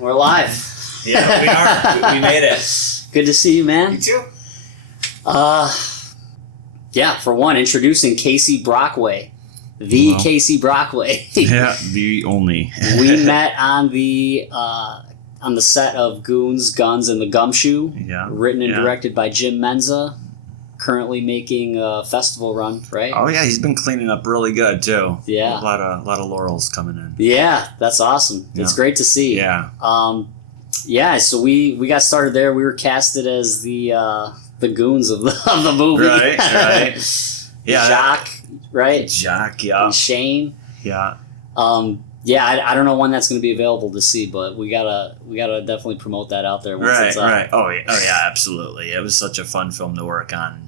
We're live. Yeah, we are. We made it. Good to see you, man. You too. Yeah, for one, introducing Casey Brockway. Casey Brockway. Yeah, the only. We met on the set of Goons, Guns, and the Gumshoe. Yeah. Written and directed by Jim Menza. Currently making a festival run, right? Oh yeah, he's been cleaning up really good too. Yeah. A lot of laurels coming in. Yeah, that's awesome. Yeah. It's great to see. Yeah. So we got started there. We were casted as the goons of the movie. Right. Yeah. Jock, right? Jock, yeah. And Shane. Yeah. I don't know when that's going to be available to see, but we gotta definitely promote that out there once it's up. Right. Oh yeah, absolutely. It was such a fun film to work on.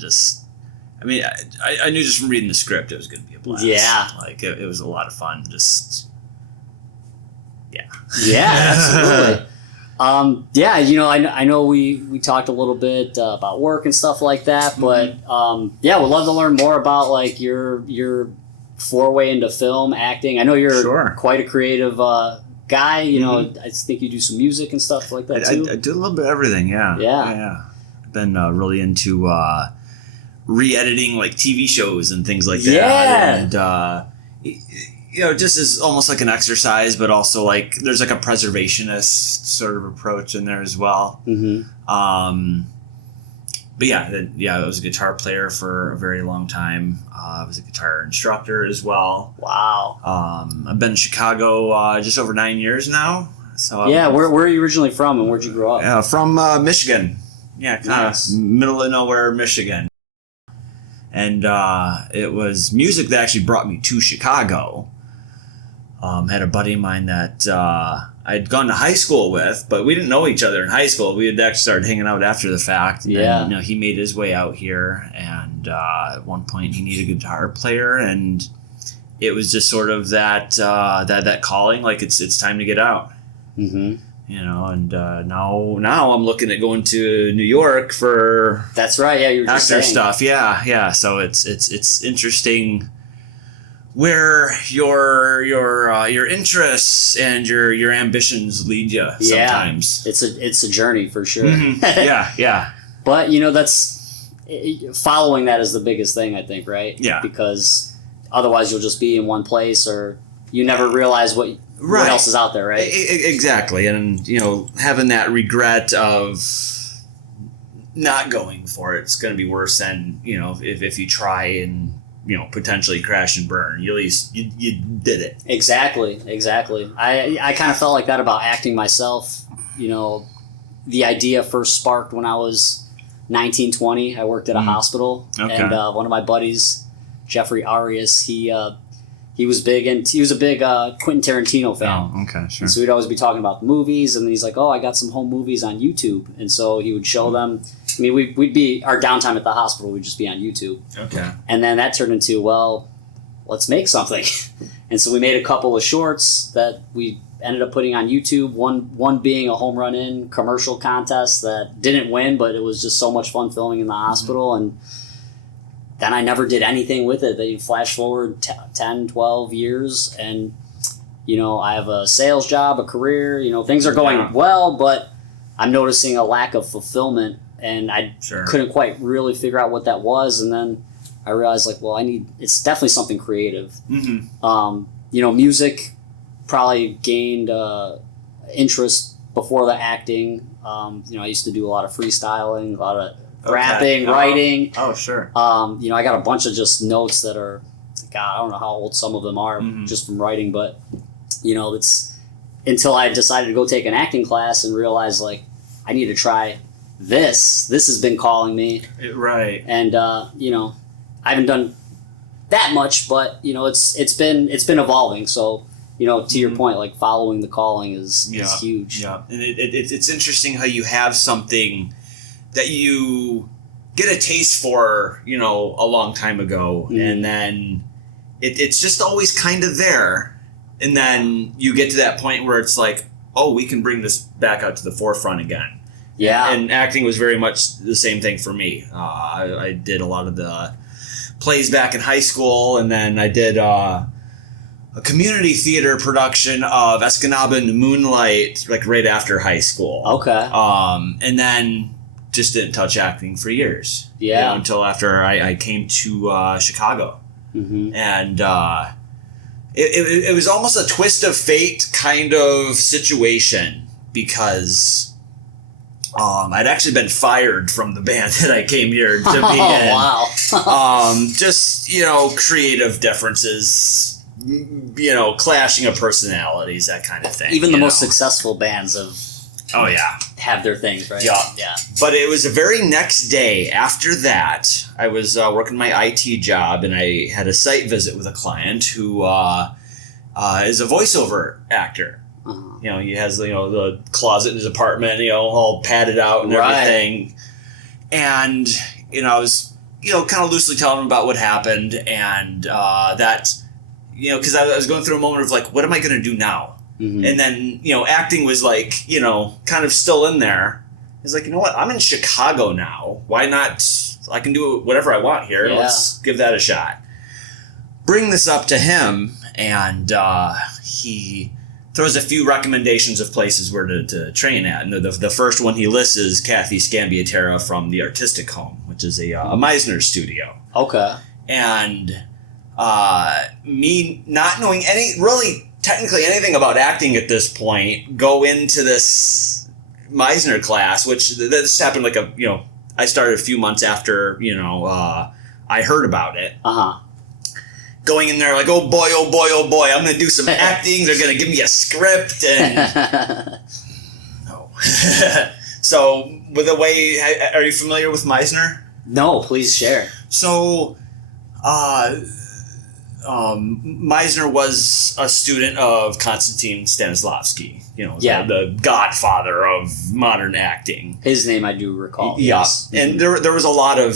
I knew just from reading the script it was going to be a blast. Yeah. Like it was a lot of fun. Yeah, absolutely. I know we talked a little bit about work and stuff like that, but we'd love to learn more about like your foray into film acting. I know you're quite a creative guy. You know, I think you do some music and stuff like that too. I do a little bit of everything. Yeah. I've been really into re-editing like TV shows and things like that. Yeah. And just as almost like an exercise, but also like there's like a preservationist sort of approach in there as well. Mm-hmm. I was a guitar player for a very long time. I was a guitar instructor as well. Wow. I've been in Chicago just over 9 years now. So where are you originally from and where'd you grow up? Yeah, from Michigan. Yeah, kind of middle of nowhere, Michigan. And it was music that actually brought me to Chicago. Had a buddy of mine that I'd gone to high school with, but we didn't know each other in high school. We had actually started hanging out after the fact. Yeah. And, he made his way out here, and at one point he needed a guitar player, and it was just sort of that calling, like it's time to get out. Mm-hmm. And now I'm looking at going to New York for that's right. Yeah, you were just actor saying. stuff. Yeah. So it's interesting where your interests and your ambitions lead you sometimes. It's a journey for sure. Mm-hmm. Yeah. But that's following that is the biggest thing, I think, right? Yeah. Because otherwise you'll just be in one place, or you never realize what else is out there, right? Exactly. And having that regret of not going for it's going to be worse than if you try and potentially crash and burn. You at least you did it. Exactly. I kind of felt like that about acting myself. The idea first sparked when I was 19, 20. I worked at a hospital, and one of my buddies, Jeffrey Arias, he was big, and he was a big Quentin Tarantino fan. Oh, okay, sure. And so we'd always be talking about the movies, and then he's like, "Oh, I got some home movies on YouTube," and so he would show them. I mean, we'd be our downtime at the hospital would just be on YouTube. Okay. And then that turned into, well, let's make something, and so we made a couple of shorts that we ended up putting on YouTube. One being a home run in commercial contest that didn't win, but it was just so much fun filming in the hospital. And then I never did anything with it. They flash forward 10, 12 years, and I have a sales job, a career. Things are going well, but I'm noticing a lack of fulfillment, and I couldn't quite really figure out what that was. And then I realized, it's definitely something creative. Mm-hmm. Music probably gained interest before the acting. I used to do a lot of freestyling, a lot of rapping, writing. Oh, sure. I got a bunch of just notes that are, God, I don't know how old some of them are just from writing, but it's until I decided to go take an acting class and realize I need to try this. This has been calling me. Right. And I haven't done that much, but it's been evolving. So to your point, following the calling is huge. Yeah, and it's interesting how you have something that you get a taste for, a long time ago, and then it's just always kind of there, and then you get to that point where it's like, oh, we can bring this back out to the forefront again. Yeah. And acting was very much the same thing for me. I did a lot of the plays back in high school, and then I did a community theater production of Escanaba Moonlight, like right after high school. Okay. And then just didn't touch acting for years. Yeah. Until after I came to Chicago. Mm-hmm. And it was almost a twist of fate kind of situation, because I'd actually been fired from the band that I came here to be in. Wow. Just, creative differences, clashing of personalities, that kind of thing. Even the most successful bands have their things, right? Yeah. But it was the very next day after that, I was working my IT job, and I had a site visit with a client who is a voiceover actor. Uh-huh. He has the closet in his apartment, all padded out and everything. And I was kind of loosely telling him about what happened, and that because I was going through a moment of like, what am I going to do now? Mm-hmm. And then acting was like kind of still in there. He's like, you know what? I'm in Chicago now. Why not? I can do whatever I want here. Yeah. Let's give that a shot. Bring this up to him, and he throws a few recommendations of places where to train at. And the first one he lists is Kathy Scambiatera from the Artistic Home, which is a Meisner studio. Okay. And me not knowing technically anything about acting at this point, go into this Meisner class, which this happened like I started a few months after, I heard about it. Uh-huh. Going in there like, oh boy, I'm going to do some acting. They're going to give me a script. And no. So, with the way, are you familiar with Meisner? No, please share. So, Meisner was a student of Konstantin Stanislavski, the godfather of modern acting. His name I do recall. Yeah. Yes. And there was a lot of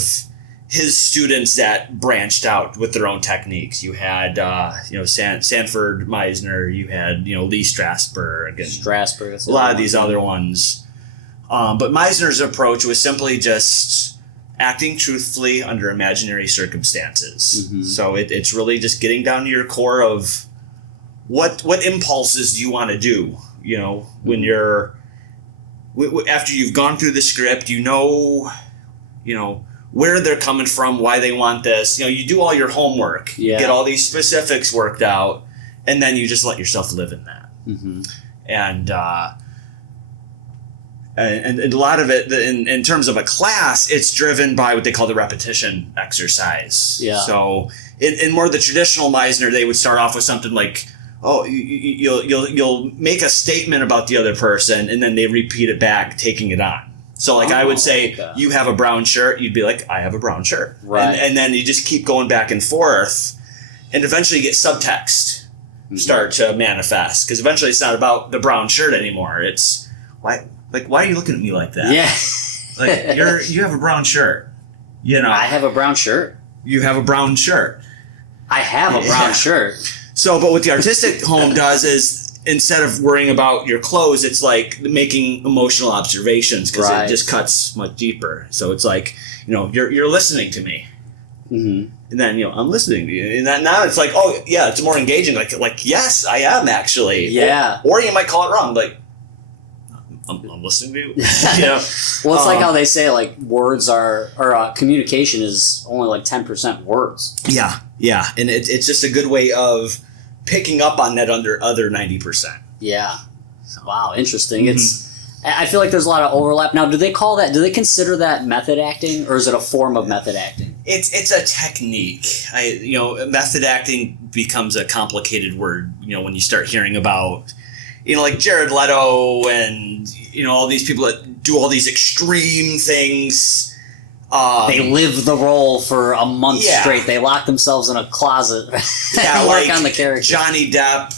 his students that branched out with their own techniques. You had, Sanford Meisner, you had, Lee Strasberg, and a lot of these other ones. But Meisner's approach was simply just acting truthfully under imaginary circumstances. Mm-hmm. So it's really just getting down to your core of what impulses do you want to do, when you're, after you've gone through the script, where they're coming from, why they want this. You do all your homework, get all these specifics worked out, and then you just let yourself live in that. Mm-hmm. And a lot of it, in terms of a class, it's driven by what they call the repetition exercise. Yeah. So in more of the traditional Meisner, they would start off with something like, oh, you'll make a statement about the other person, and then they repeat it back, taking it on. So, I would say, you have a brown shirt. You'd be like, I have a brown shirt. Right. And then you just keep going back and forth. And eventually you get subtext start to manifest. Because eventually it's not about the brown shirt anymore. It's, why are you looking at me like that? Yeah. You have a brown shirt. I have a brown shirt. You have a brown shirt. I have a brown shirt. So, but what the Artistic Home does is, instead of worrying about your clothes, it's like making emotional observations, because it just cuts much deeper. So it's like, you're listening to me. Mm-hmm. And then, I'm listening to you. And then now it's like, oh, yeah, it's more engaging. Like yes, I am actually. Yeah. Or you might call it wrong. Like, I'm listening to you. Well, it's like how they say, like, words or communication is only like 10% words. Yeah. Yeah. And it's just a good way of picking up on that other 90%. Yeah. Wow, interesting. Mm-hmm. I feel like there's a lot of overlap. Now, do they consider that method acting, or is it a form of method acting? It's a technique. Method acting becomes a complicated word, when you start hearing about, like Jared Leto and, all these people that do all these extreme things. They live the role for a month straight. They lock themselves in a closet and work on the character. Johnny Depp,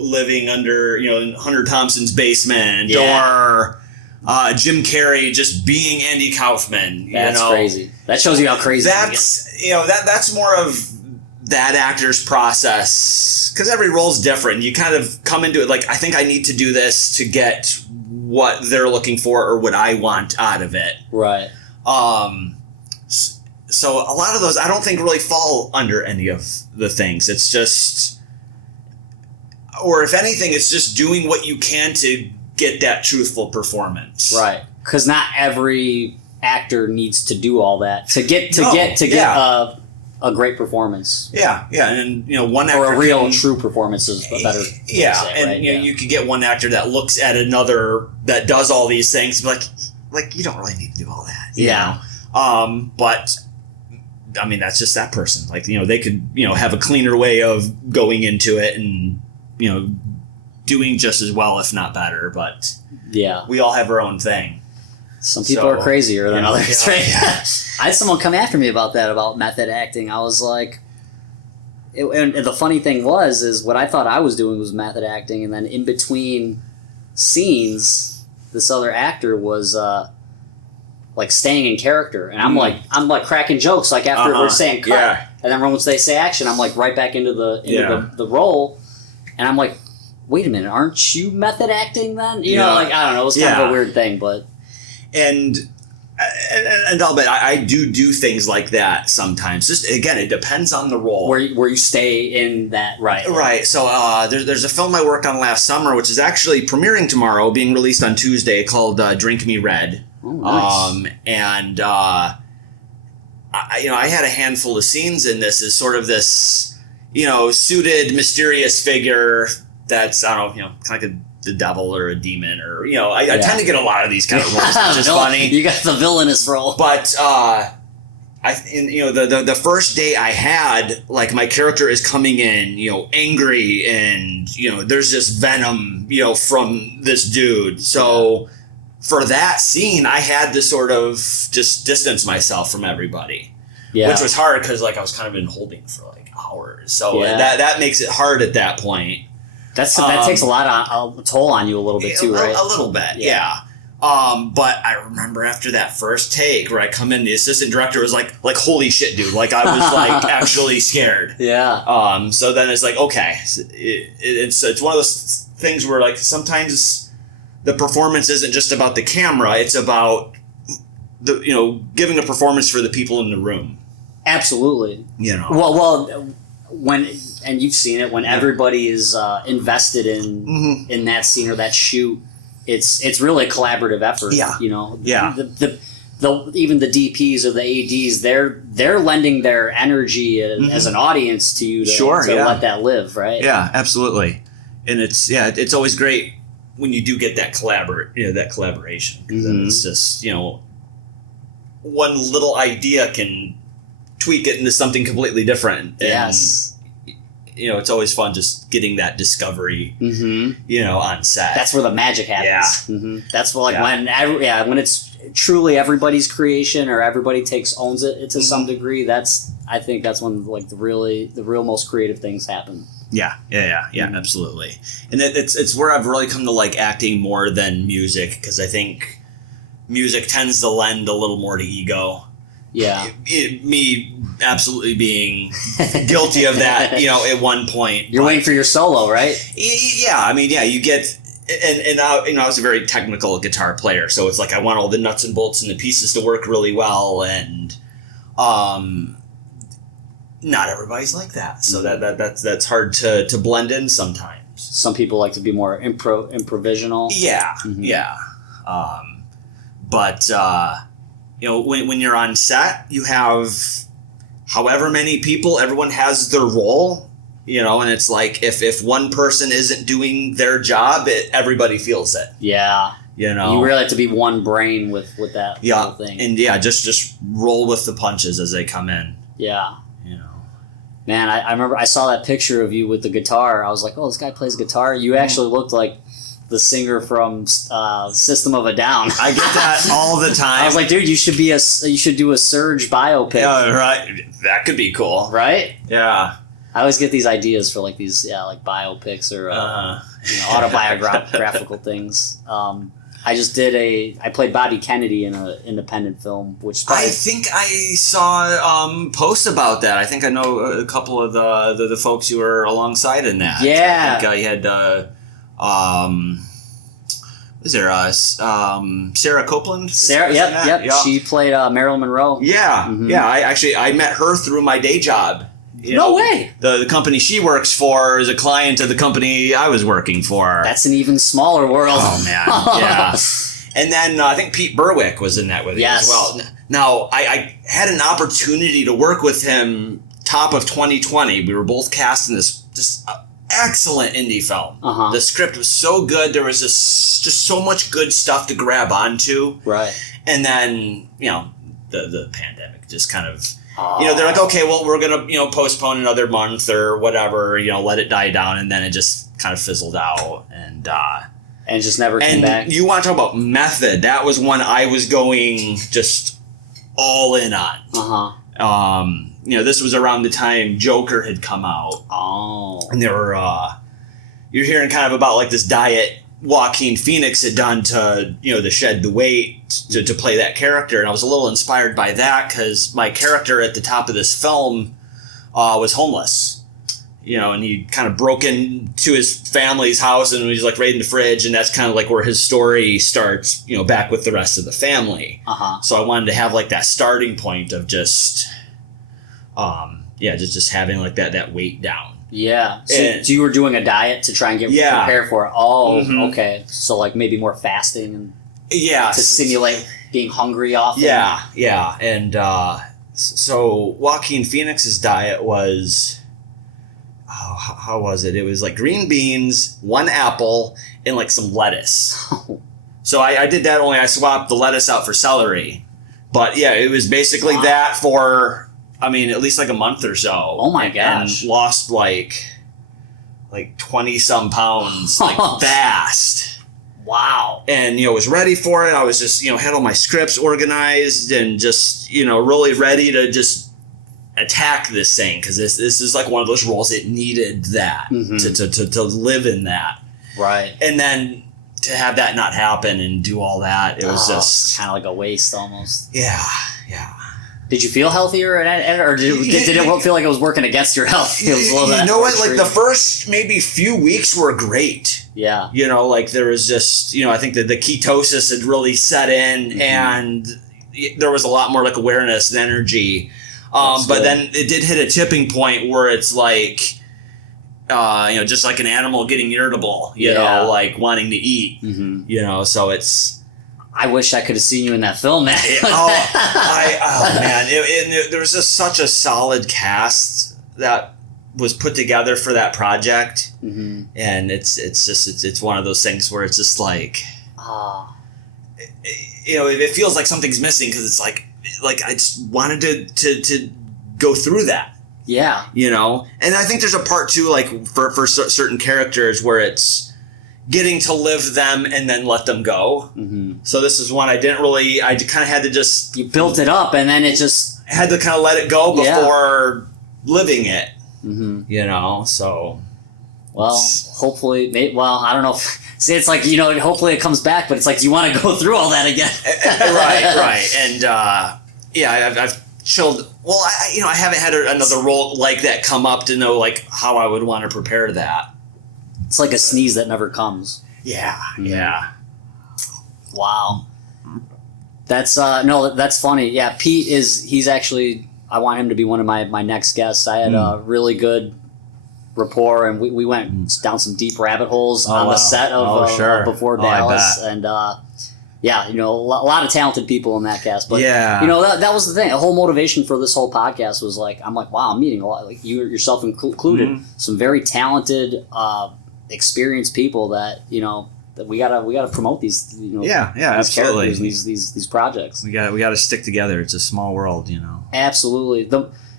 living under, in Hunter Thompson's basement, or Jim Carrey just being Andy Kaufman. That's crazy. That shows you how crazy. That's more of that actor's process, because every role's different. You kind of come into it like, I think I need to do this to get what they're looking for or what I want out of it. Right. So a lot of those, I don't think really fall under any of the things. It's just, or if anything, it's just doing what you can to get that truthful performance. Right. Because not every actor needs to do all that to get a great performance. Yeah, and one actor or a real true performance is a better. Yeah, say, and right? you could get one actor that looks at another that does all these things, like you don't really need to do all that. You know? But I mean, that's just that person. Like, they could have a cleaner way of going into it and doing just as well, if not better. But we all have our own thing. Some people are crazier than others, right? Yeah. I had someone come after me about that, about method acting. I was like, and the funny thing is what I thought I was doing was method acting, and then in between scenes, this other actor was like staying in character, and I'm like cracking jokes like after we're saying cut, and then once they say action, I'm like right back into the role, and I'm like, wait a minute, aren't you method acting then? You know, like I don't know, it was kind of a weird thing, but. And I'll bet I do things like that sometimes. Just again, it depends on the role. Where you stay in that right. So there's a film I worked on last summer, which is actually premiering tomorrow, being released on Tuesday, called Drink Me Red. Oh, nice. And I had a handful of scenes in this as sort of this suited mysterious figure that's kind of like the devil or a demon, or I tend to get a lot of these kind of roles, which is funny. You got the villainous role, but the first day I had, like, my character is coming in angry, and there's just venom from this dude. So for that scene, I had to sort of just distance myself from everybody, which was hard because like I was kind of in holding for like hours. So that makes it hard at that point. That takes a lot of toll on you a little bit too, right? A little bit, yeah. But I remember after that first take where I come in, the assistant director was like, holy shit, dude. Like, I was like actually scared. Yeah. So then it's like, okay. It's one of those things where like sometimes the performance isn't just about the camera. It's about giving a performance for the people in the room. Absolutely. Well, and you've seen it when everybody is invested in that scene or that shoot, it's really a collaborative effort. Even the DPs or the ADs, they're lending their energy as an audience to you to let that live, right? Yeah, absolutely. And it's always great when you do get that collaboration, because then it's just one little idea can tweak it into something completely different. Yes. It's always fun just getting that discovery, on set. That's where the magic happens. Yeah. That's when it's truly everybody's creation, or everybody owns it to some degree. I think that's when like the real most creative things happen. Yeah, absolutely. And it's where I've really come to like acting more than music, because I think music tends to lend a little more to ego. Yeah. Me absolutely being guilty of that, at one point. You're waiting for your solo, right? Yeah, I mean, you get, and I was a very technical guitar player, so it's like I want all the nuts and bolts and the pieces to work really well, and not everybody's like that, so that's hard to blend in sometimes. Some people like to be more improvisational. Yeah, but when you're on set, you have however many people, everyone has their role, and it's like if one person isn't doing their job, everybody feels it. Yeah. You really have to be one brain with that whole thing. And just roll with the punches as they come in. Yeah. Man, I remember I saw that picture of you with the guitar. I was like, oh, this guy plays guitar. You actually looked like the singer from System of a Down. I get that all the time. I was like, dude, you should do a Surge biopic. Yeah, right. That could be cool, right? Yeah. I always get these ideas for like these like biopics or autobiographical things. I played Bobby Kennedy in an independent film, which I think I saw posts about that. I think I know a couple of the folks you were alongside in that. Yeah. I think you had was there Sarah Copeland? Sarah, yep. She played Marilyn Monroe. Yeah, yeah. I met her through my day job. No way. The company she works for is a client of the company I was working for. That's an even smaller world. Oh man, yeah. And then I think Pete Berwick was in that with you as well. Now I had an opportunity to work with him top of 2020. We were both cast in this just excellent indie film. The script was so good. There was just so much good stuff to grab onto. Right. And then the pandemic just kind of. They're like, okay, well, we're going to, postpone another month or whatever, let it die down. And then it just kind of fizzled out. And just never came back. You want to talk about method. That was one I was going just all in on. This was around the time Joker had come out. Oh. And there were, you're hearing kind of about like this diet Joaquin Phoenix had done to, to shed the weight to play that character. And I was a little inspired by that because my character at the top of this film was homeless, and he kind of broke into his family's house and was like raiding the fridge. And that's kind of like where his story starts, back with the rest of the family. So I wanted to have like that starting point of just having like that weight down. Yeah. So you were doing a diet to try and get prepared for it. Oh, okay. So like maybe more fasting and to simulate being hungry often. Yeah. And so Joaquin Phoenix's diet was how was it? It was like green beans, 1 apple, and like some lettuce. So I did that, only I swapped the lettuce out for celery. But yeah, it was basically that for at least like a month or so. Oh my gosh. And lost like 20 some pounds fast. Wow. And was ready for it. I was just had all my scripts organized and just really ready to just attack this thing, because this is like one of those roles it needed that to live in that. Right. And then to have that not happen and do all that, it was just kind of like a waste almost. Yeah. Did you feel healthier, or did it feel like it was working against your health? It was a little bit what? Like the first maybe few weeks were great. Yeah. Like there was just, I think that the ketosis had really set in, and there was a lot more like awareness and energy. But then it did hit a tipping point where it's like, just like an animal getting irritable, like wanting to eat, so it's. I wish I could have seen you in that film, man. Man. There was just such a solid cast that was put together for that project. And it's one of those things where it's just like, it feels like something's missing, because it's like I just wanted to go through that. Yeah. And I think there's a part too, like for certain characters where it's getting to live them and then let them go. So this is one I kind of had to just... You built it up and then it just... had to kind of let it go before living it, so... Well, hopefully... I don't know. See, it's like, hopefully it comes back, but it's like, do you want to go through all that again? Right. And, I've chilled... Well, I haven't had another role like that come up to know, like, how I would want to prepare that. It's like a sneeze that never comes. Yeah. Wow. That's that's funny. Yeah, Pete he's actually, I want him to be one of my next guests. I had a really good rapport, and we went down some deep rabbit holes on the set of Before Dallas, and a lot of talented people in that cast. But that was the thing. The whole motivation for this whole podcast was like, I'm like, wow, I'm meeting a lot, like you yourself included, some very talented, experienced people that that we gotta promote these these absolutely, characters, these projects. We got to stick together. It's a small world, Absolutely.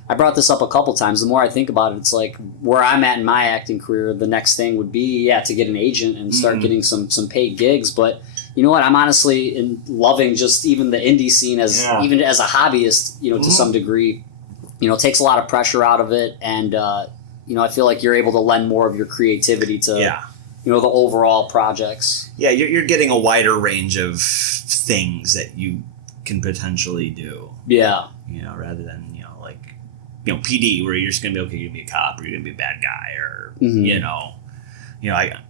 I brought this up a couple times. The more I think about it, it's like where I'm at in my acting career. The next thing would be to get an agent and start getting some paid gigs. But you know what? I'm honestly loving just even the indie scene even as a hobbyist. To some degree, it takes a lot of pressure out of it, and I feel like you're able to lend more of your creativity to the overall projects. Yeah, you're getting a wider range of things that you can potentially do. Yeah. Rather than, PD, where you're just going to be, okay, you're going to be a cop, or you're going to be a bad guy, or,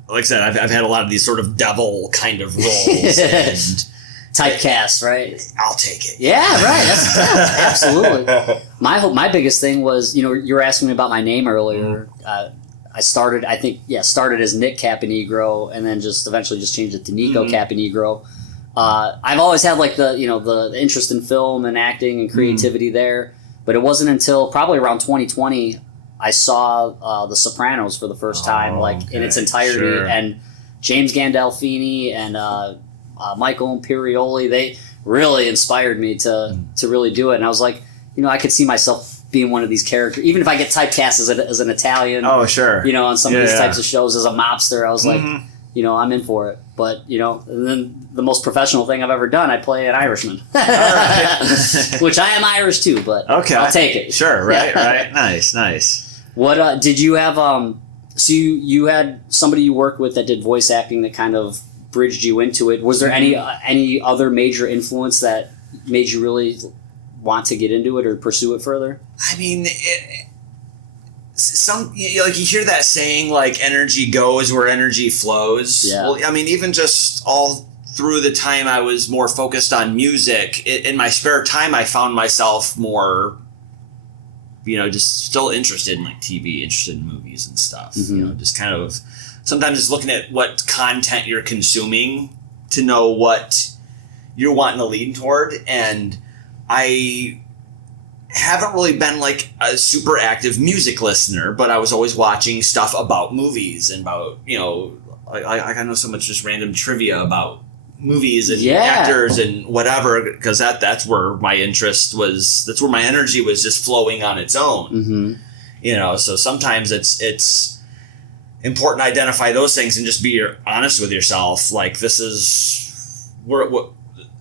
like I said, I've had a lot of these sort of devil kind of roles. And typecast, right? I'll take it. Yeah, right. That's absolutely. My biggest thing was, you were asking me about my name earlier. I started as Nick Caponegro, and then eventually changed it to Nico Caponegro. I've always had like the interest in film and acting and creativity there, but it wasn't until probably around 2020 I saw The Sopranos for the first time, in its entirety, sure. and James Gandolfini and Michael Imperioli, they really inspired me to really do it. And I was like, I could see myself being one of these characters, even if I get typecast as an Italian. Oh, sure. On some of these types of shows as a mobster, I was like, I'm in for it. But and then the most professional thing I've ever done, I play an Irishman, which I am Irish too. But okay, I'll take it. Sure, right, right, nice. What did you have? So you had somebody you worked with that did voice acting that kind of bridged you into it. Was there any other major influence that made you really want to get into it or pursue it further? I mean, you hear that saying, like, energy goes where energy flows. Yeah. Well, I mean, even just all through the time I was more focused on music, in my spare time, I found myself more, just still interested in like TV, interested in movies and stuff. Just kind of sometimes just looking at what content you're consuming to know what you're wanting to lean toward. And I haven't really been like a super active music listener, but I was always watching stuff about movies and about, I know so much just random trivia about movies and actors and whatever, because that's where my interest was. That's where my energy was just flowing on its own. So sometimes it's important to identify those things and just be honest with yourself. Like, this is where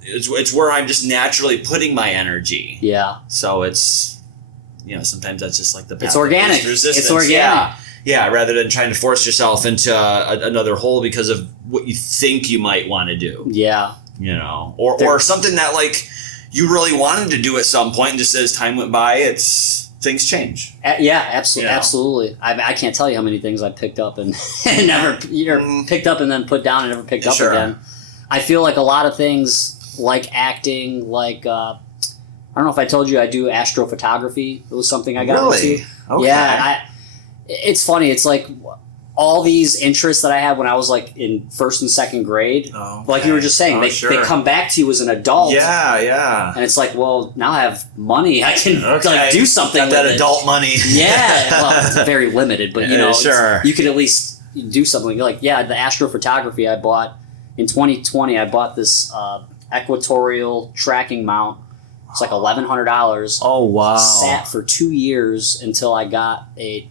it's where I'm just naturally putting my energy. Yeah. So it's, sometimes that's just like the path. It's organic. It's organic. Yeah, rather than trying to force yourself into another hole because of what you think you might want to do. Yeah. Or something that, like, you really wanted to do at some point, and just as time went by, things change. Absolutely. I can't tell you how many things I picked up and never picked up and then put down and never picked up again. I feel like a lot of things, like acting, like I don't know if I told you I do astrophotography. It was something I got into. Okay. Yeah. It's funny. It's like all these interests that I had when I was like in first and second grade. Oh, okay. Like you were just saying, they come back to you as an adult. Yeah. And it's like, well, now I have money. I can do something with that adult money. Yeah. Well, it's very limited, but you could at least do something. Like, the astrophotography I bought in 2020. I bought this equatorial tracking mount. It's like $1,100. Oh, wow. Sat for 2 years until I got the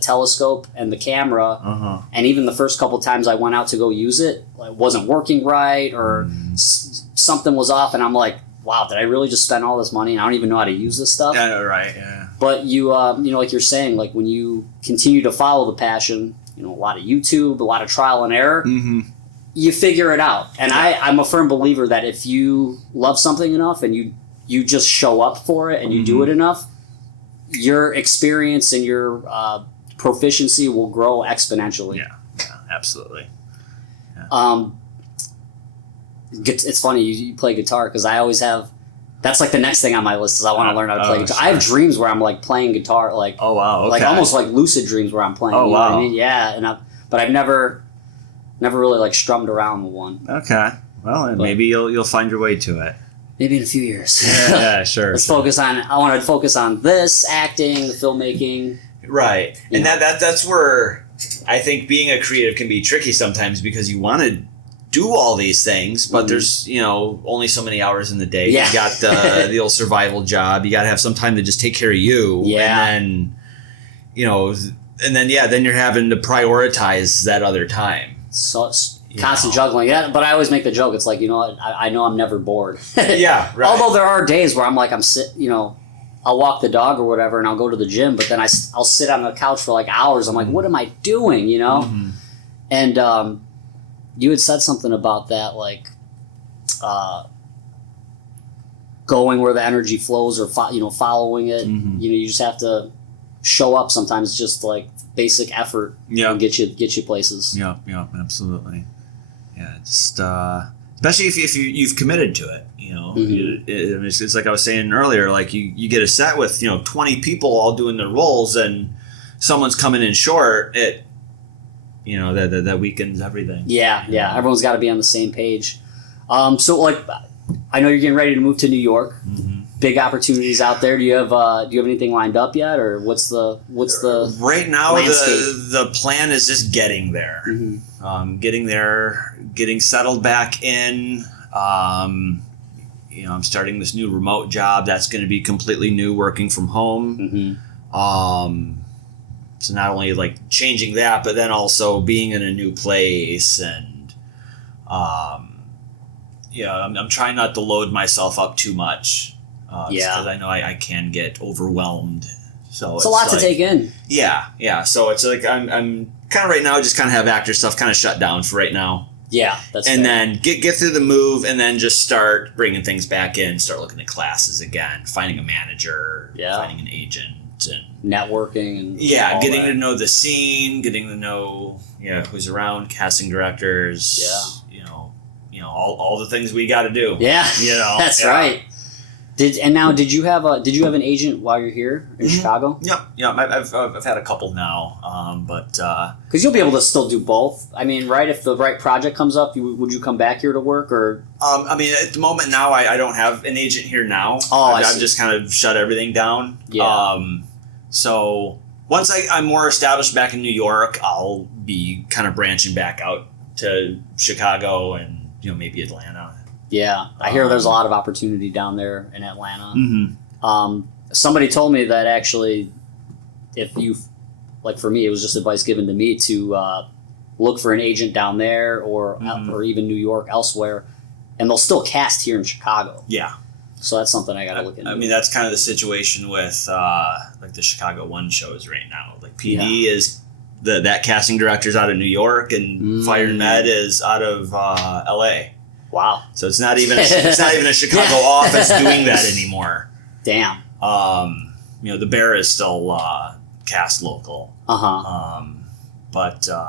telescope and the camera. And even the first couple times I went out to go use it, it wasn't working right, or something was off. And I'm like, wow, did I really just spend all this money and I don't even know how to use this stuff? Yeah, right, yeah. But you like you're saying, like when you continue to follow the passion, a lot of YouTube, a lot of trial and error, you figure it out. And I'm a firm believer that if you love something enough and you just show up for it and you do it enough, your experience and your proficiency will grow exponentially. Yeah, absolutely. Yeah. It's funny you play guitar, because I always have. That's like the next thing on my list is I want to learn how to play guitar. Sure. I have dreams where I'm like playing guitar, like like almost like lucid dreams where I'm playing. Oh, wow. What I mean? Yeah, but I've never really like strummed around with one. Okay, well, maybe you'll find your way to it. Maybe in a few years. Yeah, sure. I want to focus on this, acting, the filmmaking. Right. And that's where I think being a creative can be tricky sometimes, because you want to do all these things, but there's, only so many hours in the day. Yeah. You got the old survival job. You got to have some time to just take care of you. Yeah. And then, then you're having to prioritize that other time. So constant juggling. Yeah, but I always make the joke. It's like, I know I'm never bored. Yeah, right. Although there are days where I'm like, I'll walk the dog or whatever, and I'll go to the gym, but then I'll sit on the couch for like hours. I'm like, what am I doing, And you had said something about that, like going where the energy flows, or following it. Mm-hmm. You just have to show up. Sometimes just like basic effort can get you places. Yeah, absolutely. Yeah, just especially if you've committed to it. Mm-hmm. It's like I was saying earlier. Like you get a set with 20 people all doing their roles, and someone's coming in short. That weakens everything. Yeah. Everyone's got to be on the same page. So like, I know you're getting ready to move to New York. Mm-hmm. Big opportunities out there. Do you have anything lined up yet, or what's the right now landscape? the plan is just getting there. Mm-hmm. Getting there, getting settled back in. I'm starting this new remote job that's going to be completely new, working from home. Mm-hmm. So not only like changing that, but then also being in a new place, and I'm trying not to load myself up too much. Because I know I can get overwhelmed. So it's a lot to take in. Yeah. So it's like I'm kind of right now just kind of have actor stuff kind of shut down for right now. Yeah, that's and fair. then get through the move, and then just start bringing things back in. Start looking at classes again, finding a manager, finding an agent, and networking, and getting to know the scene, getting to know who's around, casting directors. All the things we got to do. Yeah, that's right. Did you have an agent while you're here in Chicago? Yeah. I've had a couple now, but because you'll be able to still do both. I mean, right? If the right project comes up, would you come back here to work, or? At the moment now, I don't have an agent here now. I've just kind of shut everything down. Yeah. So once I'm more established back in New York, I'll be kind of branching back out to Chicago and maybe Atlanta. Yeah, I hear there's a lot of opportunity down there in Atlanta. Mm-hmm. Somebody told me that actually, if you, like for me, it was just advice given to me to look for an agent down there or even New York, elsewhere, and they'll still cast here in Chicago. Yeah. So that's something I got to look into. I mean, that's kind of the situation with like the Chicago One shows right now. Like PD is that casting director's out of New York, and Fire and Med is out of LA. Wow. So it's not even a Chicago office doing that anymore. Damn. The Bear is still cast local. But then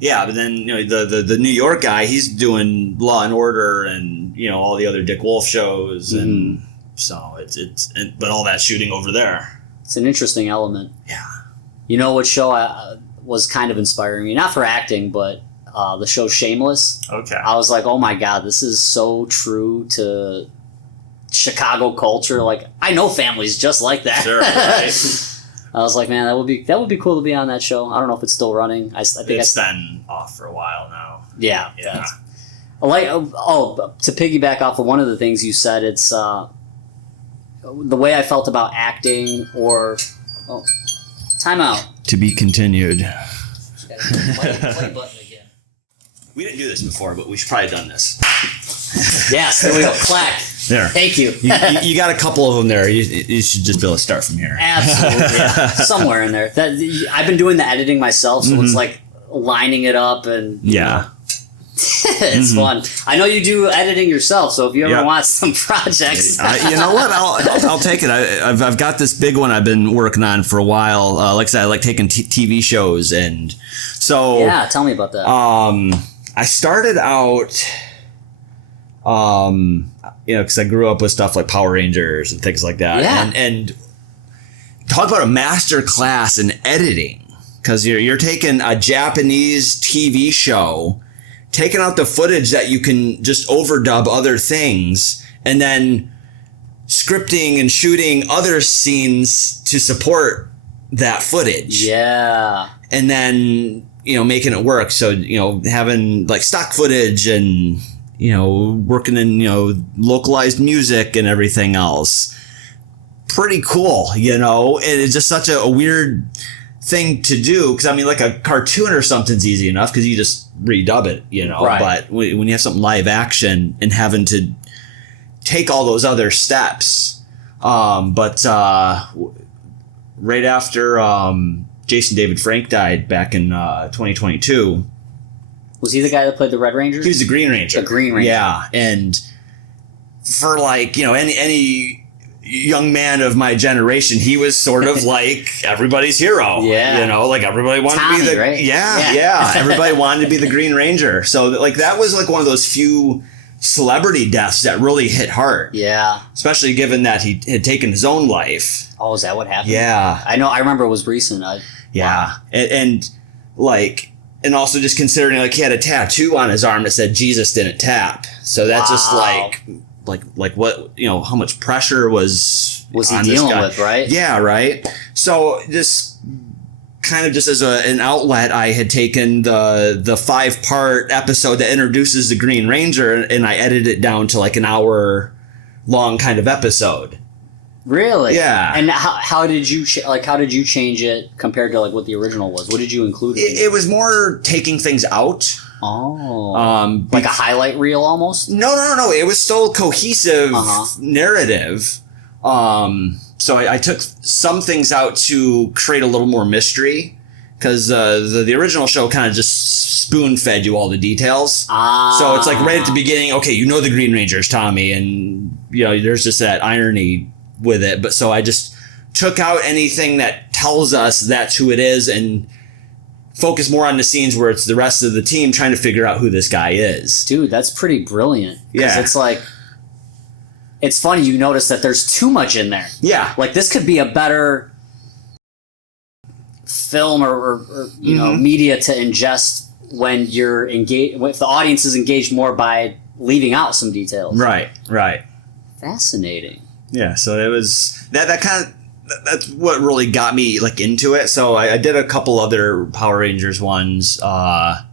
the New York guy, he's doing Law and Order and all the other Dick Wolf shows, and so but all that shooting over there. It's an interesting element. Yeah. You know what show was kind of inspiring me, not for acting, but the show Shameless. Okay. I was like, oh my God, this is so true to Chicago culture. Like, I know families just like that. Sure, right. I was like, man, that would be cool to be on that show. I don't know if it's still running. I think it's been off for a while now. Yeah. To piggyback off of one of the things you said, it's the way I felt about acting, or time out. To be continued. Play button again. We didn't do this before, but we should probably have done this. Yes, there we go. Clack. There. Thank you. You got a couple of them there. You should just be able to start from here. Absolutely. Yeah. Somewhere in there. I've been doing the editing myself, so it's like lining it up and it's fun. I know you do editing yourself, so if you ever want some projects, you know what? I'll take it. I've got this big one I've been working on for a while. Like I said, I like taking TV shows, and so tell me about that. I started out, because I grew up with stuff like Power Rangers and things like that. Yeah. And talk about a master class in editing, because you're taking a Japanese TV show, taking out the footage that you can just overdub other things, and then scripting and shooting other scenes to support that footage. Yeah. And then, making it work. So, having like stock footage and, working in, localized music and everything else. Pretty cool, and it's just such a weird thing to do. Because, like a cartoon or something's easy enough because you just redub it, Right. But when you have something live action and having to take all those other steps. Right after Jason David Frank died back in 2022, Was he the guy that played the Red Ranger? He was the Green Ranger. The Green Ranger. Yeah, and for like, any young man of my generation, he was sort of like everybody's hero. Yeah. Like everybody wanted Tommy, to be the right? Yeah. Everybody wanted to be the Green Ranger. So like that was like one of those few celebrity deaths that really hit hard. Yeah. Especially given that he had taken his own life. Oh, is that what happened? Yeah. I know. I remember it was recent. Yeah. Wow. And also just considering like he had a tattoo on his arm that said Jesus didn't tap. So that's just like what, how much pressure was he on dealing this guy. with, right? Yeah, right. So this kind of just as an outlet, I had taken the 5-part episode that introduces the Green Ranger and I edited it down to like an hour long kind of episode. Really? Yeah. And how did you change it compared to like what the original was? What did you include? It was more taking things out. Oh. Like a highlight reel almost? No. It was still cohesive narrative. So I took some things out to create a little more mystery because the original show kind of just spoon-fed you all the details. So it's like right at the beginning, okay, the Green Ranger is Tommy, and there's just that irony with it. But so I just took out anything that tells us that's who it is and focus more on the scenes where it's the rest of the team trying to figure out who this guy is. Dude, that's pretty brilliant. Yeah. It's like, it's funny you notice that there's too much in there. Yeah. Like this could be a better film or media to ingest when you're engaged, if the audience is engaged more by leaving out some details. Right. Fascinating. Yeah, so it was that kind of that's what really got me like into it. So I did a couple other Power Rangers ones. I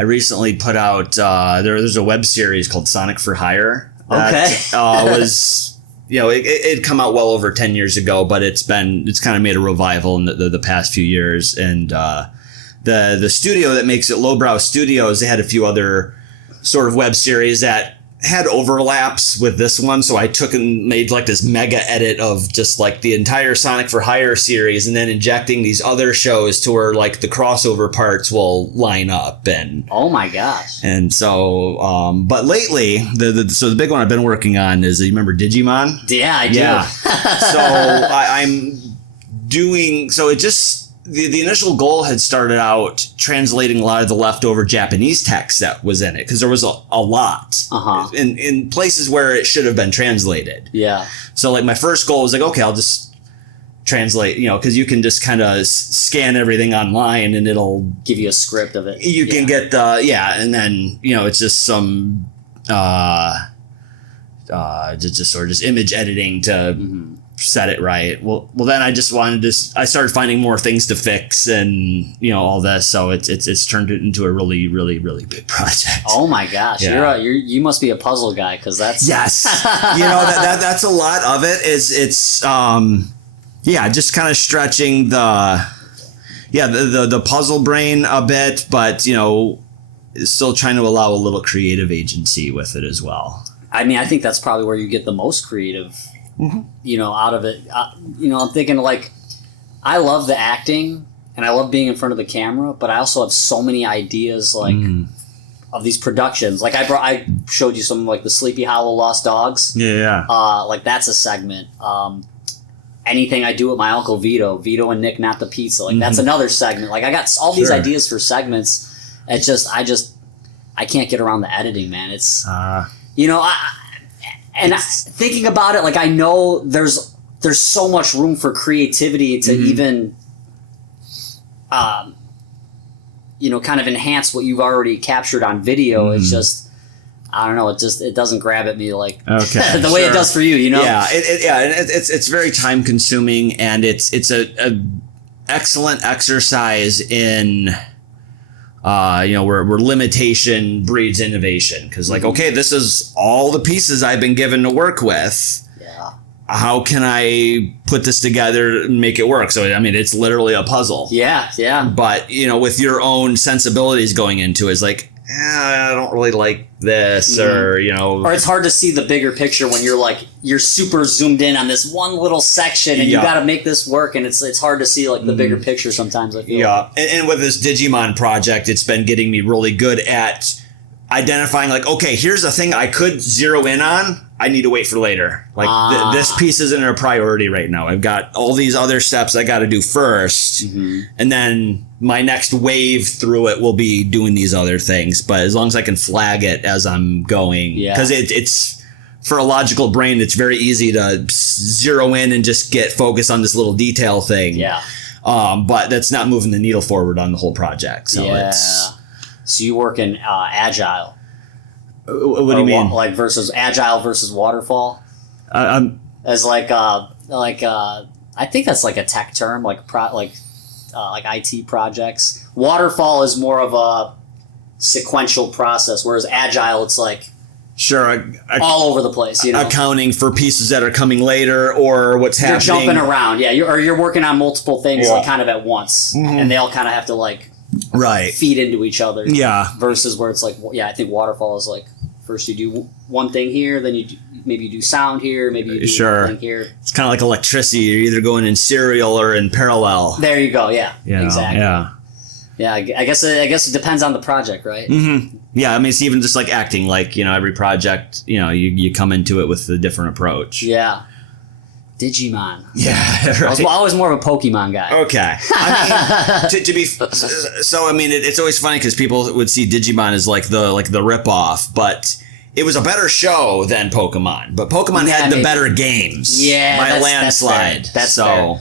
recently put out there's a web series called Sonic for Hire. That, was it come out well over 10 years ago, but it's kind of made a revival in the past few years. And the studio that makes it, Lowbrow Studios, they had a few other sort of web series that had overlaps with this one, so I took and made like this mega edit of just like the entire Sonic for Hire series and then injecting these other shows to where like the crossover parts will line up. And oh my gosh. And so but lately the big one I've been working on is, you remember Digimon? Yeah, I do. Yeah. So I'm doing, so it just the initial goal had started out translating a lot of the leftover Japanese text that was in it, because there was a lot in places where it should have been translated. Yeah. So like my first goal was like, okay, I'll just translate, because you can just kind of scan everything online and it'll give you a script of it. You can get and then it's just some just sort of just image editing to set it right. Well, then I just I started finding more things to fix and all this. So it's turned it into a really, really, really big project. Oh my gosh, yeah. you must be a puzzle guy, because that's yes. That's a lot of it. It's just kind of stretching the puzzle brain a bit, but still trying to allow a little creative agency with it as well. I mean, I think that's probably where you get the most creative. Out of it. I'm thinking like, I love the acting and I love being in front of the camera, but I also have so many ideas like of these productions. Like I showed you some like the Sleepy Hollow Lost Dogs. Yeah. Like that's a segment. Anything I do with my Uncle Vito and Nick Not the Pizza. Like that's another segment. Like I got all these ideas for segments. It's just I can't get around the editing, man. It's thinking about it, like I know there's so much room for creativity to even, kind of enhance what you've already captured on video. It's just, I don't know. It doesn't grab at me like the way it does for you. Yeah, it's very time consuming, and it's a excellent exercise in. Where limitation breeds innovation. Because okay, this is all the pieces I've been given to work with. Yeah. How can I put this together and make it work? So, it's literally a puzzle. Yeah, yeah. But, with your own sensibilities going into it, it's like, I don't really like this, or or it's hard to see the bigger picture when you're super zoomed in on this one little section, and you got to make this work, and it's hard to see like the bigger picture sometimes. I feel and with this Digimon project, it's been getting me really good at identifying like, okay, here's a thing I could zero in on. I need to wait for later. Like this piece isn't a priority right now. I've got all these other steps I got to do first, and then my next wave through it will be doing these other things. But as long as I can flag it as I'm going, because it's for a logical brain, it's very easy to zero in and just get focused on this little detail thing. Yeah. But that's not moving the needle forward on the whole project. So so you work in agile. What do you mean? Like versus agile versus waterfall? As I think that's like a tech term, like IT projects. Waterfall is more of a sequential process, whereas agile, it's like all over the place. Accounting for pieces that are coming later or what's happening. You're jumping around, you're working on multiple things like kind of at once, and they all kind of have to like feed into each other. Yeah. Versus where it's like, I think waterfall is like, first you do one thing here, then maybe you do sound here, maybe you do one thing here. It's kind of like electricity. You're either going in serial or in parallel. There you go. Yeah. Exactly. Yeah. I guess it depends on the project, right? Mm-hmm. Yeah. I mean, it's even just like acting. Like every project, you come into it with a different approach. Yeah. Digimon. Yeah, right. I was more of a Pokemon guy. Okay. I mean, to be so, I mean, it's always funny because people would see Digimon as like the ripoff, but it was a better show than Pokemon. But Pokemon had the better games. Yeah, by a landslide. That's fair.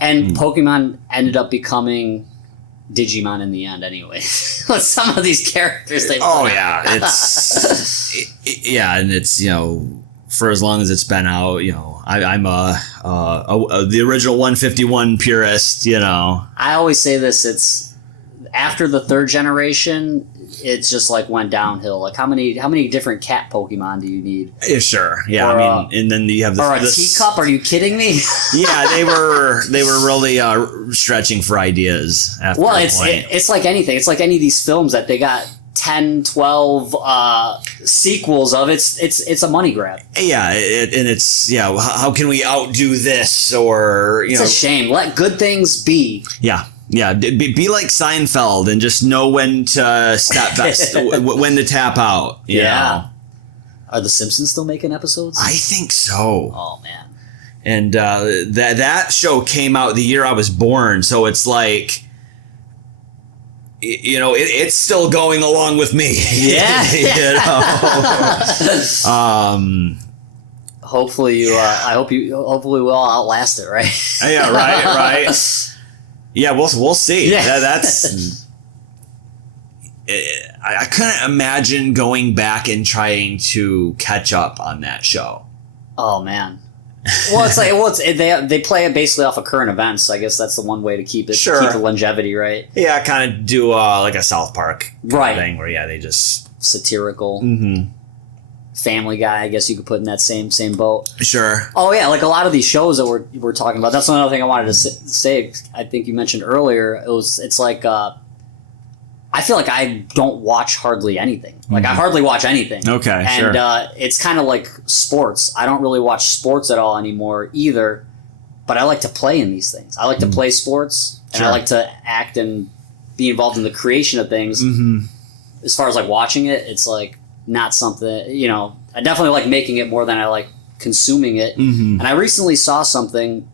And Pokemon ended up becoming Digimon in the end, anyway. With some of these characters they. Oh yeah, and it's for as long as it's been out, I'm the original 151 purist, I always say this, it's after the third generation, it's just like went downhill. Like how many different cat Pokemon do you need? Yeah, sure. Yeah, or, I mean, and then you have this teacup. Are you kidding me? Yeah, they were really stretching for ideas after a point. It's like anything. It's like any of these films that they got 10, 12 sequels of. It's a money grab. Yeah, and it's how can we outdo this? Or it's a shame. Let good things be. Yeah. Be like Seinfeld and just know when to step back, when to tap out. You know? Are the Simpsons still making episodes? I think so. Oh man. And that show came out the year I was born, so it's like. It's still going along with me. Yeah. Hopefully hopefully we'll outlast it, right? Yeah, right. Yeah, we'll see. Yeah. That's. I couldn't imagine going back and trying to catch up on that show. Oh man. Well, they play it basically off of current events. I guess that's the one way to keep it, keep the longevity, right? Yeah, kind of do like a South Park thing where they just satirical. Family Guy, I guess you could put in that same boat. Sure. Oh yeah, like a lot of these shows that we're talking about. That's another thing I wanted to say. I think you mentioned earlier. It's like I feel like I don't watch hardly anything. Like I hardly watch anything. Okay, and it's kind of like sports. I don't really watch sports at all anymore either. But I like to play in these things. I like to play sports, and I like to act and be involved in the creation of things. As far as like watching it, it's like. Not something, I definitely like making it more than I like consuming it. And I recently saw something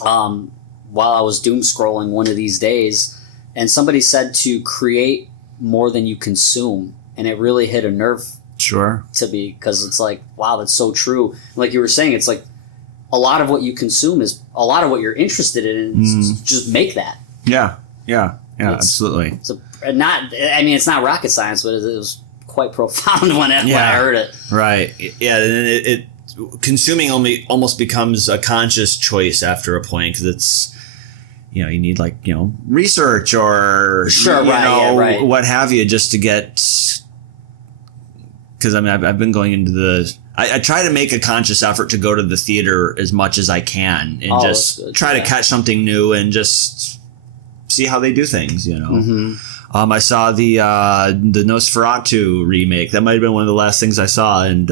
while I was doom scrolling one of these days, and somebody said to create more than you consume, and it really hit a nerve to me, because it's like, wow, that's so true. Like you were saying, it's like a lot of what you consume is a lot of what you're interested in, and just make that. Yeah, absolutely. It's not rocket science, but it was quite profound when I heard it. Right. Yeah, and it consuming almost becomes a conscious choice after a point, because it's you need research or what have you, just to get, because I've been going into I try to make a conscious effort to go to the theater as much as I can and try to catch something new and just see how they do things, I saw the Nosferatu remake. That might have been one of the last things I saw, and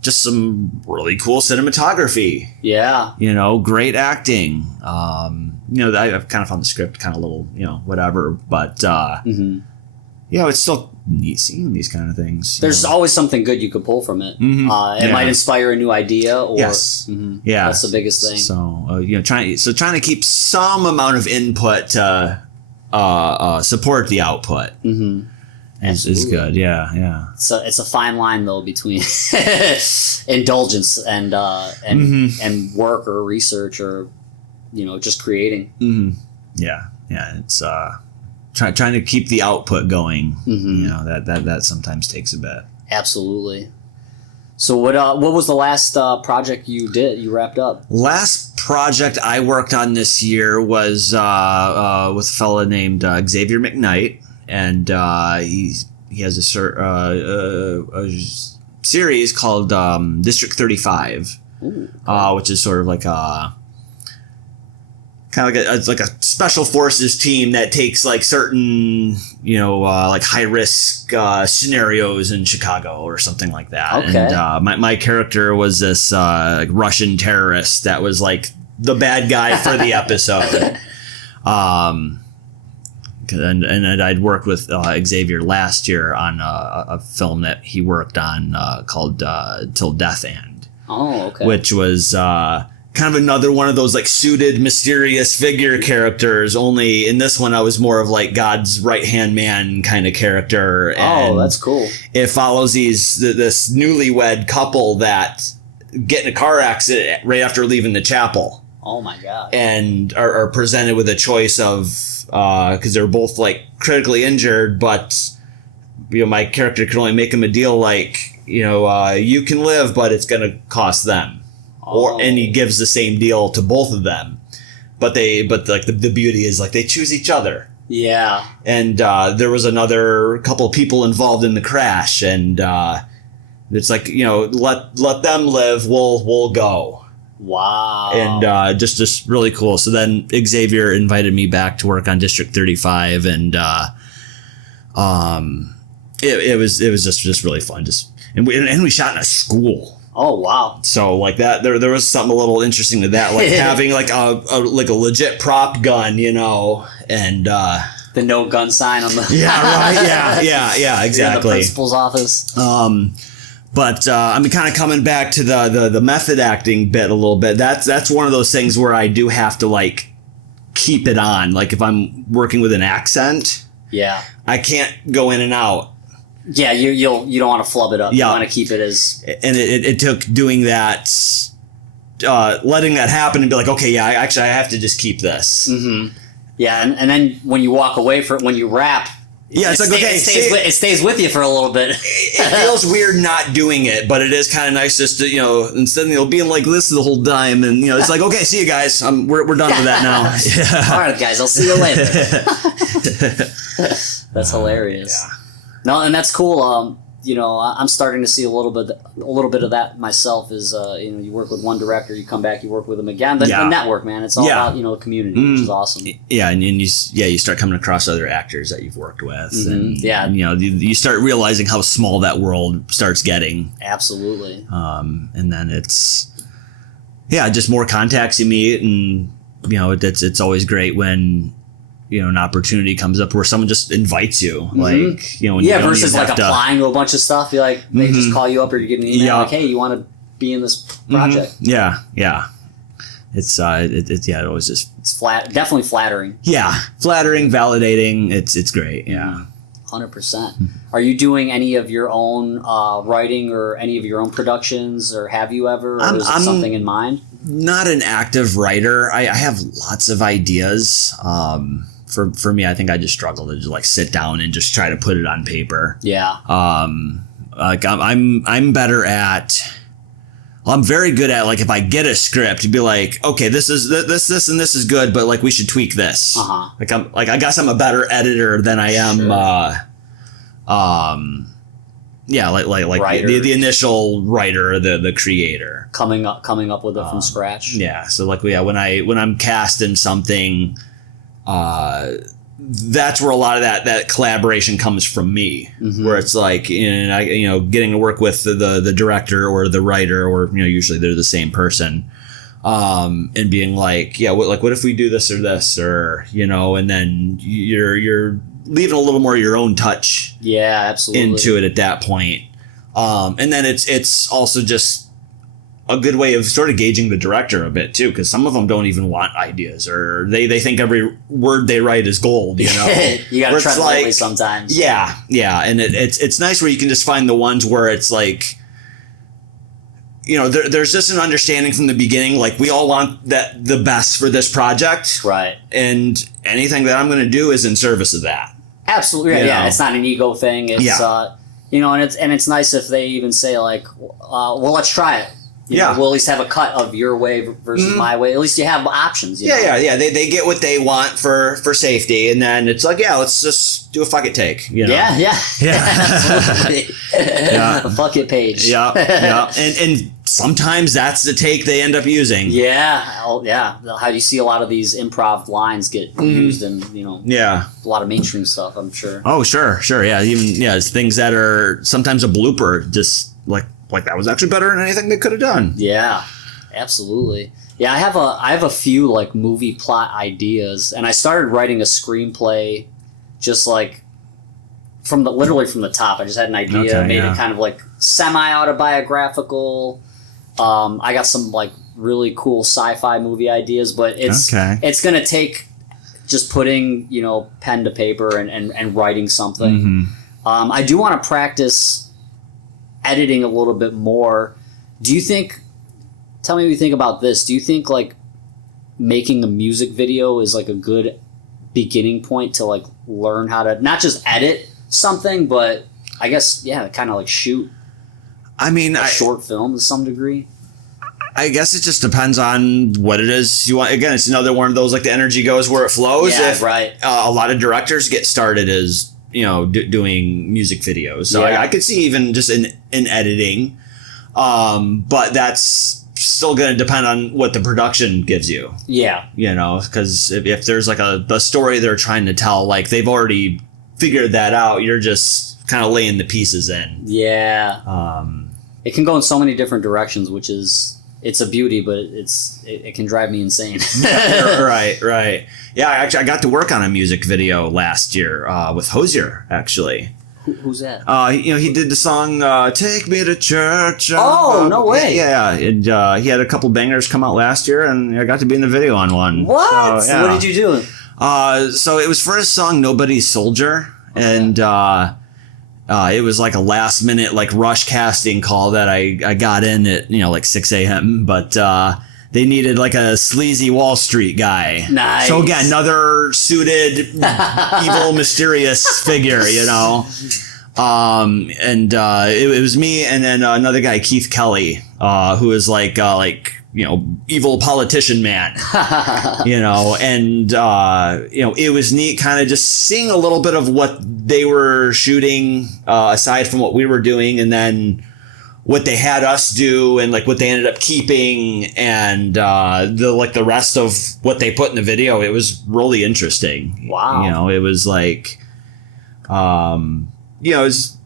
just some really cool cinematography. Yeah. Great acting. I've kind of found the script kind of a little, whatever, but it's still neat seeing these kind of things. There's always something good you could pull from it. It might inspire a new idea, or yes, yeah, that's the biggest thing. So trying to keep some amount of input to support the output is good. Yeah. So it's a fine line though between indulgence and work or research or just creating. Yeah. It's trying to keep the output going. That sometimes takes a bit. Absolutely. So what was the last project you wrapped up? Last project I worked on this year was with a fella named Xavier McKnight, and he has a series called District 35, which is sort of like a kind of like a special forces team that takes like certain like high risk scenarios in Chicago or something like that. Okay. And my character was this like Russian terrorist that was like the bad guy for the episode. And I'd worked with Xavier last year on a film that he worked on called Till Death End. Oh, okay. Which was kind of another one of those like suited mysterious figure characters, only in this one I was more of like God's right hand man kind of character. And that's cool. it follows this newlywed couple that get in a car accident right after leaving the chapel. Oh my God. And are presented with a choice of because they're both like critically injured, but my character can only make them a deal like you can live, but it's gonna cost them. And he gives the same deal to both of them, but like the beauty is like they choose each other. Yeah. And there was another couple of people involved in the crash, and it's like let them live, we'll go. Wow. And just really cool. So then Xavier invited me back to work on District 35, and it was just really fun. And we shot in a school. Oh wow! So like that, there was something a little interesting to that, like having like a legit prop gun, and the no gun sign on the yeah, exactly. The principal's office. But kind of coming back to the method acting bit a little bit. That's one of those things where I do have to like keep it on. Like if I'm working with an accent, I can't go in and out. Yeah, you don't want to flub it up. Yeah. You want to keep it as... And it took doing that, letting that happen and be like, okay, yeah, I have to just keep this. Mm-hmm. Yeah, and then when you walk away from it, when you rap... Yeah, it's like, okay... It stays with you for a little bit. It feels weird not doing it, but it is kind of nice just to, instead of being like this the whole time, and, it's like, okay, see you guys. We're done with that now. Yeah. All right, guys, I'll see you later. That's hilarious. Yeah. No, and that's cool. I'm starting to see a little bit of that myself. Is you work with one director, you come back, you work with them again. The network, man, it's all about community, which is awesome. Yeah, and you start coming across other actors that you've worked with, and you start realizing how small that world starts getting. Absolutely. And then it's just more contacts you meet, and it's always great when an opportunity comes up where someone just invites you, like when you versus like applying to a bunch of stuff. You like they just call you up or you get an email like, hey, you want to be in this project? Yeah. It's it always just it's definitely flattering. Yeah, flattering, validating. It's great. Yeah. 100%. Are you doing any of your own writing or any of your own productions, or have you ever? Or is it something in mind? Not an active writer. I have lots of ideas. For me, I think I just struggle to just like sit down and just try to put it on paper. Yeah. Like I'm better at. Well, I'm very good at like if I get a script to be like, okay, this and this is good, but like we should tweak this. Like I guess I'm a better editor than I am. Sure. Like the initial writer, the creator coming up with it from scratch. Yeah. So like when I'm casting something, that's where a lot of that collaboration comes from me, where it's like, getting to work with the director or the writer, or, usually they're the same person, and being like, what if we do this or this, or, and then you're leaving a little more of your own touch absolutely into it at that point. And then it's also just a good way of sort of gauging the director a bit too, because some of them don't even want ideas, or they think every word they write is gold. You gotta tread lightly sometimes. Yeah, and it's nice where you can just find the ones where it's like, there's just an understanding from the beginning, like we all want the best for this project, right? And anything that I'm going to do is in service of that. Absolutely, right. Yeah. It's not an ego thing. It's and it's nice if they even say like, well, let's try it. We'll at least have a cut of your way versus my way. At least you have options. Yeah. They get what they want for safety, and then it's like, let's just do a fuck it take. Yeah. Absolutely. A fuck it page. Yeah. And sometimes that's the take they end up using. Yeah. How do you see a lot of these improv lines get used in a lot of mainstream stuff? I'm sure. Oh, sure. Yeah. It's things that are sometimes a blooper, just like that was actually better than anything they could have done. Yeah, absolutely. Yeah, I have a few like movie plot ideas, and I started writing a screenplay just like literally from the top. I just had an idea, made it kind of like semi-autobiographical. I got some like really cool sci-fi movie ideas, but it's gonna take just putting pen to paper and writing something. I do want to practice editing a little bit more. Tell me what you think about this. Do you think like making a music video is like a good beginning point to like learn how to not just edit something, but I guess, kind of like shoot a short film to some degree? I guess it just depends on what it is you want. Again, it's another one of those, like the energy goes where it flows. Yeah, right. A lot of directors get started as doing music videos. So I could see even just in editing. But that's still going to depend on what the production gives you. Yeah. Because if there's like a story they're trying to tell, like they've already figured that out, you're just kind of laying the pieces in. Yeah. It can go in so many different directions, which is... It's a beauty, but it can drive me insane. Right. Yeah, I got to work on a music video last year with Hosier, actually. Who's that? He did the song "Take Me to Church." Oh, no way! Yeah, and he had a couple bangers come out last year, and I got to be in the video on one. What? So, what did you do? So it was for his song "Nobody's Soldier," and it was like a last minute like rush casting call that I got in at like 6 a.m. But they needed like a sleazy Wall Street guy. Nice. So again, another suited, evil, mysterious figure, and it was me and then another guy, Keith Kelly, who is like evil politician man, and it was neat kind of just seeing a little bit of what they were shooting aside from what we were doing, and then what they had us do and like what they ended up keeping, and the rest of what they put in the video. It was really interesting. Wow. It was like, it was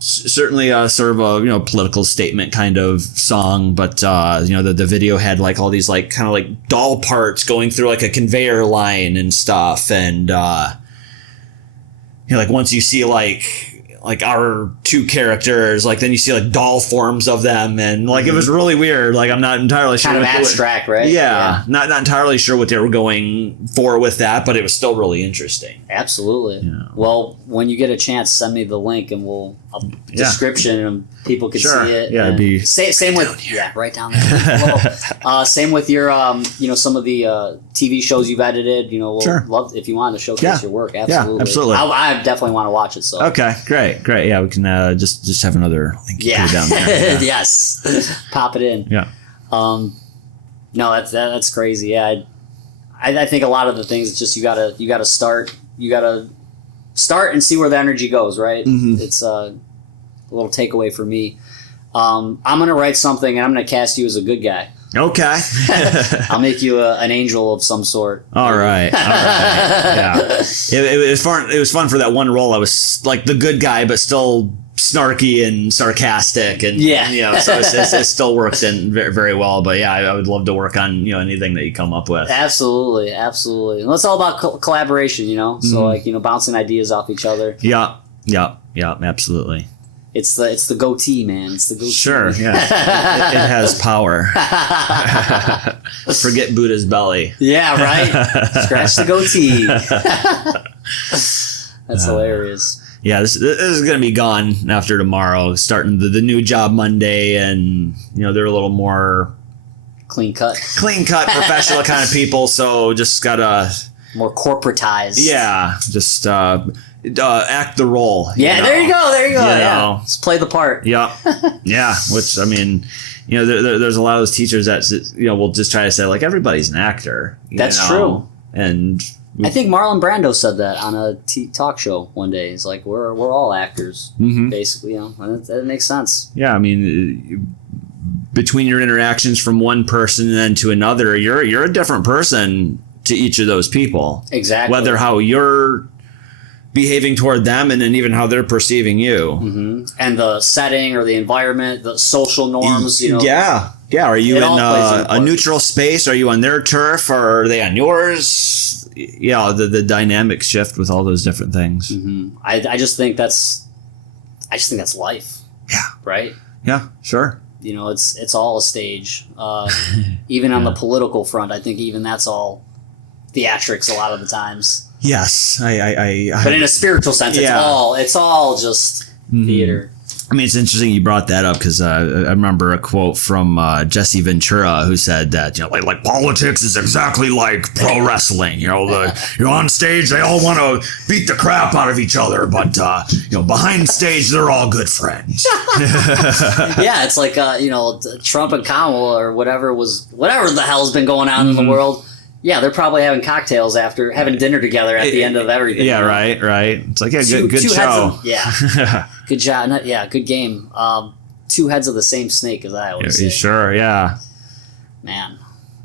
certainly a sort of a political statement kind of song, but the video had like all these like kind of like doll parts going through like a conveyor line and stuff, and like once you see like our two characters, like then you see like doll forms of them, and like it was really weird. Like I'm not entirely sure. Kind of abstract, right? Yeah, not entirely sure what they were going for with that, but it was still really interesting. Absolutely. Yeah. Well, when you get a chance, send me the link and we'll description and people can see it. Yeah, it'd be same with right down there. Same with your some of the TV shows you've edited. We'll love if you want to showcase your work. Absolutely. Yeah, absolutely. I definitely want to watch it. So okay, great. Yeah, we can just have another link down there. Yeah. Yes, pop it in. Yeah. No, that's crazy. Yeah, I think a lot of the things it's just you gotta start and see where the energy goes. Right. Mm-hmm. It's a little takeaway for me. I'm going to write something and I'm going to cast you as a good guy. Okay. I'll make you an angel of some sort. All right. Yeah. It was fun. It was fun for that one role. I was like the good guy, but still snarky and sarcastic, and so it still worked in very, very well. But yeah, I would love to work on anything that you come up with. Absolutely. And it's all about collaboration, So like bouncing ideas off each other. Yeah. Absolutely. It's the goatee, man. It's the goatee. Sure, yeah. It has power. Forget Buddha's belly. Yeah, right? Scratch the goatee. That's hilarious. Yeah, this is going to be gone after tomorrow, starting the new job Monday, and, they're a little more... Clean cut, professional kind of people, so just got to... More corporatized. Yeah, just... act the role. Yeah, there you go. Yeah, just play the part. Yeah, yeah. Which there's a lot of those teachers that will just try to say like everybody's an actor. That's true. And I think Marlon Brando said that on a talk show one day. He's like, "We're all actors, basically." And that makes sense. Yeah, I mean, between your interactions from one person and then to another, you're a different person to each of those people. Exactly. Whether how you're behaving toward them and then even how they're perceiving you. And the setting or the environment, the social norms, Yeah. Are you in a neutral space? Are you on their turf or are they on yours? Yeah, the dynamics shift with all those different things. I just think that's life. Yeah. Right? Yeah, sure. It's all a stage. Even on the political front, I think even that's all theatrics a lot of the times. Yes, but in a spiritual sense, it's all just theater. I mean, it's interesting you brought that up because I remember a quote from Jesse Ventura who said that like politics is exactly like pro wrestling. You're on stage, they all want to beat the crap out of each other, but behind stage they're all good friends. Yeah, it's like Trump and Kamala or whatever the hell's been going on in the world. Yeah, they're probably having cocktails after having dinner together at the end of everything. Yeah, right. It's like, good show. Good job. Yeah, good game. Two heads of the same snake, as I always say. Sure, yeah. Man.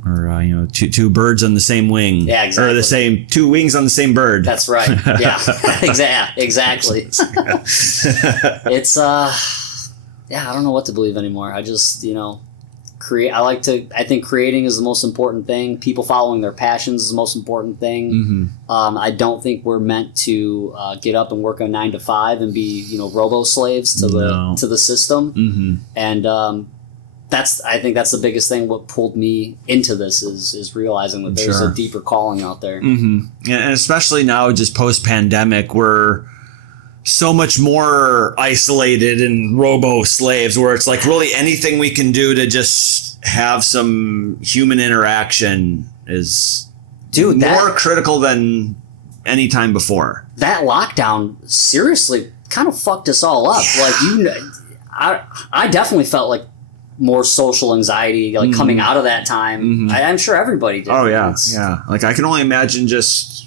Or, two birds on the same wing. Yeah, exactly. Or two wings on the same bird. Think right. Yeah, exactly. It's, I don't know what to believe anymore. I just, I think creating is the most important thing. People following their passions is the most important thing. I don't think we're meant to get up and work a 9 to 5 and be, robo slaves to the system. And I think that's the biggest thing. What pulled me into this is realizing that there's a deeper calling out there. And especially now, just post pandemic, we're so much more isolated and robo slaves where it's like really anything we can do to just have some human interaction is more critical than any time before. That lockdown seriously kind of fucked us all up. Yeah. Like I definitely felt like more social anxiety coming out of that time. I'm sure everybody did. Oh yeah. Yeah. Like I can only imagine just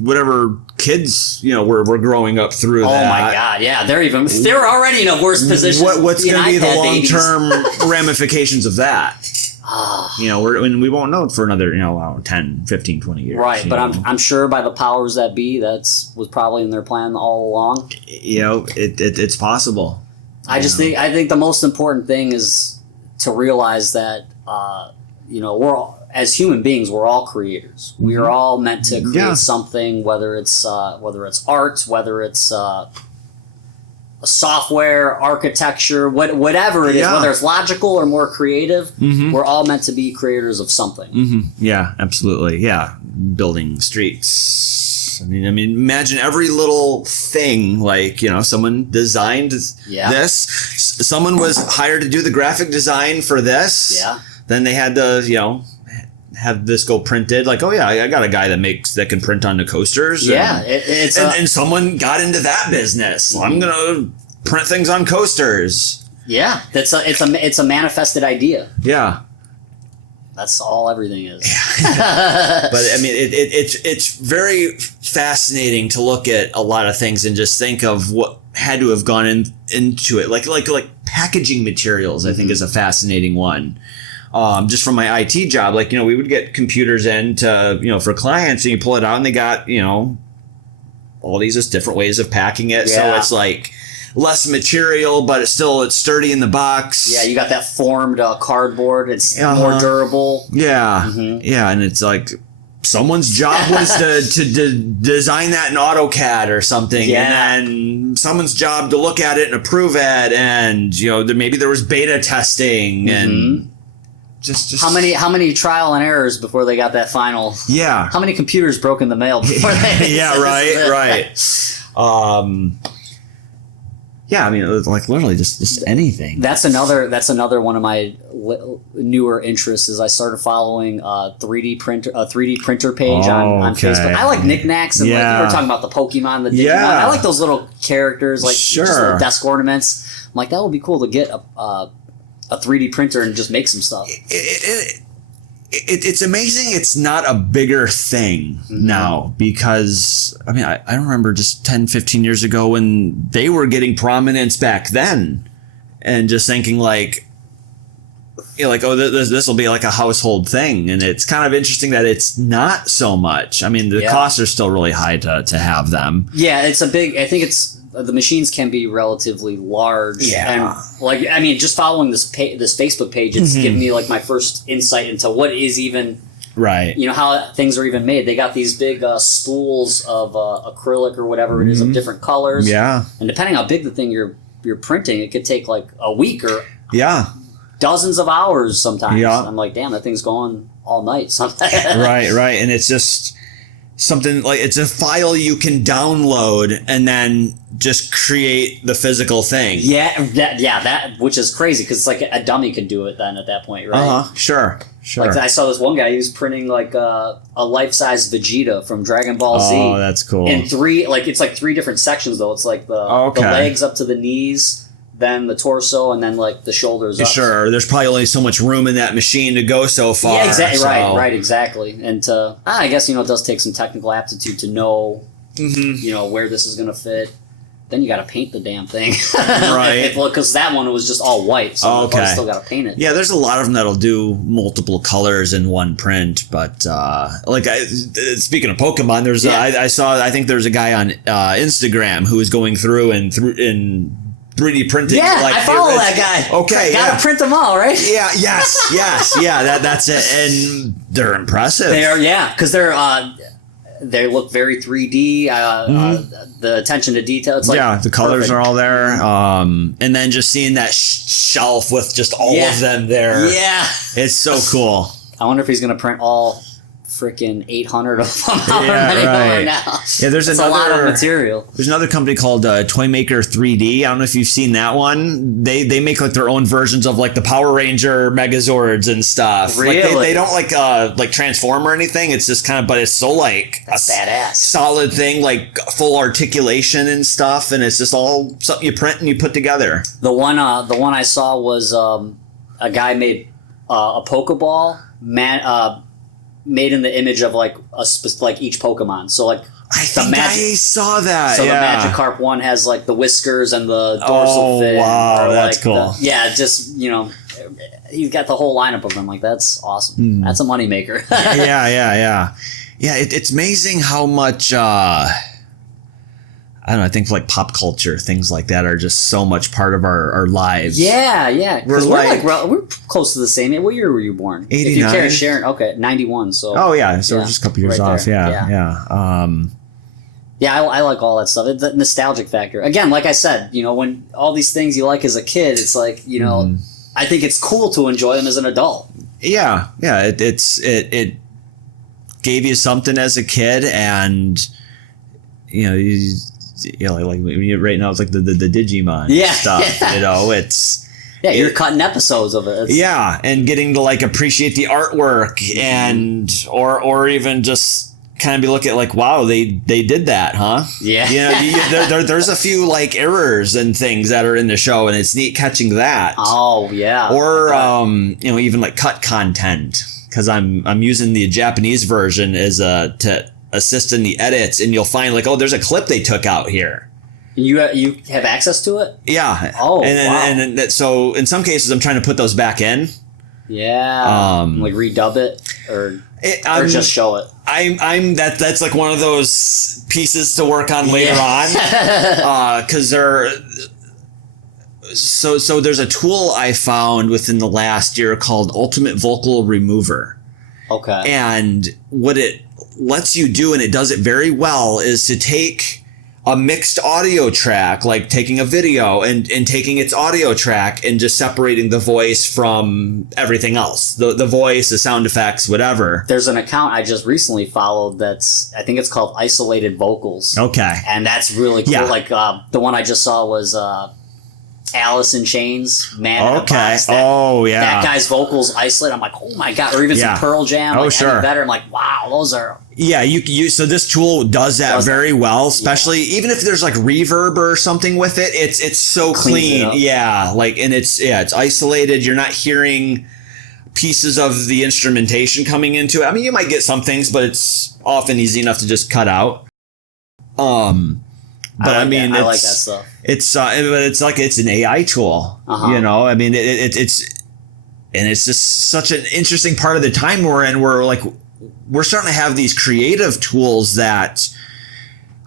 whatever kids were growing up through that. Oh my god, yeah, they're already in a worse position. What's going to be the long-term ramifications of that? We won't know for another 10, 15, 20 years. Right, but I'm sure by the powers that be was probably in their plan all along. It's possible. I think the most important thing is to realize that we're all, as human beings, we're all creators. We are all meant to create something, whether it's art, whether it's a software, architecture, whatever it is, whether it's logical or more creative. We're all meant to be creators of something. Yeah, absolutely. Yeah, building streets. I mean, imagine every little thing. Like someone designed this. Someone was hired to do the graphic design for this. Yeah. Then they had to have this go printed. Like, oh yeah, I got a guy that can print on the coasters. Yeah, and someone got into that business. I'm gonna print things on coasters. Yeah, it's a manifested idea. Yeah, that's all everything is. But I mean, it's very fascinating to look at a lot of things and just think of had to have gone into it. Like packaging materials, I think, is a fascinating one. Just from my IT job, like, we would get computers in to, for clients, and you pull it out and they got, all these just different ways of packing it. Yeah. So it's like less material, but it's sturdy in the box. Yeah, you got that formed cardboard. It's more durable. Yeah. Yeah, and it's like someone's job was to design that in AutoCAD or something. Yeah. And then someone's job to look at it and approve it. And, maybe there was beta testing and just how many trial and errors before they got that final. Yeah. How many computers broke in the mail before they Yeah, right. Yeah, I mean, like literally just anything. That's another one of my newer interests. Is I started following a 3D printer page on Facebook. I like knickknacks and like you were talking about the Pokemon, the Digimon. I like those little characters, like just little desk ornaments. I'm like, that would be cool to get a 3D printer and just make some stuff. It's amazing it's not a bigger thing now, because I mean, I don't remember just 10, 15 years ago when they were getting prominence back then, and just thinking like, oh, this will be like a household thing. And it's kind of interesting that it's not so much. I mean, the costs are still really high to have them. Yeah, I think the machines can be relatively large. Yeah. And like, I mean, just following this Facebook page, it's given me like my first insight into what is even, right. How things are even made. They got these big spools of acrylic or whatever it is of different colors. Yeah. And depending how big the thing you're printing, it could take like a week or dozens of hours sometimes. Yeah. I'm like, damn, that thing's going all night sometimes. Right. And it's just something like, it's a file you can download and then just create the physical thing. That which is crazy, because it's like a dummy could do it then at that point, right? Sure. Like I saw this one guy, he was printing like a life-size Vegeta from Dragon Ball Z. Oh, that's cool. And it's like three different sections though. It's like the legs up to the knees, then the torso, and then like the shoulders up. Sure, there's probably only so much room in that machine to go so far. Yeah, exactly. So. Right, exactly. And I guess it does take some technical aptitude to know, where this is going to fit. Then you got to paint the damn thing, right? Because that one was just all white, so you still got to paint it. Yeah, there's a lot of them that'll do multiple colors in one print, but speaking of Pokemon, there's I think there's a guy on Instagram who is going through in 3D printing. Yeah, I follow that guy. Okay, gotta print them all, right? Yeah, yes, yeah. That's it, and they're impressive. They are, because they look very 3D. The attention to detail. It's like the colors are all there. And then just seeing that shelf with just all of them there. Yeah, it's so cool. I wonder if he's gonna print all freaking 800 of them. Right now. Yeah, there's a lot of material. There's another company called Toymaker 3D. I don't know if you've seen that one. They make like their own versions of like the Power Ranger Megazords and stuff. Really? Like they don't like transform or anything. It's just kind of, but it's so like that's badass, solid thing, like full articulation and stuff. And it's just all something you print and you put together. The one I saw was a guy made a Pokeball made in the image of like each Pokemon. So like I saw that. So the Magikarp one has like the whiskers and the dorsal fin. Oh wow, that's cool. He's got the whole lineup of them. Like that's awesome. That's a moneymaker. Yeah. It's amazing how much. I don't know, I think like pop culture, things like that are just so much part of our lives. Yeah. Because we're close to the same age. What year were you born? 89. If you care sharing, okay, 91. So. Oh yeah, so we're just a couple years off. Yeah. I like all that stuff. It's the nostalgic factor. Again, like I said, when all these things you like as a kid, it's like, I think it's cool to enjoy them as an adult. Yeah. It gave you something as a kid, and like right now it's like the Digimon stuff. It's you're cutting episodes of it. And getting to like appreciate the artwork and or even just kind of be looking at like, wow, they did that, huh? Yeah. There's a few like errors and things that are in the show, and it's neat catching that. Oh yeah. Or even like cut content, because I'm using the Japanese version as to assist in the edits, and you'll find like, oh, there's a clip they took out here. You have access to it? Yeah. Oh, and then so in some cases I'm trying to put those back in. Yeah. Like redub it or just show it. That's like one of those pieces to work on later on. Because so there's a tool I found within the last year called Ultimate Vocal Remover. Okay. And what it lets you do, and it does it very well, is to take a mixed audio track, like taking a video and taking its audio track and just separating the voice from everything else. The voice, the sound effects, whatever. There's an account I just recently followed I think it's called Isolated Vocals. Okay. And that's really cool. Yeah. Like the one I just saw was Alice in Chains, Man in a Box. That guy's vocals isolated. I'm like, oh my God. Or even some Pearl Jam. Oh, like sure. Better. I'm like, wow, those are... Yeah, you so this tool does that very well, especially even if there's like reverb or something with it, it's so clean. Yeah, like and it's isolated. You're not hearing pieces of the instrumentation coming into it. I mean, you might get some things, but it's often easy enough to just cut out. But I like that stuff. It's an AI tool. You know, I mean, it's just such an interesting part of the time we're in. We're starting to have these creative tools that,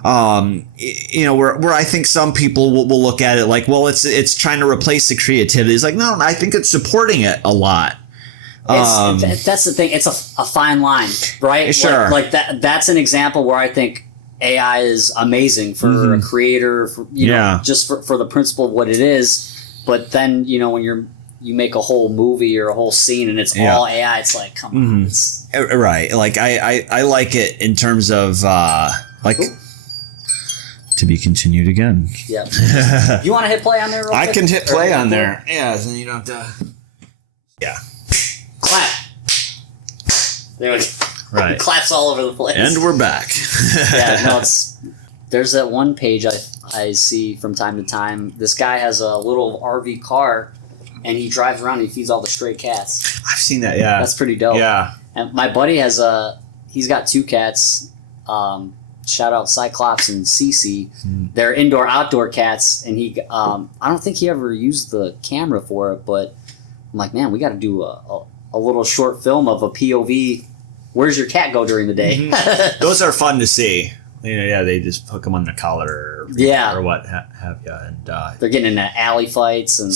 where I think some people will look at it like, well, it's trying to replace the creativity. It's like, no, I think it's supporting it a lot. That's the thing. It's a fine line, right? Sure. Like that. That's an example where I think AI is amazing for a creator, just for the principle of what it is. But then, when you make a whole movie or a whole scene and it's all AI, it's like, come on. Right. Like I like it in terms of to be continued again. Yeah. You want to hit play on there real quick? I can hit play on there. Yeah, then you don't have to. Yeah. Clap. There we go. Right. Claps all over the place. And we're back. There's that one page I see from time to time. This guy has a little RV car and he drives around and he feeds all the stray cats. I've seen that, yeah. That's pretty dope. Yeah. And my buddy he's got 2 cats. Shout out Cyclops and Cece. They're indoor-outdoor cats, and I don't think he ever used the camera for it, but I'm like, man, we got to do a little short film of a POV. Where's your cat go during the day? Those are fun to see. They just hook them on the collar or what have you. And they're getting into alley fights and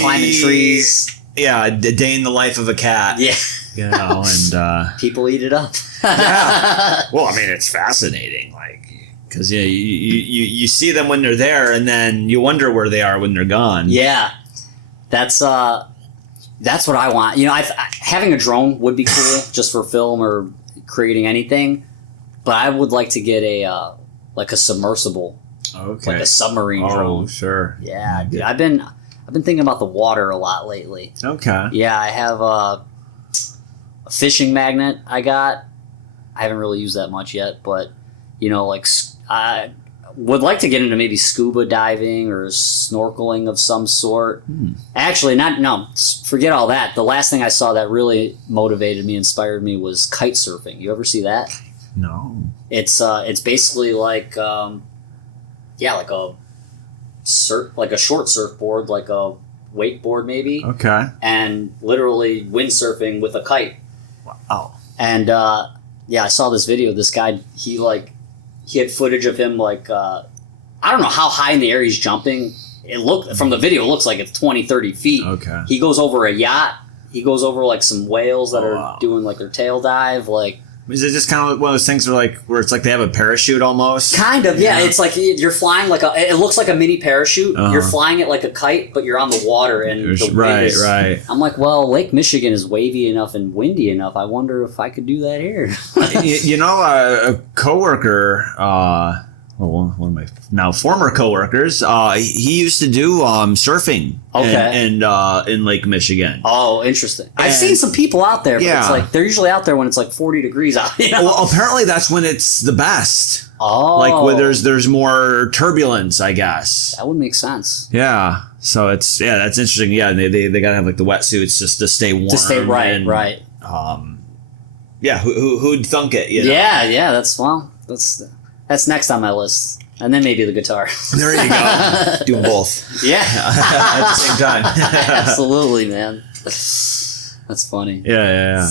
climbing trees. Yeah, a day in the life of a cat. Yeah. And people eat it up. Yeah. Well, I mean, it's fascinating, because you see them when they're there, and then you wonder where they are when they're gone. Yeah, that's what I want. Having a drone would be cool just for film or creating anything, but I would like to get a submersible, like a submarine drone. Oh, sure. Yeah, dude, I've been thinking about the water a lot lately. Okay. Yeah, I have a fishing magnet I got. I haven't really used that much yet, but, I would like to get into maybe scuba diving or snorkeling of some sort. Actually, forget all that. The last thing I saw that really motivated me, inspired me, was kite surfing. You ever see that? No. It's basically like a short surfboard, like a wakeboard maybe. Okay. And literally windsurfing with a kite. Wow. And I saw this video. This guy, he had footage of him I don't know how high in the air he's jumping. From the video, it looks like it's 20, 30 feet. Okay. He goes over a yacht. He goes over some whales that are doing their tail dive. Is it just kind of one of those things where it's like they have a parachute almost? Kind of, yeah. It's like you're flying it looks like a mini parachute. You're flying it like a kite, but you're on the water and the wind is... Right. I'm like, well, Lake Michigan is wavy enough and windy enough. I wonder if I could do that here. A coworker, one of my now former coworkers, he used to do surfing in Lake Michigan. Oh, interesting. I've seen some people out there, but it's they're usually out there when it's 40 degrees out. Well, apparently that's when it's the best. Oh. When there's more turbulence, I guess. That would make sense. Yeah. So that's interesting. Yeah, they gotta have the wetsuits just to stay warm. To stay right. Yeah, who'd thunk it? Yeah, that's next on my list. and then maybe the guitar. There you go. Do both. Yeah. At the same time. Absolutely, man. That's funny. Yeah.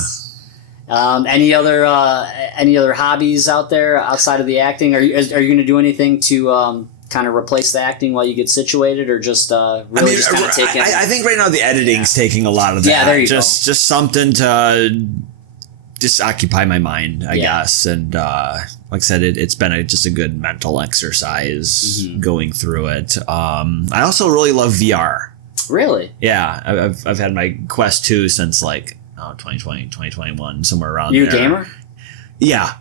Any other hobbies out there outside of the acting? Are you going to do anything to kind of replace the acting while you get situated, or just really just kind of take it? I think right now the editing's taking a lot of that. Yeah, there you go. Just something to just occupy my mind, I guess. And like I said, it's been just a good mental exercise going through it. I also really love VR. Really? Yeah, I've had my Quest 2 since 2020, 2021, somewhere around there. You a gamer? Yeah,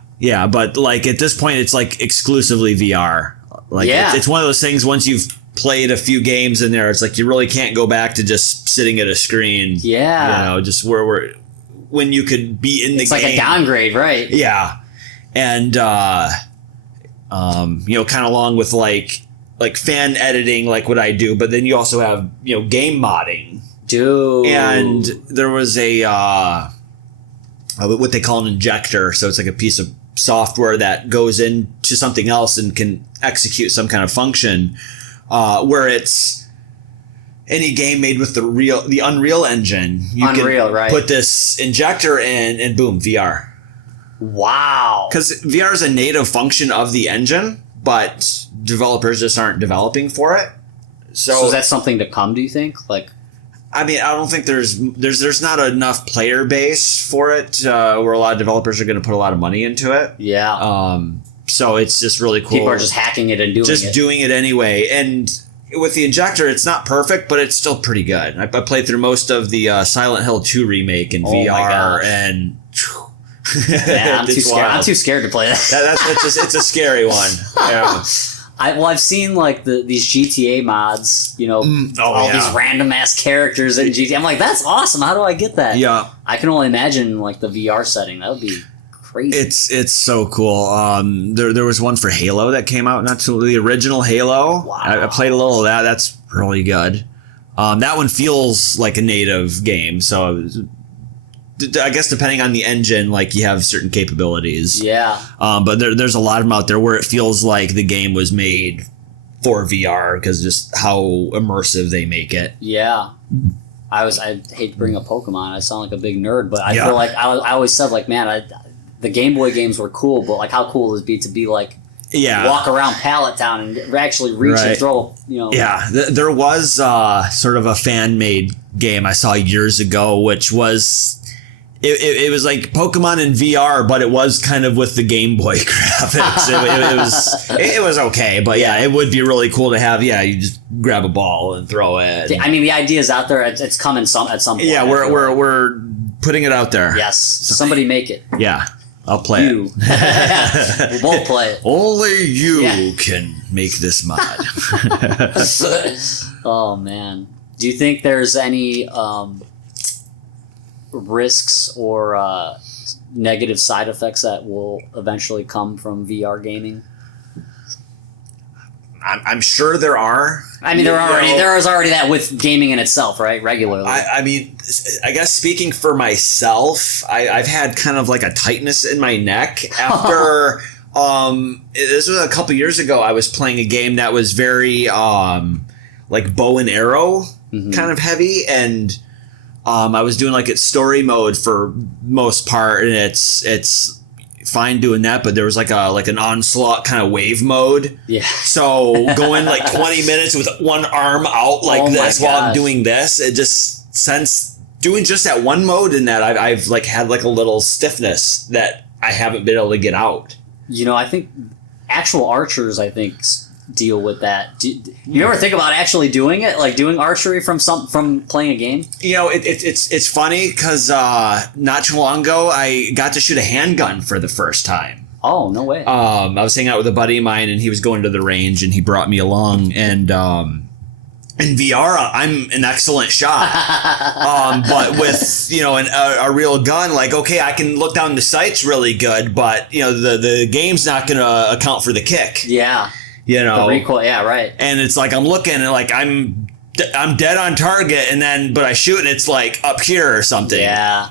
but at this point it's exclusively VR. It's one of those things, once you've played a few games in there, it's you really can't go back to just sitting at a screen. Yeah. Just when you could be in the game. It's like a downgrade, right? Yeah. And kind of along with fan editing, what I do, but then you also have, game modding. Dude. And there was what they call an injector. So it's a piece of software that goes into something else and can execute some kind of function, where it's any game made with the Unreal Engine. You can put this injector in and boom, VR. Wow. Because VR is a native function of the engine, but developers just aren't developing for it. So is that something to come, do you think? I don't think there's not enough player base for it where a lot of developers are going to put a lot of money into it. Yeah. So it's just really cool. People are just hacking it and doing it anyway. And with the injector, it's not perfect, but it's still pretty good. I played through most of the Silent Hill 2 remake in VR, and yeah, I'm too scared. I'm too scared to play that. It's a scary one. Yeah. I've seen these GTA mods, these random ass characters in GTA. I'm like, that's awesome. How do I get that? Yeah. I can only imagine the VR setting. That would be crazy. It's so cool. There was one for Halo that came out, the original Halo. Wow. I played a little of that. That's really good. That one feels like a native game, so I guess depending on the engine, you have certain capabilities. Yeah. But there's a lot of them out there where it feels like the game was made for VR because just how immersive they make it. Yeah. I hate to bring up Pokemon. I sound like a big nerd, but I feel I always said man, the Game Boy games were cool, but how cool would it be to be walk around Pallet Town and actually reach and throw, Yeah, there was sort of a fan-made game I saw years ago, which was... It was like Pokemon in VR, but it was kind of with the Game Boy graphics. It was okay, but it would be really cool to have. Yeah, you just grab a ball and throw it. I mean, the idea is out there. It's coming at some point. Yeah, we're putting it out there. Yes, somebody make it. Yeah, I'll play it. We'll both play it. Only you can make this mod. Oh man, do you think there's any risks or negative side effects that will eventually come from VR gaming? I'm sure there are. I mean, there is already that with gaming in itself, right? Regularly. I mean, I guess speaking for myself, I've had kind of a tightness in my neck after. This was a couple years ago. I was playing a game that was very bow and arrow kind of heavy, and I was doing its story mode for most part, and it's fine doing that, but there was an onslaught kind of wave mode. Yeah. So going 20 minutes with one arm out this while I'm doing this, it just since doing just that one mode in that I've had a little stiffness that I haven't been able to get out. I think actual archers deal with that. You ever think about actually doing it, doing archery from playing a game? It's funny because not too long ago I got to shoot a handgun for the first time. Oh, no way. I was hanging out with a buddy of mine, and he was going to the range, and he brought me along, and in VR I'm an excellent shot, but with a real gun, okay, I can look down the sights really good, but the game's not going to account for the kick. Yeah. The recoil, yeah, right. And it's I'm looking and I'm dead on target, and then but I shoot and it's up here or something. Yeah.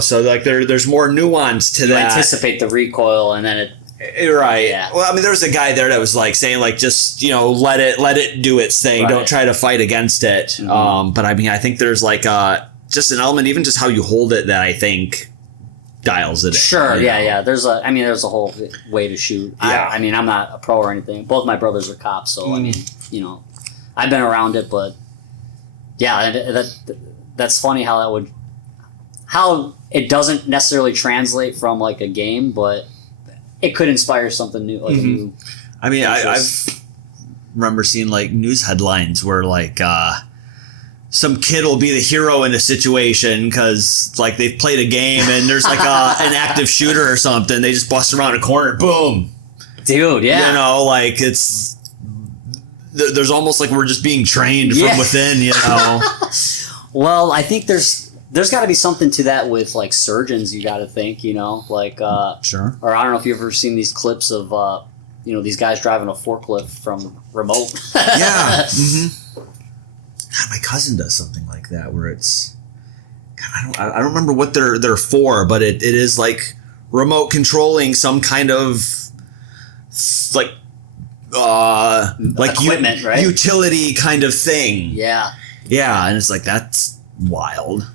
So there's more nuance to that. You anticipate the recoil, and then Right. Yeah. Well, I mean, there was a guy there that was like saying like, just, let it do its thing. Right. Don't try to fight against it. Mm-hmm. But I mean, I think there's like just an element, even just how you hold it, that I think dials it in. Sure. Yeah. There's a whole way to shoot. Yeah. I mean, I'm not a pro or anything. Both my brothers are cops, so I mean, I've been around it, but yeah, that's funny how it doesn't necessarily translate from like a game, but it could inspire something new. Like new. I mean, I've remember seeing like news headlines where like some kid will be the hero in a situation because like they've played a game and there's like an active shooter or something. They just bust around a corner, boom, dude. Yeah, like it's. There's almost like we're just being trained from within, Well, I think there's got to be something to that with like surgeons. You got to think, like sure. Or I don't know if you've ever seen these clips of these guys driving a forklift from remote. Yeah. Mm-hmm. God, my cousin does something like that where it's. God, I don't remember what they're for, but it is like remote controlling some kind of like equipment, right? Utility kind of thing. Yeah, and it's like that's wild.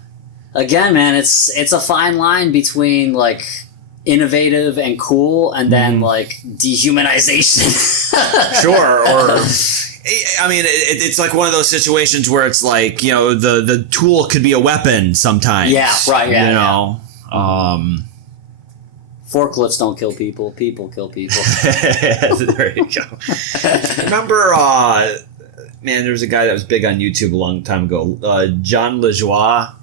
Again, man, it's a fine line between like innovative and cool, and then like dehumanization. Sure, or I mean, it's like one of those situations where it's like the tool could be a weapon sometimes. Yeah, right. Yeah, forklifts don't kill people. People kill people. There you go. Remember, man, there was a guy that was big on YouTube a long time ago. John LaJoie.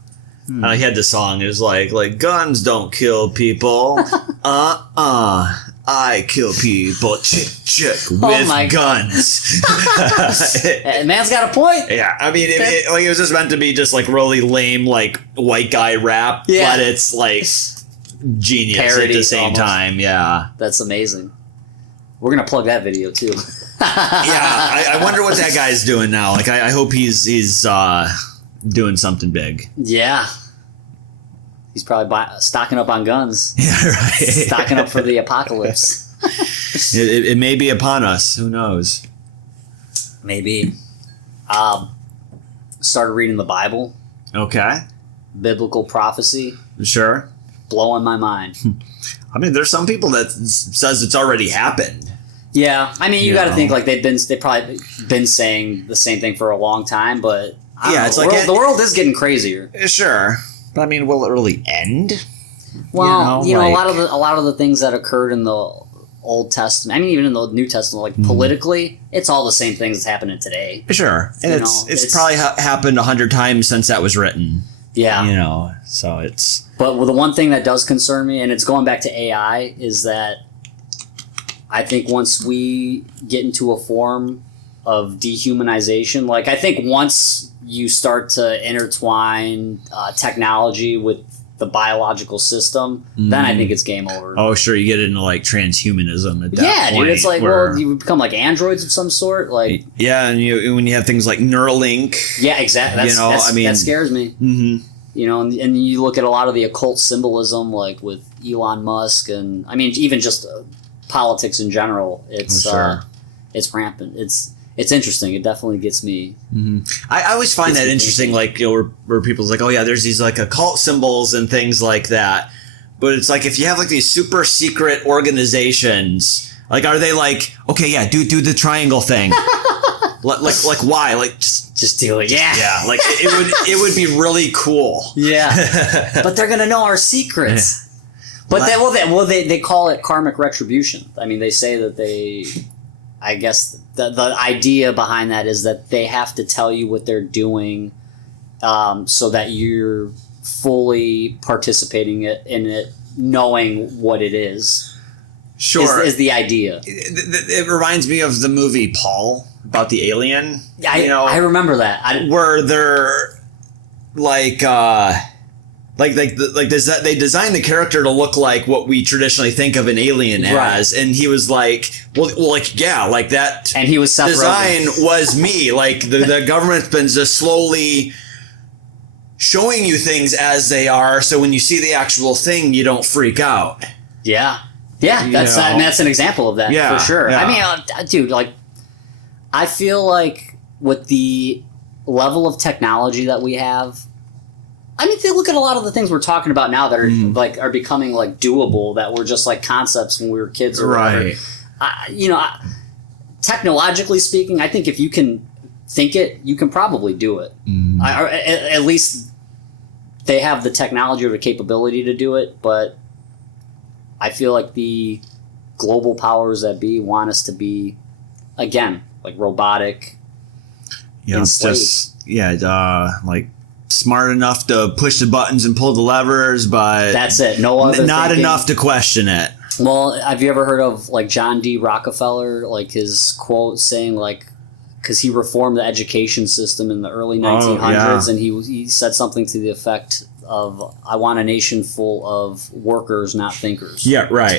He had this song. It was like guns don't kill people. I kill people. Chick with guns. Man's got a point. Yeah, I mean, it was just meant to be just like really lame, like white guy rap. Yeah. But it's like genius parody at the same time. Yeah, that's amazing. We're gonna plug that video too. I wonder what that guy's doing now. Like, I hope he's doing something big. Yeah, he's probably stocking up on guns. Yeah, right. Stocking up for the apocalypse. It may be upon us. Who knows? Maybe. Started reading the Bible. Okay. Biblical prophecy. Sure. Blowing my mind. I mean, there's some people that says it's already happened. Yeah, I mean, you got to think like they've probably been saying the same thing for a long time, but it's like the world is getting crazier. Sure, but I mean, will it really end? Well, a lot of the things that occurred in the Old Testament, I mean, even in the New Testament, like politically, it's all the same things that's happening today. Sure, and it's probably happened 100 times since that was written. Yeah, so it's. But the one thing that does concern me, and it's going back to AI, is that I think once we get into a form of dehumanization, like I think once you start to intertwine technology with the biological system, then I think it's game over. Oh, sure, you get into like transhumanism at that point. Dude, it's like, well, you become like androids of some sort, like. Yeah, and when you have things like Neuralink. Yeah, exactly. That scares me. Mm-hmm. And you look at a lot of the occult symbolism, like with Elon Musk, and I mean, even just politics in general. It's it's rampant. It's interesting. It definitely gets me. Mm-hmm. I always find that interesting, like where people's like, oh yeah, there's these like occult symbols and things like that. But it's like if you have like these super secret organizations, like are they like, okay, yeah, do the triangle thing. like why? Like just do it. Yeah. Like it would be really cool. Yeah. But they're gonna know our secrets. But they call it karmic retribution. I mean, they say that I guess the idea behind that is that they have to tell you what they're doing, so that you're fully participating in it, knowing what it is. Sure, is the idea. It reminds me of the movie Paul about the alien. Yeah, I remember that. Where they're like. They designed the character to look like what we traditionally think of an alien as, and he was like, like that. And he was Seth design Rogen. Was me. Like the government's been just slowly showing you things as they are, so when you see the actual thing, you don't freak out. Yeah, Yeah, that's an example of that, for sure. Yeah. I mean, dude, like, I feel like with the level of technology that we have, I mean, look at a lot of the things we're talking about now that are are becoming like doable, that were just like concepts when we were kids or whatever. Technologically speaking, I think if you can think it, you can probably do it. At least they have the technology or the capability to do it, but I feel like the global powers that be want us to be, again, like robotic. It's just like smart enough to push the buttons and pull the levers, but that's it. No other not thinking. Enough to question it. Well, have you ever heard of like John D. Rockefeller, like his quote saying like, because he reformed the education system in the early 1900s, and he said something to the effect of, "I want a nation full of workers, not thinkers." Yeah, right,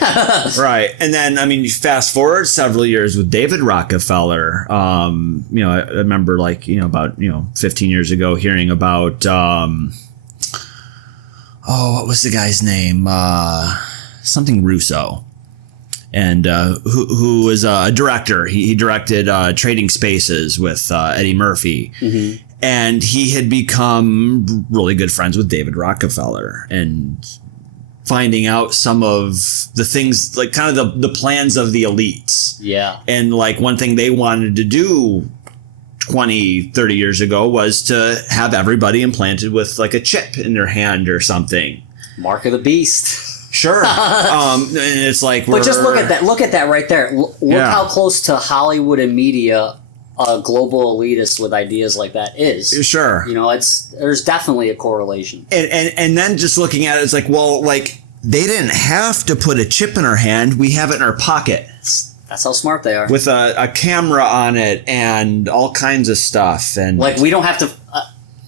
right. And then, I mean, you fast forward several years with David Rockefeller. I remember about 15 years ago hearing about what was the guy's name? Something Russo. And who was a director. He directed Trading Spaces with Eddie Murphy. Mm-hmm. And he had become really good friends with David Rockefeller, and finding out some of the things, like kind of the plans of the elites. Yeah. And like one thing they wanted to do 20, 30 years ago was to have everybody implanted with like a chip in their hand or something. Mark of the beast. Sure. And it's like, but just look at that. Look at that right there. Look how close to Hollywood and media a global elitist with ideas like that is. Sure. There's definitely a correlation. And then just looking at it, it's like, well, like they didn't have to put a chip in our hand. We have it in our pocket. That's how smart they are. With a camera on it and all kinds of stuff. And like, we don't have to,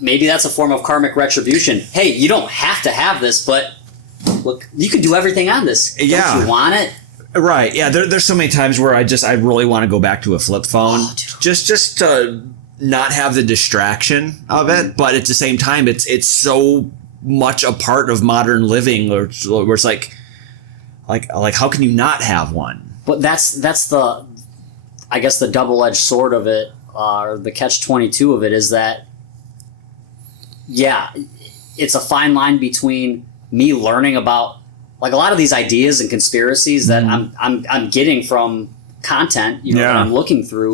maybe that's a form of karmic retribution. Hey, you don't have to have this, but look, you can do everything on this. Yeah. Don't you want it? Right. Yeah. There's so many times where I really want to go back to a flip phone, just to not have the distraction of it. But at the same time, it's so much a part of modern living, where it's like how can you not have one? But that's the, I guess, the double-edged sword of it, or the catch-22 of it, is that, yeah, it's a fine line between me learning about like a lot of these ideas and conspiracies that I'm getting from content, that I'm looking through,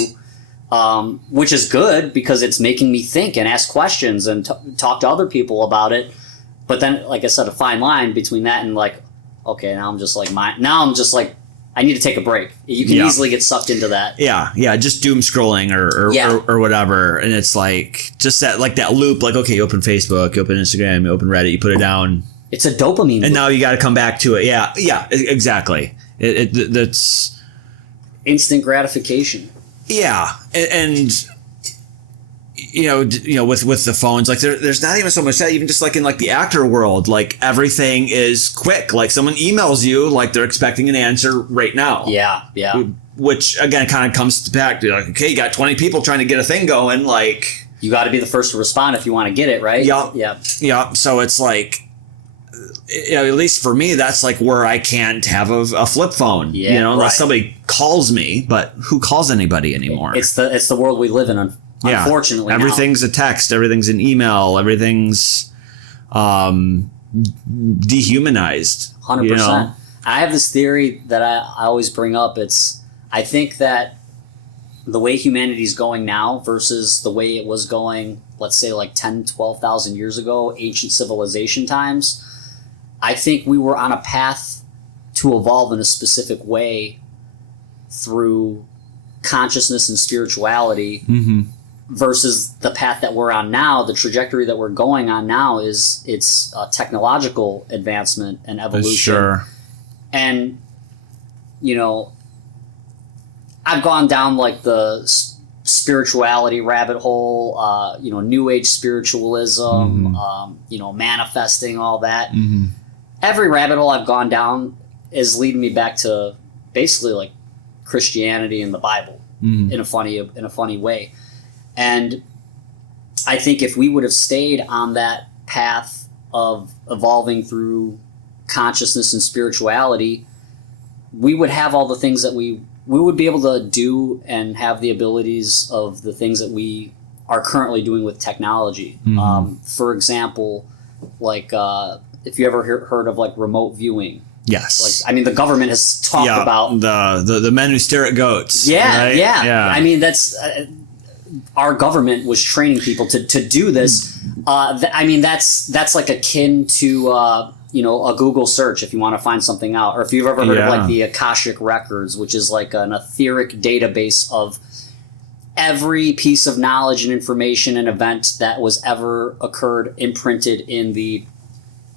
which is good because it's making me think and ask questions and talk to other people about it. But then, like I said, a fine line between that and like, okay, now I'm just like I need to take a break. You can easily get sucked into that. Yeah, just doom scrolling or whatever, and it's like just that loop. Like, okay, you open Facebook, you open Instagram, you open Reddit, you put it down. It's a dopamine loop. And now you got to come back to it. Yeah, exactly. That's instant gratification. Yeah, and with the phones, like there's not even so much that, even just like in like the actor world, like everything is quick. Like someone emails you, like they're expecting an answer right now. Yeah. Which again kind of comes back to like, okay, you got 20 people trying to get a thing going, like you got to be the first to respond if you want to get it right. Yeah. So it's like, at least for me, that's like where I can't have a flip phone. Unless somebody calls me. But who calls anybody anymore? It's the world we live in. Unfortunately, everything's a text, everything's an email, everything's dehumanized. 100%. I have this theory that I always bring up. I think that the way humanity's going now versus the way it was going, let's say like 10, 12,000 years ago, ancient civilization times, I think we were on a path to evolve in a specific way through consciousness and spirituality. Versus the path that we're on now, the trajectory that we're going on now it's technological advancement and evolution. Sure. And, I've gone down like the spirituality rabbit hole, New Age spiritualism, manifesting, all that. Every rabbit hole I've gone down is leading me back to basically like Christianity and the Bible in a funny way. And I think if we would have stayed on that path of evolving through consciousness and spirituality, we would have all the things that we would be able to do and have the abilities of the things that we are currently doing with technology. For example, like if you ever heard of like remote viewing. Yes. Like, I mean, the government has talked about the men who stare at goats. Yeah, right? yeah. I mean, that's our government was training people to do this. I mean, that's like akin to a Google search if you want to find something out, or if you've ever heard of like the Akashic Records, which is like an etheric database of every piece of knowledge and information and event that was ever occurred, imprinted in the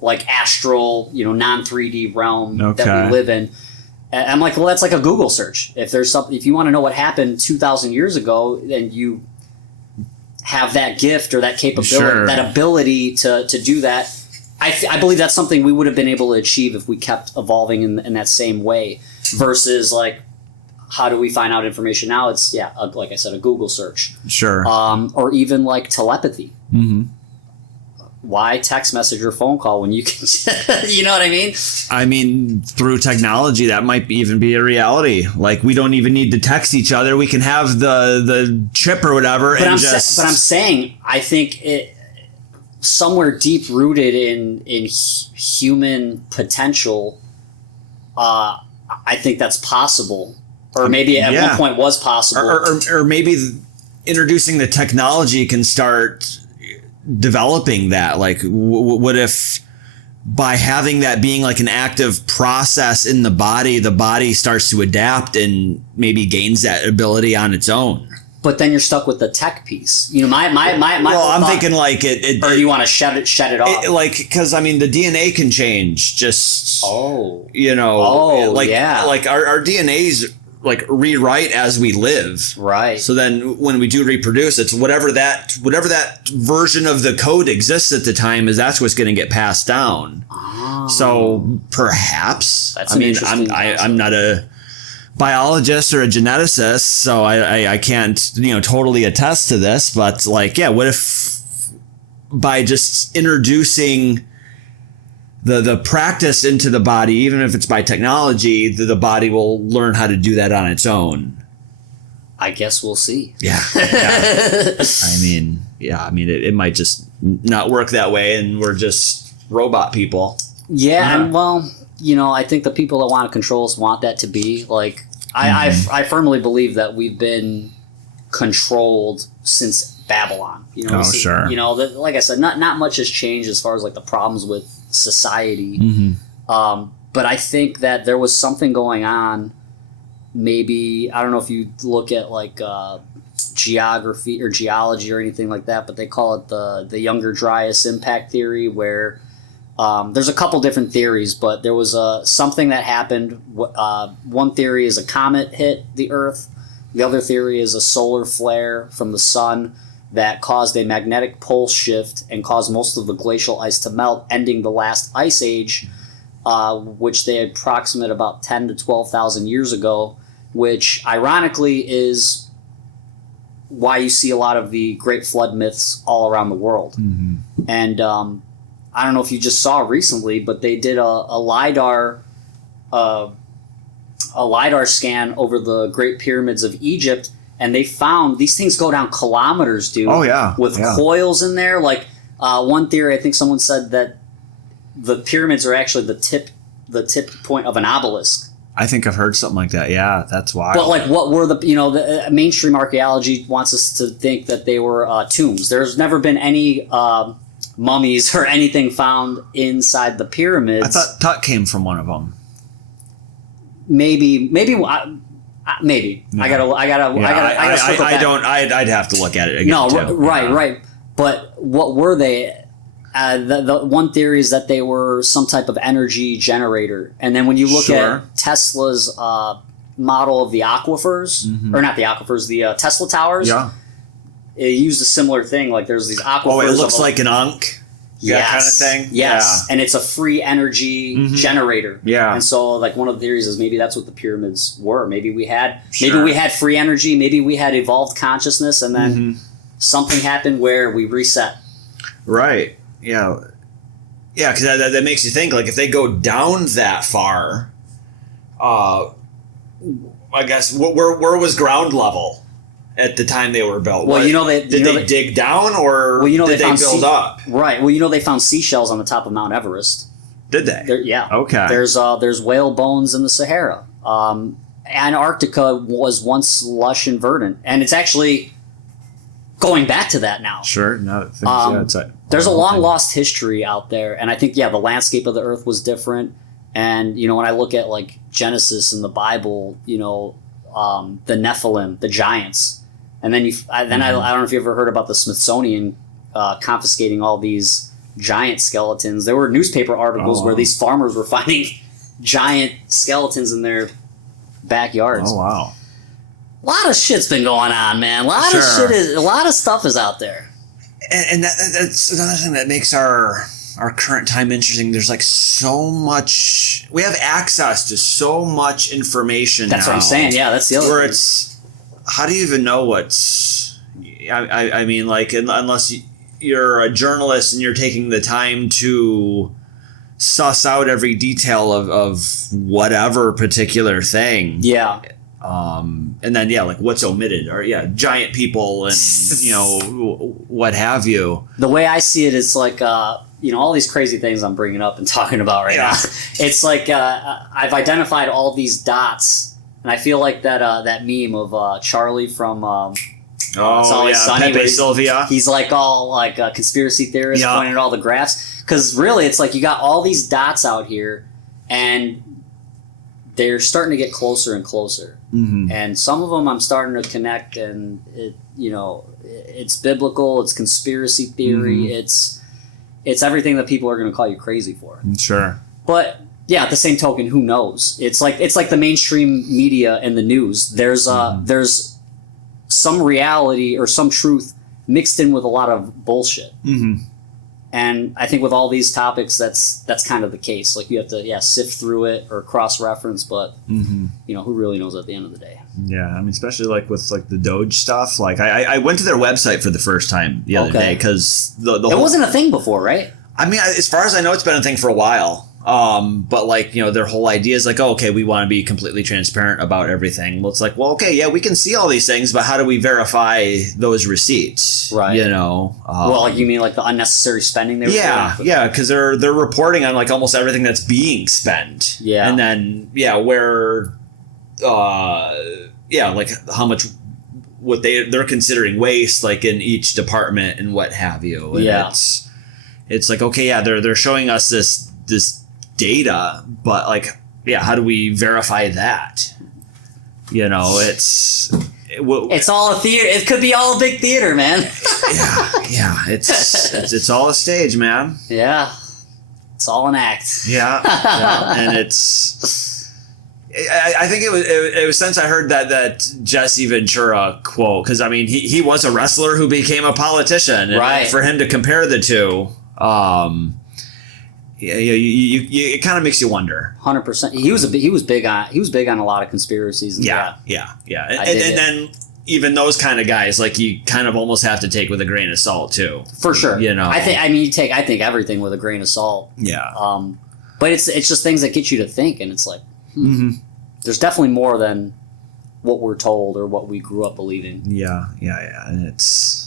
like astral, non 3D realm that we live in. And I'm like, well, that's like a Google search. If there's something, if you want to know what happened 2,000 years ago, and you have that gift or that capability, that ability to do that, I believe that's something we would have been able to achieve if we kept evolving in that same way. Versus like, how do we find out information now? It's like I said, a Google search. Sure. Or even like telepathy. Why text message or phone call when you can, you know what I mean? I mean, through technology, that might even be a reality. Like, we don't even need to text each other. We can have the chip or whatever. But I'm saying, I think it somewhere deep rooted in human potential. I think that's possible, or maybe at one point was possible, or maybe introducing the technology can start developing that. Like, what if by having that being like an active process in the body starts to adapt and maybe gains that ability on its own? But then you're stuck with the tech piece. My well, I'm thinking like it or do you want to shut it off? Like, because I mean, the DNA can change. Just like our DNA's like rewrite as we live. Right. So then when we do reproduce, it's whatever that version of the code exists at the time that's what's going to get passed down. Oh. So perhaps, I'm not a biologist or a geneticist, so I can't, totally attest to this, but like, what if by just introducing the practice into the body, even if it's by technology, the body will learn how to do that on its own. I guess we'll see. Yeah. I mean, it might just not work that way, and we're just robot people. Yeah, and well, I think the people that want to control us want that to be like. I firmly believe that we've been controlled since Babylon. Sure. Like I said, not much has changed as far as like the problems with society. But I think that there was something going on. Maybe, I don't know if you look at like geography or geology or anything like that, but they call it the Younger Dryas impact theory, where there's a couple different theories, but there was something that happened. One theory is a comet hit the Earth. The other theory is a solar flare from the sun that caused a magnetic pole shift and caused most of the glacial ice to melt, ending the last ice age, which they approximate about 10 to 12,000 years ago, which ironically is why you see a lot of the Great Flood myths all around the world. And I don't know if you just saw recently, but they did a LiDAR scan over the Great Pyramids of Egypt, and they found these things go down kilometers, dude. Oh yeah, with coils in there. Like one theory, I think someone said that the pyramids are actually the tip point of an obelisk. I think I've heard something like that. Yeah, that's why. But like, what were the mainstream archaeology wants us to think that they were tombs. There's never been any mummies or anything found inside the pyramids. I thought Tut came from one of them. Maybe. No. I gotta. I'd have to look at it again. No, too. Right. But what were they? The one theory is that they were some type of energy generator, and then when you look at Tesla's model of the aquifers, or not the aquifers, the Tesla towers. Yeah. It used a similar thing. Like there's these aquifers. Oh, it looks like an Ankh. Yes. That kind of thing? Yes. Yeah. And it's a free energy generator. Yeah. And so like one of the theories is maybe that's what the pyramids were. Maybe we had free energy, maybe we had evolved consciousness, and then something happened where we reset. Right. Yeah. Yeah, because that makes you think, like, if they go down that far, I guess where was ground level at the time they were built? Well, did they dig down, or did they build up? Right. Well, they found seashells on the top of Mount Everest. Did they? Yeah. Okay. There's whale bones in the Sahara. Antarctica was once lush and verdant, and it's actually going back to that now. Sure. No. There's a long lost history out there, and I think the landscape of the Earth was different. And when I look at like Genesis in the Bible, the Nephilim, the giants, and then I don't know if you ever heard about the Smithsonian confiscating all these giant skeletons. There were newspaper articles where these farmers were finding giant skeletons in their backyards. Oh wow! A lot of shit's been going on, man. A lot of stuff is out there. And that's another thing that makes our current time interesting. There's like so much. We have access to so much information. That's now, what I'm saying. Yeah, that's the other. Where thing. it's, how do you even know what's? I mean, like unless you're a journalist and you're taking the time to suss out every detail of whatever particular thing. Yeah. And then like what's omitted, or giant people and what have you. The way I see it is like all these crazy things I'm bringing up and talking about now. It's like I've identified all these dots, and I feel like that meme of Charlie from It's Always Sunny, Pepe Sylvia. He's like all like a conspiracy theorist pointing at all the graphs, because really it's like you got all these dots out here, and they're starting to get closer and closer. Mm-hmm. And some of them I'm starting to connect, and it's biblical, it's conspiracy theory, it's everything that people are going to call you crazy for. Sure. But at the same token, who knows? It's like the mainstream media and the news. There's some reality or some truth mixed in with a lot of bullshit. Mm-hmm. And I think with all these topics, that's kind of the case. Like you have to sift through it or cross-reference, but who really knows at the end of the day? Yeah, I mean, especially like with like the Doge stuff. Like I went to their website for the first time the other day because it wasn't a thing before, right? I mean, as far as I know, it's been a thing for a while. But like, their whole idea is like, oh, okay, we want to be completely transparent about everything. Well, it's like, well, okay, yeah, we can see all these things, but how do we verify those receipts? Right. Well, like you mean like the unnecessary spending they were doing? Yeah, because they're reporting on like almost everything that's being spent. Yeah. And then, where, like how much what they're considering waste, like in each department and what have you. And it's like, okay, they're showing us this data, but like, how do we verify that? It's all a theater. It could be all a big theater, man. It's all a stage, man. Yeah, it's all an act. And it's. I think it was since I heard that Jesse Ventura quote, because I mean he was a wrestler who became a politician, and right. For him to compare the two. It kind of makes you wonder. 100%. He was big on a lot of conspiracies. And And then even those kind of guys, like you kind of almost have to take with a grain of salt too. For sure. I think everything with a grain of salt. Yeah. But it's just things that get you to think, and it's like, there's definitely more than what we're told or what we grew up believing. Yeah, and it's.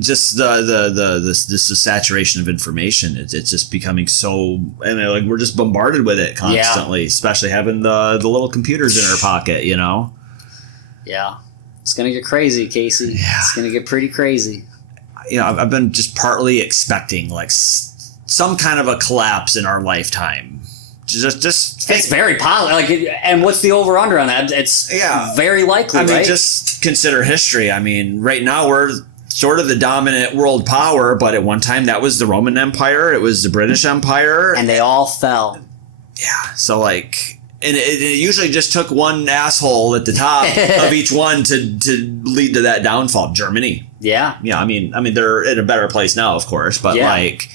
Just the saturation of information, it's just becoming so, and like we're just bombarded with it constantly, especially having the little computers in our pocket, Yeah, it's gonna get crazy, Casey. Yeah. It's gonna get pretty crazy. I've been just partly expecting like some kind of a collapse in our lifetime. Just it's very positive. Like, and what's the over under on that? It's very likely. I mean, right? just consider history. I mean, right now we're sort of the dominant world power, but at one time that was the Roman Empire. It was the British Empire, and they all fell. Yeah. So like, and it usually just took one asshole at the top of each one to lead to that downfall. Germany. Yeah. Yeah. I mean, they're in a better place now, of course, but like.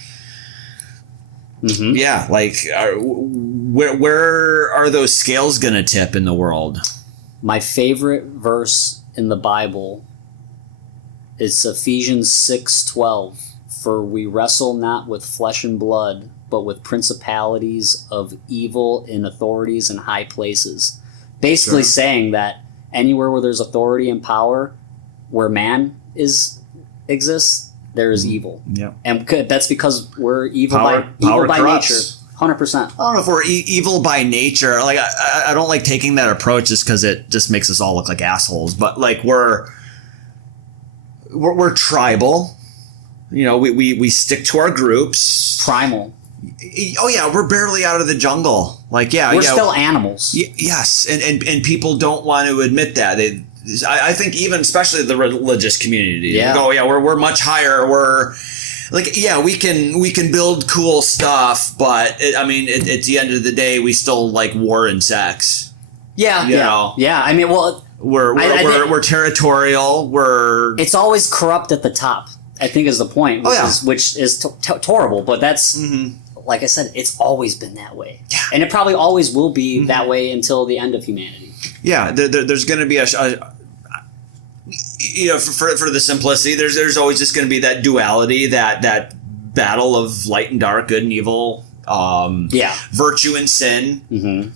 Yeah, like where are those scales going to tip in the world? My favorite verse in the Bible is Ephesians 6:12. For we wrestle not with flesh and blood, but with principalities of evil in authorities in high places. Basically saying that anywhere where there's authority and power, where man exists, there is evil. Yeah. And that's because we're evil Power by corrupts. nature. 100%. I don't know if we're evil by nature. Like I don't like taking that approach just because it just makes us all look like assholes. But like we're tribal. You know, we stick to our groups. Primal. Oh yeah, we're barely out of the jungle. Like we're still animals. Yes, and people don't want to admit that. I think even especially the religious community. Yeah. Like, we're much higher. We're like we can build cool stuff, but at the end of the day, we still like war and sex. Yeah, you know? Yeah. I mean, well, we're territorial. It's always corrupt at the top, I think, is the point. Which is horrible. But that's like I said, it's always been that way, and it probably always will be that way until the end of humanity. Yeah, there's going to be for the simplicity, there's always just going to be that duality, that battle of light and dark, good and evil, virtue and sin.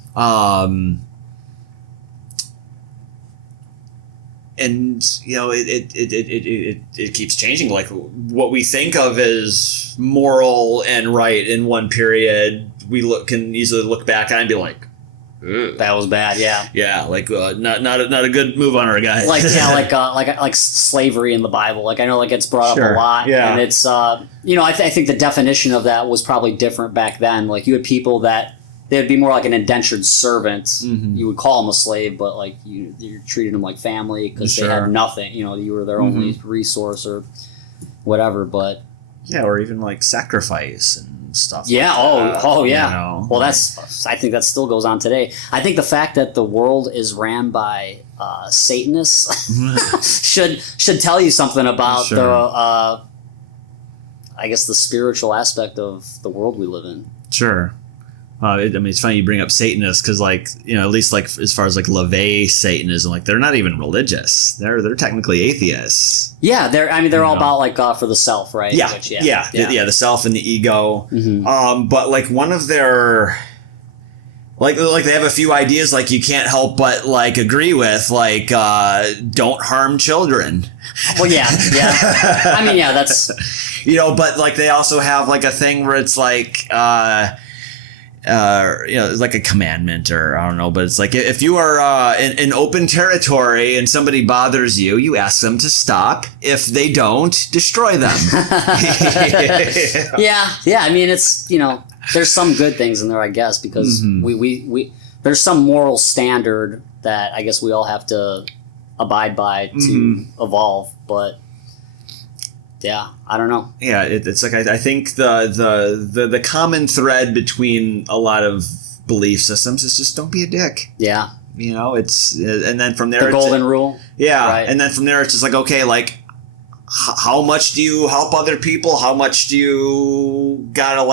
And it keeps changing. Like what we think of as moral and right in one period, can easily look back on and be like, ugh. That was bad. Yeah. Like not a good move on our guys. Like slavery in the Bible. Like I know like it's brought up a lot. Yeah. And it's I think the definition of that was probably different back then. Like you had people that they would be more like an indentured servant. You would call them a slave, but like you treated them like family because they had nothing. You were their only resource or whatever. But or even like sacrifice and stuff. Yeah. Like that, oh yeah. Well, I think that still goes on today. I think the fact that the world is ran by Satanists should tell you something about the I guess the spiritual aspect of the world we live in. Sure. It's funny you bring up Satanists because, like, at least like as far as like LaVey Satanism, like they're not even religious. They're technically atheists. Yeah, they're all about like for the self, right? Yeah, the self and the ego. But like one of their like they have a few ideas like you can't help but like agree with, like don't harm children. Well, yeah. I mean, yeah, that's but like they also have like a thing where it's like. It's like a commandment or I don't know, but it's like if you are in open territory and somebody bothers you, you ask them to stop. If they don't, destroy them. Yeah. I mean, it's there's some good things in there, I guess, because we there's some moral standard that I guess we all have to abide by to evolve, but. Yeah, I don't know. Yeah, it's like I think the common thread between a lot of belief systems is just don't be a dick. Yeah. It's and then from there the golden rule. Yeah, right. And then from there it's just like okay, like how much do you help other people? How much do you gotta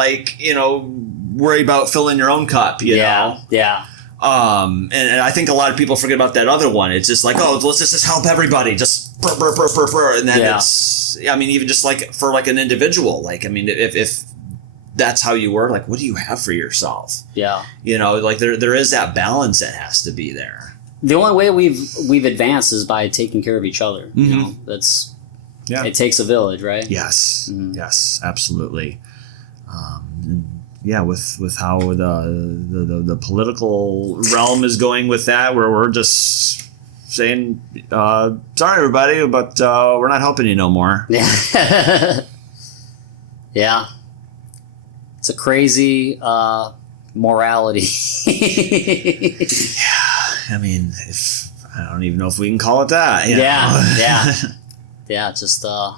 worry about filling your own cup? You know? Yeah. And I think a lot of people forget about that other one. It's just like, let's just help everybody. Just and then it's, even just like for like an individual, like, if that's how you were, like, what do you have for yourself? Yeah. Like there is that balance that has to be there. The only way we've advanced is by taking care of each other. That's, it takes a village, right? Yes. Yes, absolutely. With how the political realm is going with that, where we're just saying, sorry everybody, but we're not helping you no more. Yeah. Yeah. It's a crazy morality. Yeah. I don't even know if we can call it that. Yeah. Just the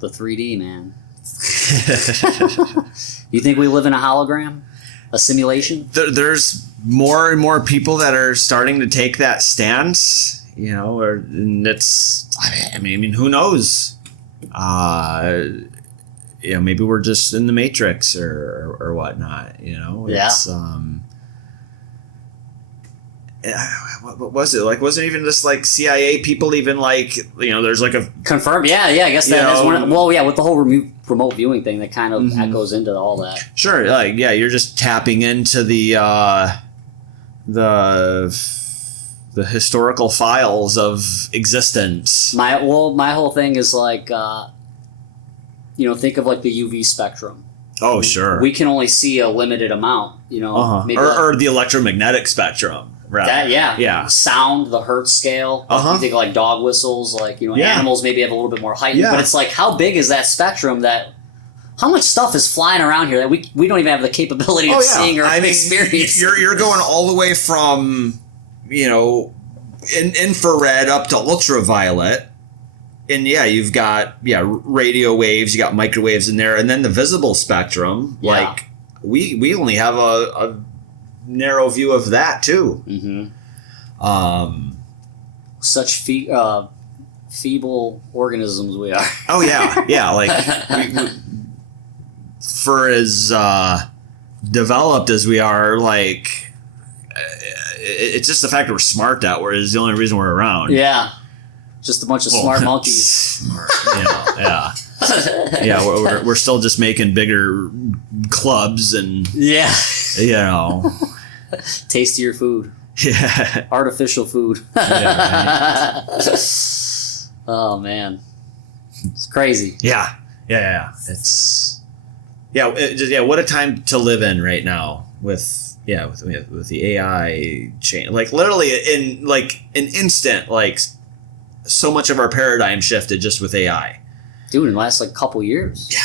3D, man. You think we live in a hologram? A simulation? There's more and more people that are starting to take that stance, and it's, who knows? Maybe we're just in the Matrix or whatnot, It's, what was it like? Wasn't even just like CIA people even like, there's like a confirmed. Yeah, I guess that is one. Well, yeah, with the whole remote viewing thing, that kind of echoes into all that. Sure, like you're just tapping into the historical files of existence. My whole thing is like, think of like the UV spectrum. Oh, sure. We can only see a limited amount, maybe or the electromagnetic spectrum. Right. Yeah. Sound, the hertz scale. You think of like dog whistles, like, animals maybe have a little bit more height. But it's like, how big is that spectrum how much stuff is flying around here that we don't even have the capability of seeing or experiencing? You're going all the way from, infrared up to ultraviolet. And you've got radio waves, you got microwaves in there, and then the visible spectrum. Yeah. Like we only have a narrow view of that too. Such feeble organisms we are. Oh yeah. Like for as developed as we are, like it's just the fact that we're smart that is the only reason we're around. Yeah. Just a bunch of smart monkeys. Smart, yeah. We're still just making bigger clubs and tastier food. Yeah, artificial food. Yeah, right. Oh man, it's crazy. Yeah. It's what a time to live in right now with the AI chain. Like literally in like an instant, like. So much of our paradigm shifted just with AI. Dude, in the last like couple years. Yeah.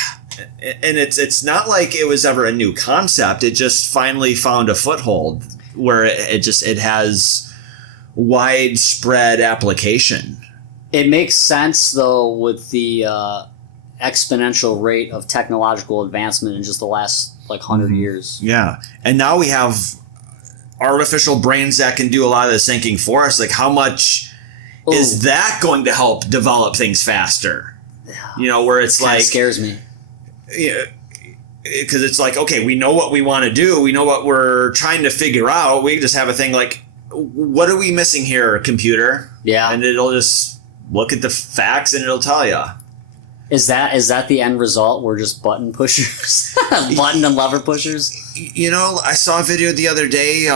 And it's not like it was ever a new concept. It just finally found a foothold where it has widespread application. It makes sense though with the exponential rate of technological advancement in just the last like 100 years. Yeah. And now we have artificial brains that can do a lot of the thinking for us. Like how much is that going to help develop things faster? Where it's like scares me. Yeah, because it's like, okay, we know what we want to do. We know what we're trying to figure out. We just have a thing like, what are we missing here, computer? Yeah, and it'll just look at the facts and it'll tell you. Is that the end result? We're just button pushers, button and lever pushers. I saw a video the other day.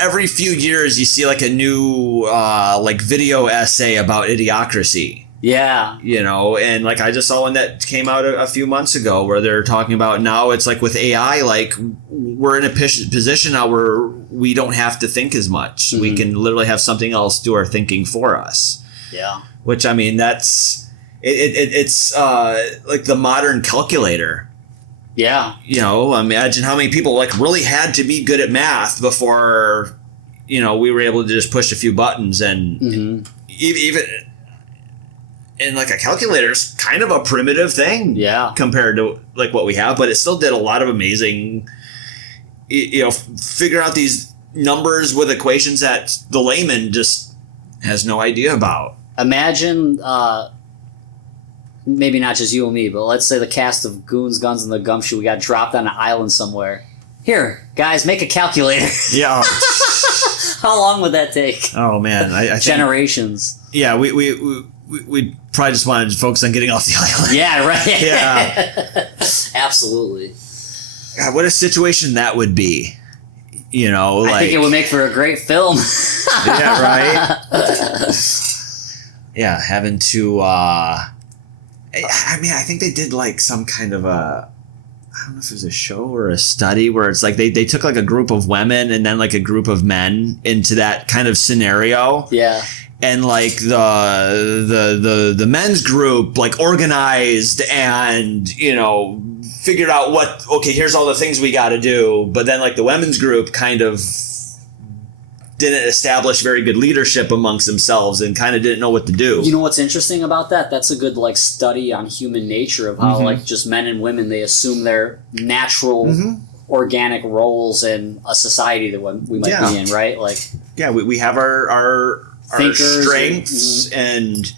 Every few years you see like a new like video essay about idiocracy. Yeah. And like I just saw one that came out a few months ago where they're talking about now it's like with AI, like we're in a position now where we don't have to think as much. We can literally have something else do our thinking for us. Yeah. Which I mean, it's like the modern calculator. Yeah. Imagine how many people like really had to be good at math before, we were able to just push a few buttons and even and like a calculator is kind of a primitive thing. Yeah. Compared to like what we have, but it still did a lot of amazing, figure out these numbers with equations that the layman just has no idea about. Imagine, maybe not just you and me, but let's say the cast of Goons, Guns, and the Gumshoe, we got dropped on an island somewhere. Here, guys, make a calculator. Yeah. How long would that take? Oh, man. I think, generations. Yeah, we probably just wanted to focus on getting off the island. Yeah, right. Yeah. Absolutely. God, what a situation that would be. I think it would make for a great film. Yeah, right? Yeah, having to... I think they did like some kind of I don't know if it was a show or a study where it's like they took like a group of women and then like a group of men into that kind of scenario. Yeah. And like the men's group like organized and figured out here's all the things we got to do, but then like the women's group kind of didn't establish very good leadership amongst themselves and kind of didn't know what to do. You know what's interesting about that? That's a good like study on human nature of how like just men and women, they assume their natural organic roles in a society that we might be in, right? Like we have our strengths and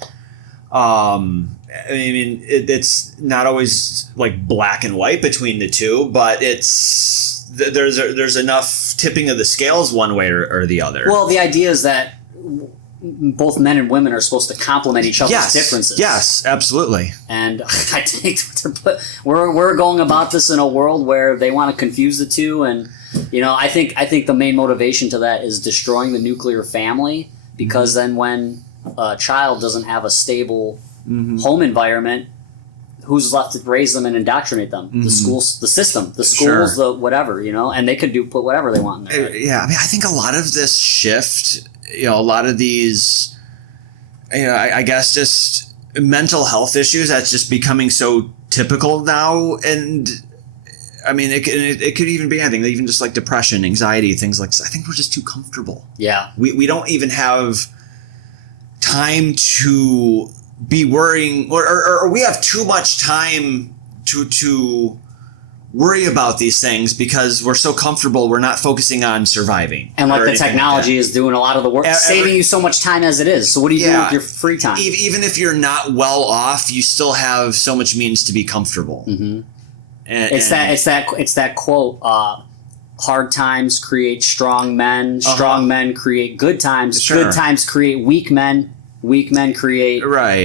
it's not always like black and white between the two, but there's enough tipping of the scales one way or the other. Well, the idea is that both men and women are supposed to complement each other's differences. Yes, absolutely. And I think we're going about this in a world where they want to confuse the two, and I think the main motivation to that is destroying the nuclear family, because then when a child doesn't have a stable home environment, who's left to raise them and indoctrinate them? The schools, the system, the schools, the whatever, and they could put whatever they want in there. Right? Yeah, I mean, I think a lot of this shift, a lot of these, I guess just mental health issues, that's just becoming so typical now. And I mean, it could even be anything, even just like depression, anxiety, things like this. I think we're just too comfortable. Yeah. We don't even have time to be worrying, or we have too much time to worry about these things because we're so comfortable. We're not focusing on surviving. And like the technology is doing a lot of the work, saving you so much time as it is. So what do you do with your free time? Even if you're not well off, you still have so much means to be comfortable. Mm-hmm. It's that quote, hard times create strong men, strong men create good times, good times create weak men create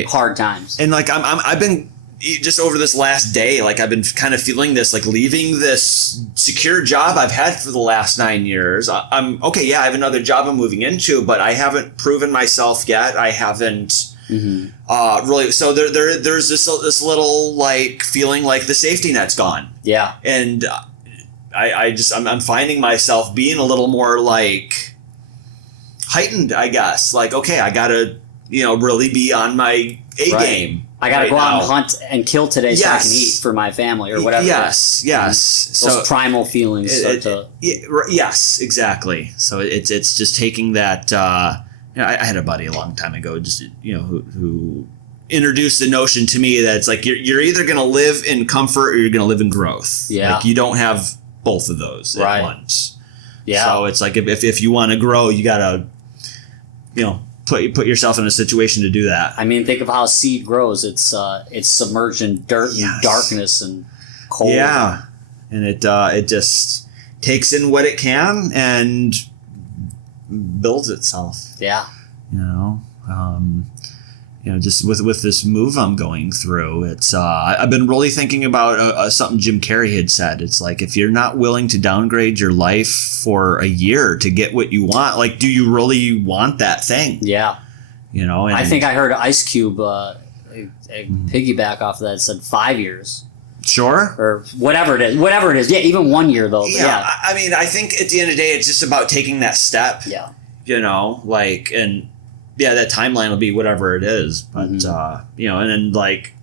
hard times. And like I've been just over this last day, like I've been kind of feeling this, like leaving this secure job I've had for the last 9 years. I'm okay. Yeah, I have another job I'm moving into, but I haven't proven myself yet. I haven't really. So there's this little like feeling like the safety net's gone. Yeah. And I'm finding myself being a little more like heightened, I guess. Like, okay, I gotta, really be on my A game. I got to go out and hunt and kill today so I can eat for my family or whatever. Yes. Those primal feelings. Yes, exactly. So it's just taking that. I had a buddy a long time ago, just who introduced the notion to me that it's like you're either going to live in comfort or you're going to live in growth. Yeah. Like you don't have both of those at once. Yeah. So it's like if you want to grow, you got to put yourself in a situation to do that. I mean, think of how a seed grows. It's submerged in dirt and darkness and cold. Yeah, and it just takes in what it can and builds itself. Yeah. Just with this move I'm going through, it's I've been really thinking about something Jim Carrey had said. It's like, if you're not willing to downgrade your life for a year to get what you want, like, do you really want that thing? Yeah. And I think I heard Ice Cube piggyback off of that. It said 5 years. Sure. Or whatever it is. Yeah, even 1 year though. Yeah. I mean, I think at the end of the day, it's just about taking that step. Yeah. And that timeline will be whatever it is. But, and then like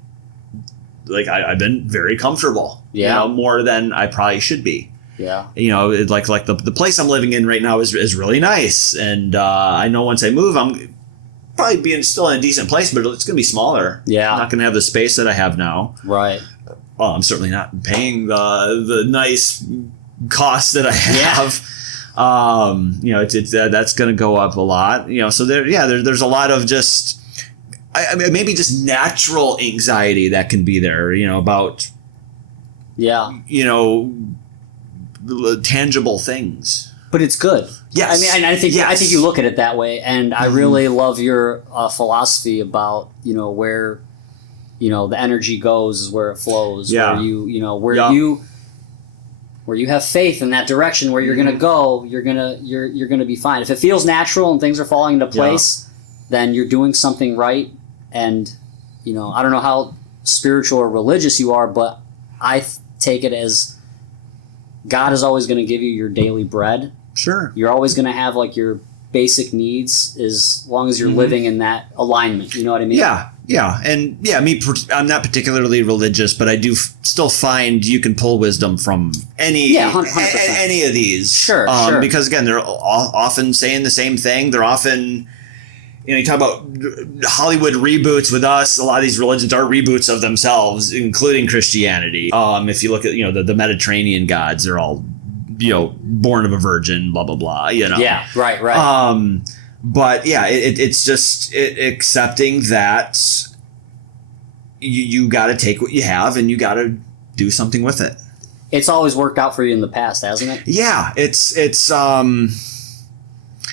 I've been very comfortable, more than I probably should be. Yeah. Like the place I'm living in right now is really nice. And I know once I move, I'm probably being still in a decent place, but it's going to be smaller. Yeah. I'm not going to have the space that I have now. Right. Well, I'm certainly not paying the nice costs that I have. It's that's going to go up a lot. So there's a lot of just, maybe just natural anxiety that can be there. About tangible things. But it's good. Yes. I mean, I think you look at it that way, and I really love your philosophy about where the energy goes is where it flows. Yeah. Where you have faith in that direction where you're gonna go, you're gonna be fine. If it feels natural and things are falling into place, then you're doing something right. And I don't know how spiritual or religious you are, but I take it as God is always going to give you your daily bread. Sure. You're always going to have like your basic needs as long as you're living in that alignment. You know what I mean? Yeah. Yeah. And I'm not particularly religious, but I do still find you can pull wisdom from any 100%. Any of these. Sure. Because again, they're often saying the same thing. They're often, you talk about Hollywood reboots with us. A lot of these religions are reboots of themselves, including Christianity. If you look at, the Mediterranean gods, they're all, born of a virgin, blah, blah, blah, Yeah, right. But yeah, it's just accepting that you got to take what you have and you got to do something with it. it's always worked out for you in the past, hasn't it? Yeah, it's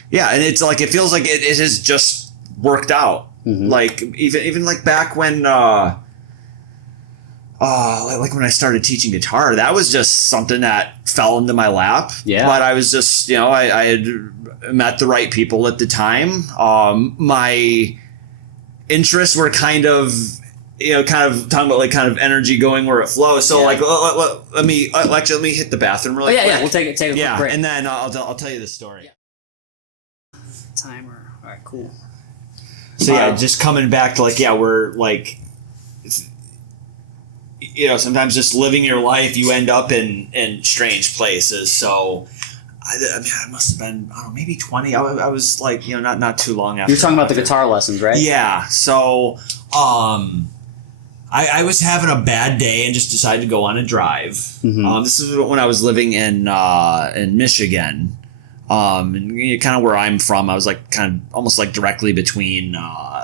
yeah, and it's like it feels like it has just worked out. Mm-hmm. Like even like back when like when I started teaching guitar, that was just something that fell into my lap. Yeah. But I was just, I had met the right people at the time. My interests were kind of talking about like kind of energy going where it flows. So like, let me hit the bathroom really quick. Yeah, we'll take a quick break. And then I'll tell you the story. Yeah. Timer. All right, cool. So just coming back to like, we're like, sometimes just living your life, you end up in strange places. So I mean, I must have been, I don't know, maybe 20. I was like, not too long after. You're talking about the guitar lessons, right? Yeah. So, I was having a bad day and just decided to go on a drive. Mm-hmm. This is when I was living in Michigan. And kind of where I'm from, I was like kind of almost like directly between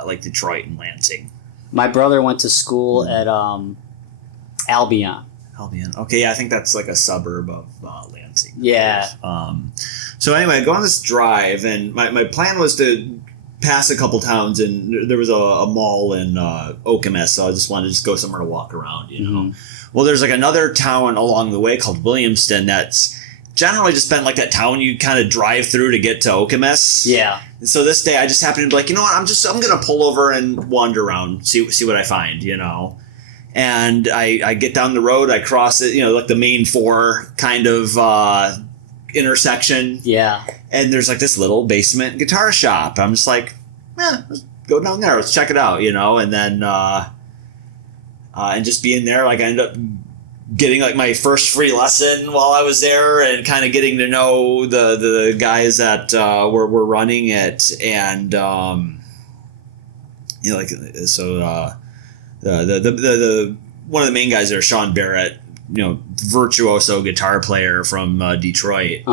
like Detroit and Lansing. My brother went to school at Albion. Okay, yeah, I think that's like a suburb of Lansing. Yeah. So anyway, I go on this drive, and my plan was to pass a couple towns, and there was a mall in Okemos, so I just wanted to just go somewhere to walk around, Mm-hmm. Well, there's like another town along the way called Williamston that's generally just been like that town you kind of drive through to get to Okemos. Yeah. And so this day I just happened to be like, you know what, I'm going to pull over and wander around, see what I find, And I get down the road, I cross it, like the main 4 kind of intersection. Yeah. And there's like this little basement guitar shop. I'm just like, let's go down there, let's check it out, And then and just being there, like I ended up getting like my first free lesson while I was there, and kind of getting to know the guys that were running it, and the one of the main guys there, Sean Barrett, virtuoso guitar player from Detroit.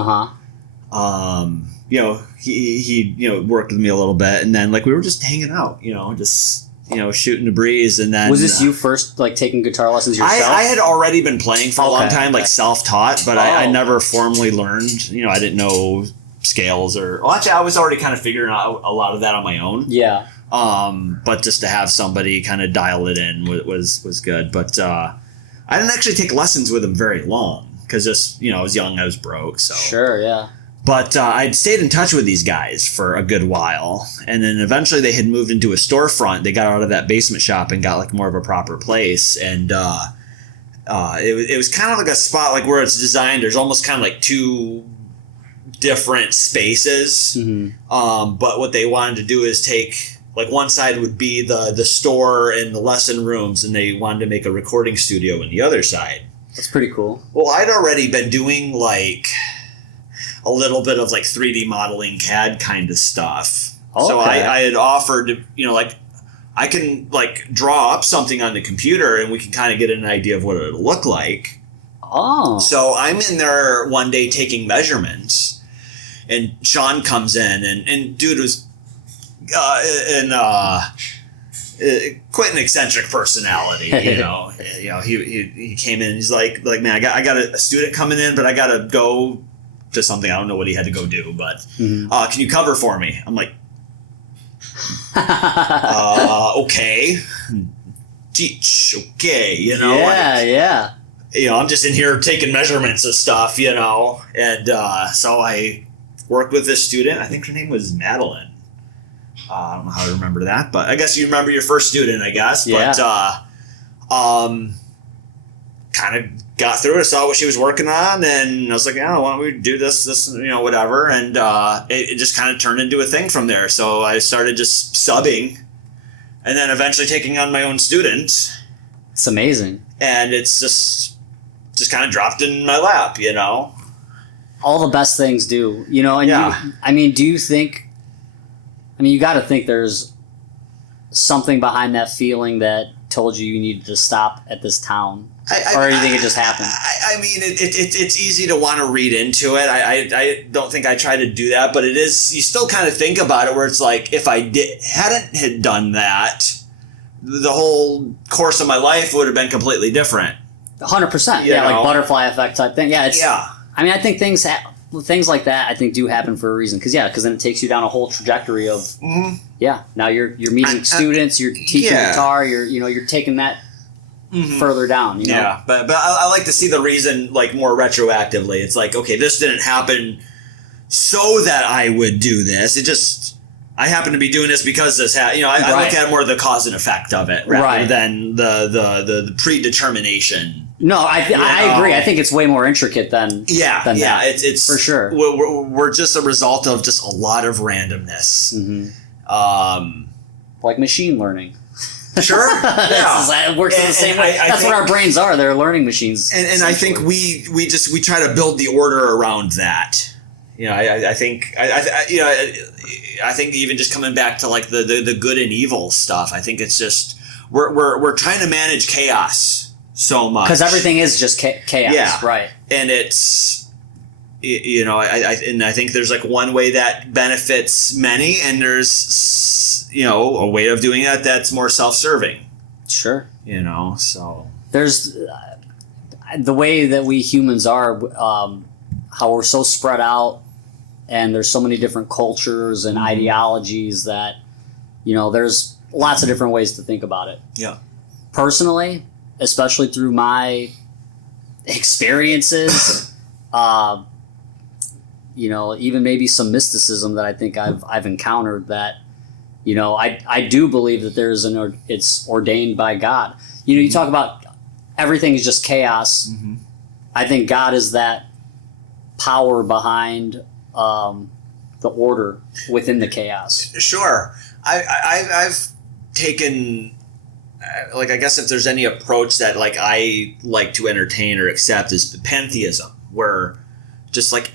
He worked with me a little bit, and then like we were just hanging out, just shooting the breeze. And then was this you first like taking guitar lessons yourself? I had already been playing for a long time, like self-taught, but I never formally learned. I didn't know scales actually I was already kind of figuring out a lot of that on my own. Yeah. But just to have somebody kind of dial it in was good. But I didn't actually take lessons with him very long because just I was young, I was broke. So sure, yeah. But I'd stayed in touch with these guys for a good while, and then eventually they had moved into a storefront. They got out of that basement shop and got like more of a proper place, and it was kind of like a spot like where it's designed. There's almost kind of like 2 different spaces, mm-hmm. But what they wanted to do is take like one side would be the store and the lesson rooms, and they wanted to make a recording studio in the other side. That's pretty cool. Well, I'd already been doing like a little bit of like 3D modeling CAD kind of stuff. Okay. So I had offered, like I can like draw up something on the computer and we can kind of get an idea of what it would look like. Oh. So I'm in there one day taking measurements, and Sean comes in, and dude was quite an eccentric personality, he came in and he's like, man, I got a student coming in, but I got to go to something. I don't know what he had to go do, but mm-hmm. Can you cover for me? I'm like, okay. Teach, okay, Yeah. I'm just in here taking measurements of stuff, and so I worked with this student. I think her name was Madeline. I don't know how to remember that, but I guess you remember your first student, I guess. Yeah. But kind of got through it. I saw what she was working on, and I was like, why don't we do this, whatever. And it just kind of turned into a thing from there. So I started just subbing, and then eventually taking on my own students. It's amazing. And it's just kind of dropped in my lap, All the best things do, and yeah. Do you think, you got to think there's something behind that feeling that told you needed to stop at this town? Or do you think it just happened? It's easy to want to read into it. I don't think I try to do that, but it is. You still kind of think about it, where it's like if I hadn't done that, the whole course of my life would have been completely different. 100%. Yeah, like butterfly effect type thing. Yeah, I mean, I think things like that, I think, do happen for a reason. Because then it takes you down a whole trajectory of now you're meeting students, you're teaching guitar, you're taking that further down. Yeah, but I like to see the reason like more retroactively. It's like, okay, this didn't happen so that I would do this. It just I happen to be doing this because this I look at more the cause and effect of it rather than the predetermination. No, I agree. I think it's way more intricate than that. It's for sure. We're just a result of just a lot of randomness. Like machine learning. Sure. It works in the same way. That's what our brains are. They're learning machines. And I think we try to build the order around that. I think even just coming back to like the good and evil stuff. I think it's just we're trying to manage chaos so much because everything is just chaos, right? And it's I think there's like one way that benefits many, and there's a way of doing that that's more self-serving. Sure. So there's the way that we humans are, how we're so spread out, and there's so many different cultures and ideologies that there's lots of different ways to think about it. Yeah. Personally, especially through my experiences, even maybe some mysticism that I think I've encountered, that I do believe that it's ordained by God. You talk about everything is just chaos. I think God is that power behind the order within the chaos. Sure. I've taken I guess if there's any approach that like I like to entertain or accept is pantheism, where just like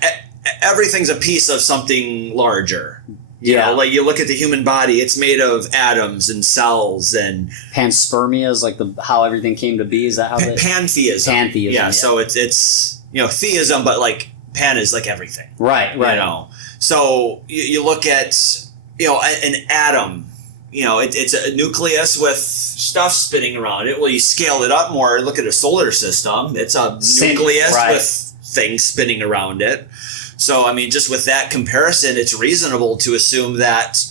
everything's a piece of something larger. Like you look at the human body, it's made of atoms and cells, and panspermia is like how everything came to be. Is that how pantheism? Pantheism. Yeah. So it's theism, but like pan is like everything. Right. So you look at an atom. It's a nucleus with stuff spinning around it. Well, you scale it up more. Look at a solar system. It's a nucleus with things spinning around it. So, I mean, just with that comparison, it's reasonable to assume that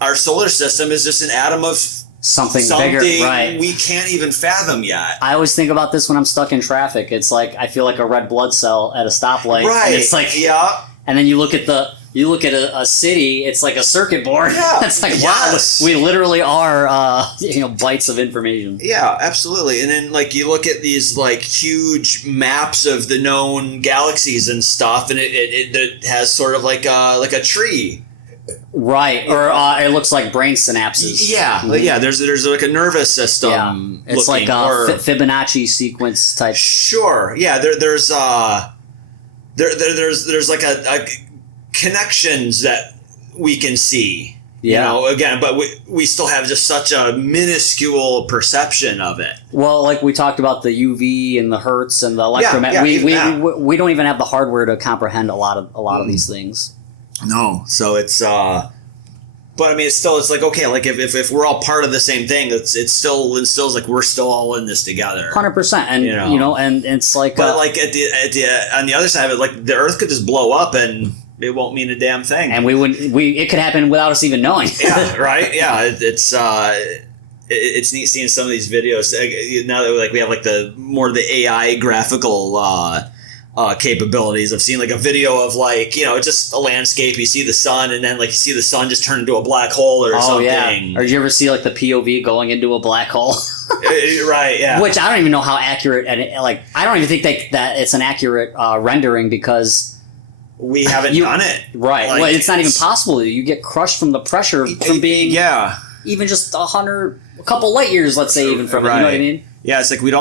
our solar system is just an atom of something bigger, right? We can't even fathom yet. I always think about this when I'm stuck in traffic. It's like I feel like a red blood cell at a stoplight. Right. And it's like, and then you look at a city, it's like a circuit board. Yeah. It's like, wow, we literally are, bytes of information. Yeah, absolutely. And then like you look at these like huge maps of the known galaxies and stuff, and it has sort of like a tree. Right. Or it looks like brain synapses. Yeah. Yeah. There's like a nervous system. Yeah. It's like a Fibonacci sequence type. Sure. Yeah. There's like a connections that we can see. Again, but we still have just such a minuscule perception of it. Well, like we talked about the UV and the hertz and the electromagnetic. We don't even have the hardware to comprehend a lot of these things. No, so it's but I mean it's like okay, like if we're all part of the same thing, it still instills like we're still all in this together. 100%, and and it's like but like at the on the other side of it, like the Earth could just blow up and it won't mean a damn thing, and it could happen without us even knowing. Yeah, right. Yeah, it's neat seeing some of these videos now that like we have like the AI graphical capabilities. I've seen like a video of like just a landscape. You see the sun, and then like you see the sun just turn into a black hole or something. Yeah. Or did you ever see like the POV going into a black hole? Right. Yeah. Which I don't even know how accurate, and like I don't even think that it's an accurate rendering because we haven't done it. Right. Like, well, it's not even possible. You get crushed from the pressure from being even just a couple light years, let's say, even from it. You know what I mean? Yeah. It's like we'd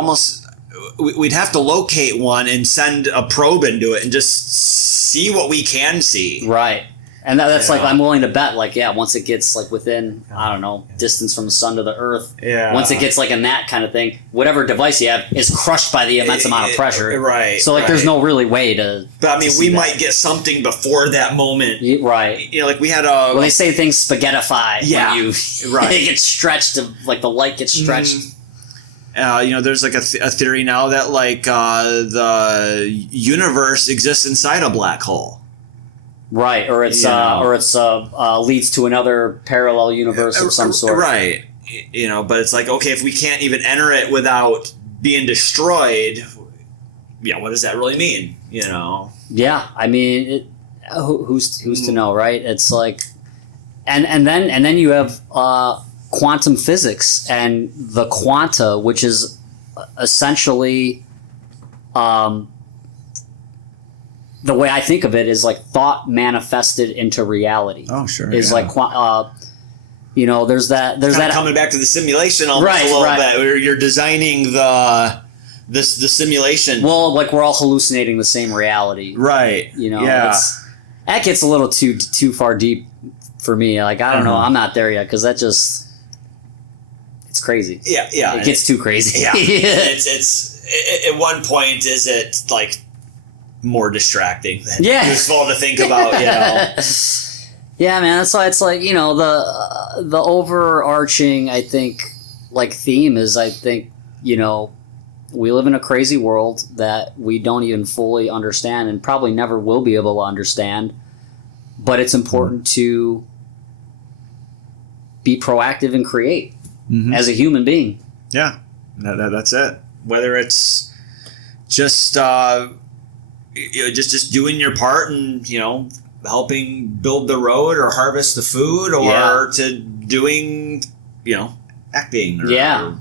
have to locate one and send a probe into it and just see what we can see. Right. And that's like, I'm willing to bet, like, once it gets like within, I don't know, distance from the sun to the earth, once it gets like in that kind of thing, whatever device you have is crushed by the immense amount of pressure. Right. So like there's no really way to. But I mean, we might get something before that moment. Right. Like we had a. Well, they say things spaghettify. Yeah. When it gets stretched, like the light gets stretched. there's like a theory now that like the universe exists inside a black hole. Right, or it's leads to another parallel universe of some sort. Right, but it's like, okay, if we can't even enter it without being destroyed, what does that really mean? Yeah, I mean, who's to know, right? It's like, and then you have quantum physics and the quanta, which is essentially the way I think of it is like thought manifested into reality. Oh, sure. Is like there's that coming back to the simulation almost a little bit, where you're designing the simulation. Well, like we're all hallucinating the same reality, right? That gets a little too far deep for me. Like I don't know, I'm not there yet because it's crarisy. Yeah. It gets too crazy. Yeah, it's at one point is it like more distracting than useful to think about. Yeah, man. That's why it's like the overarching I think like theme is we live in a crazy world that we don't even fully understand and probably never will be able to understand. But it's important to be proactive and create as a human being. Yeah, that's it. Whether it's just just doing your part and helping build the road or harvest the food, or to doing acting or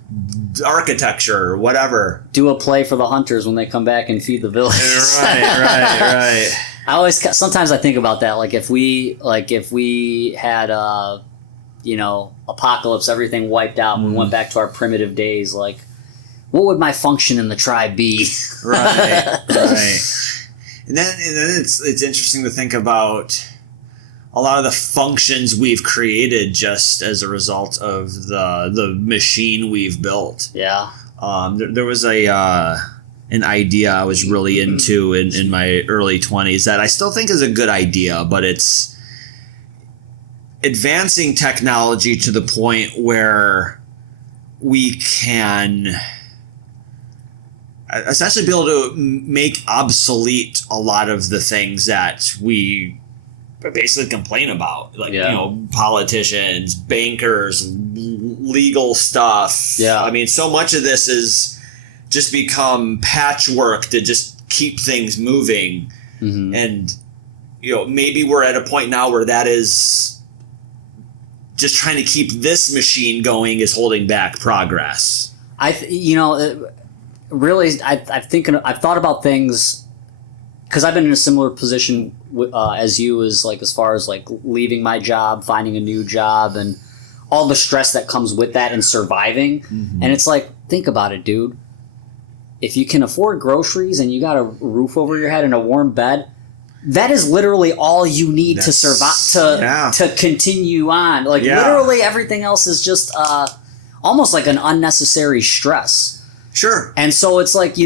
architecture or whatever. Do a play for the hunters when they come back and feed the village. Right. Sometimes I think about that. Like if we had apocalypse, everything wiped out, and we went back to our primitive days. Like, what would my function in the tribe be? Right. And then it's interesting to think about a lot of the functions we've created just as a result of the machine we've built. Yeah. There was an idea I was really into in my early 20s that I still think is a good idea, but it's advancing technology to the point where we can essentially be able to make obsolete a lot of the things that we basically complain about, like politicians, bankers, legal stuff. Yeah, I mean, so much of this is just become patchwork to just keep things moving, and maybe we're at a point now where that is just trying to keep this machine going is holding back progress. Really, I've thought about things because I've been in a similar position as you, as far as like leaving my job, finding a new job, and all the stress that comes with that and surviving. And it's like, think about it, dude. If you can afford groceries and you got a roof over your head and a warm bed, that is literally all you need to survive to continue on. Like literally everything else is just almost like an unnecessary stress. Sure. And so it's like,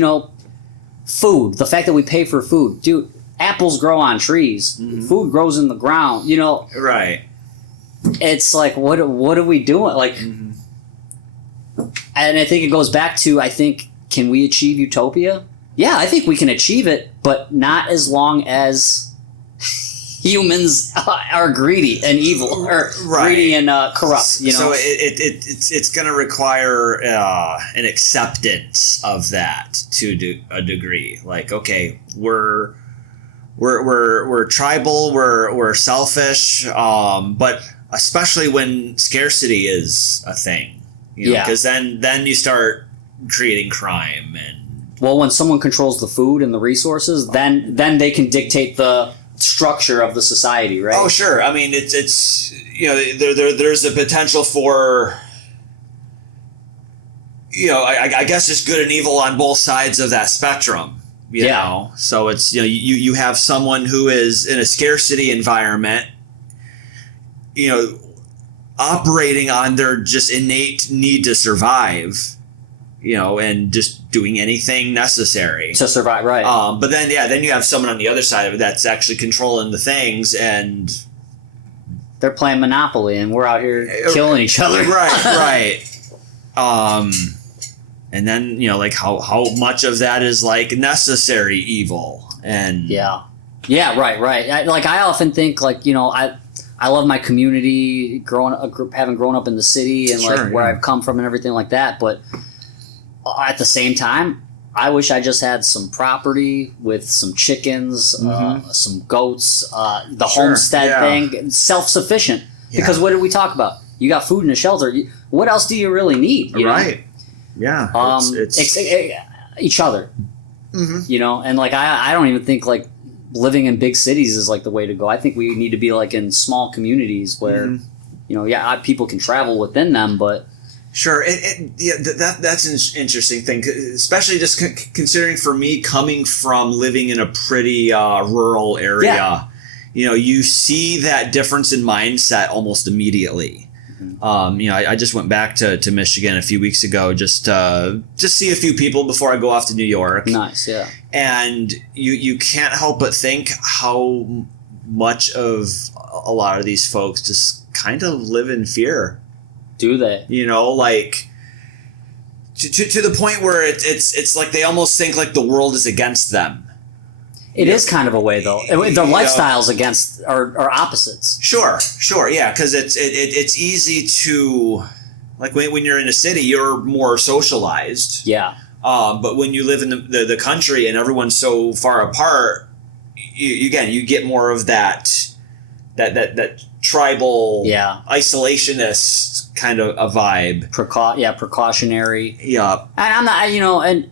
food, the fact that we pay for food. Dude, apples grow on trees. Food grows in the ground, Right. It's like, what are we doing? Like, and I think it goes back to, can we achieve utopia? Yeah, I think we can achieve it, but not as long as humans are greedy and evil, or greedy and corrupt. So it's going to require an acceptance of that to a degree. Like, okay, we're tribal, we're selfish, but especially when scarcity is a thing, because then you start creating crime and. Well, when someone controls the food and the resources, then they can dictate the structure of the society, right? Oh, sure. I mean, it's there's a potential for I guess just good and evil on both sides of that spectrum. You know, so it's you have someone who is in a scarcity environment, operating on their just innate need to survive. And just doing anything necessary to survive, right? But then you have someone on the other side of it that's actually controlling the things, and they're playing Monopoly, and we're out here killing each other. Right. And then, you know, like how much of that is like necessary evil. And yeah, right. I often think, like, you know, I love my community, having grown up in the city and like where I've come from and everything like that. But at the same time, I wish I just had some property with some chickens, some goats, the homestead thing, self-sufficient. Yeah. Because what did we talk about? You got food and a shelter. What else do you really need? You know? Yeah. It's each other. You know, and like I don't even think like living in big cities is like the way to go. I think we need to be like in small communities where, you know, people can travel within them, but. Sure, that's an interesting thing, especially just considering for me coming from living in a pretty rural area. Yeah. You know, you see that difference in mindset almost immediately. You know, I just went back to Michigan a few weeks ago just see a few people before I go off to New York. Nice, yeah. And you can't help but think how much of a lot of these folks just kind of live in fear. Do they? You know, like to the point where it's like they almost think like the world is against them. It is kind of a way, though. Their lifestyles against are opposites. Sure, yeah, because it's easy to, like, when you're in a city, you're more socialized. Yeah. But when you live in the country and everyone's so far apart, you get more of that tribal, isolationist kind of a vibe. Precautionary. Yeah. And I'm not, you know, and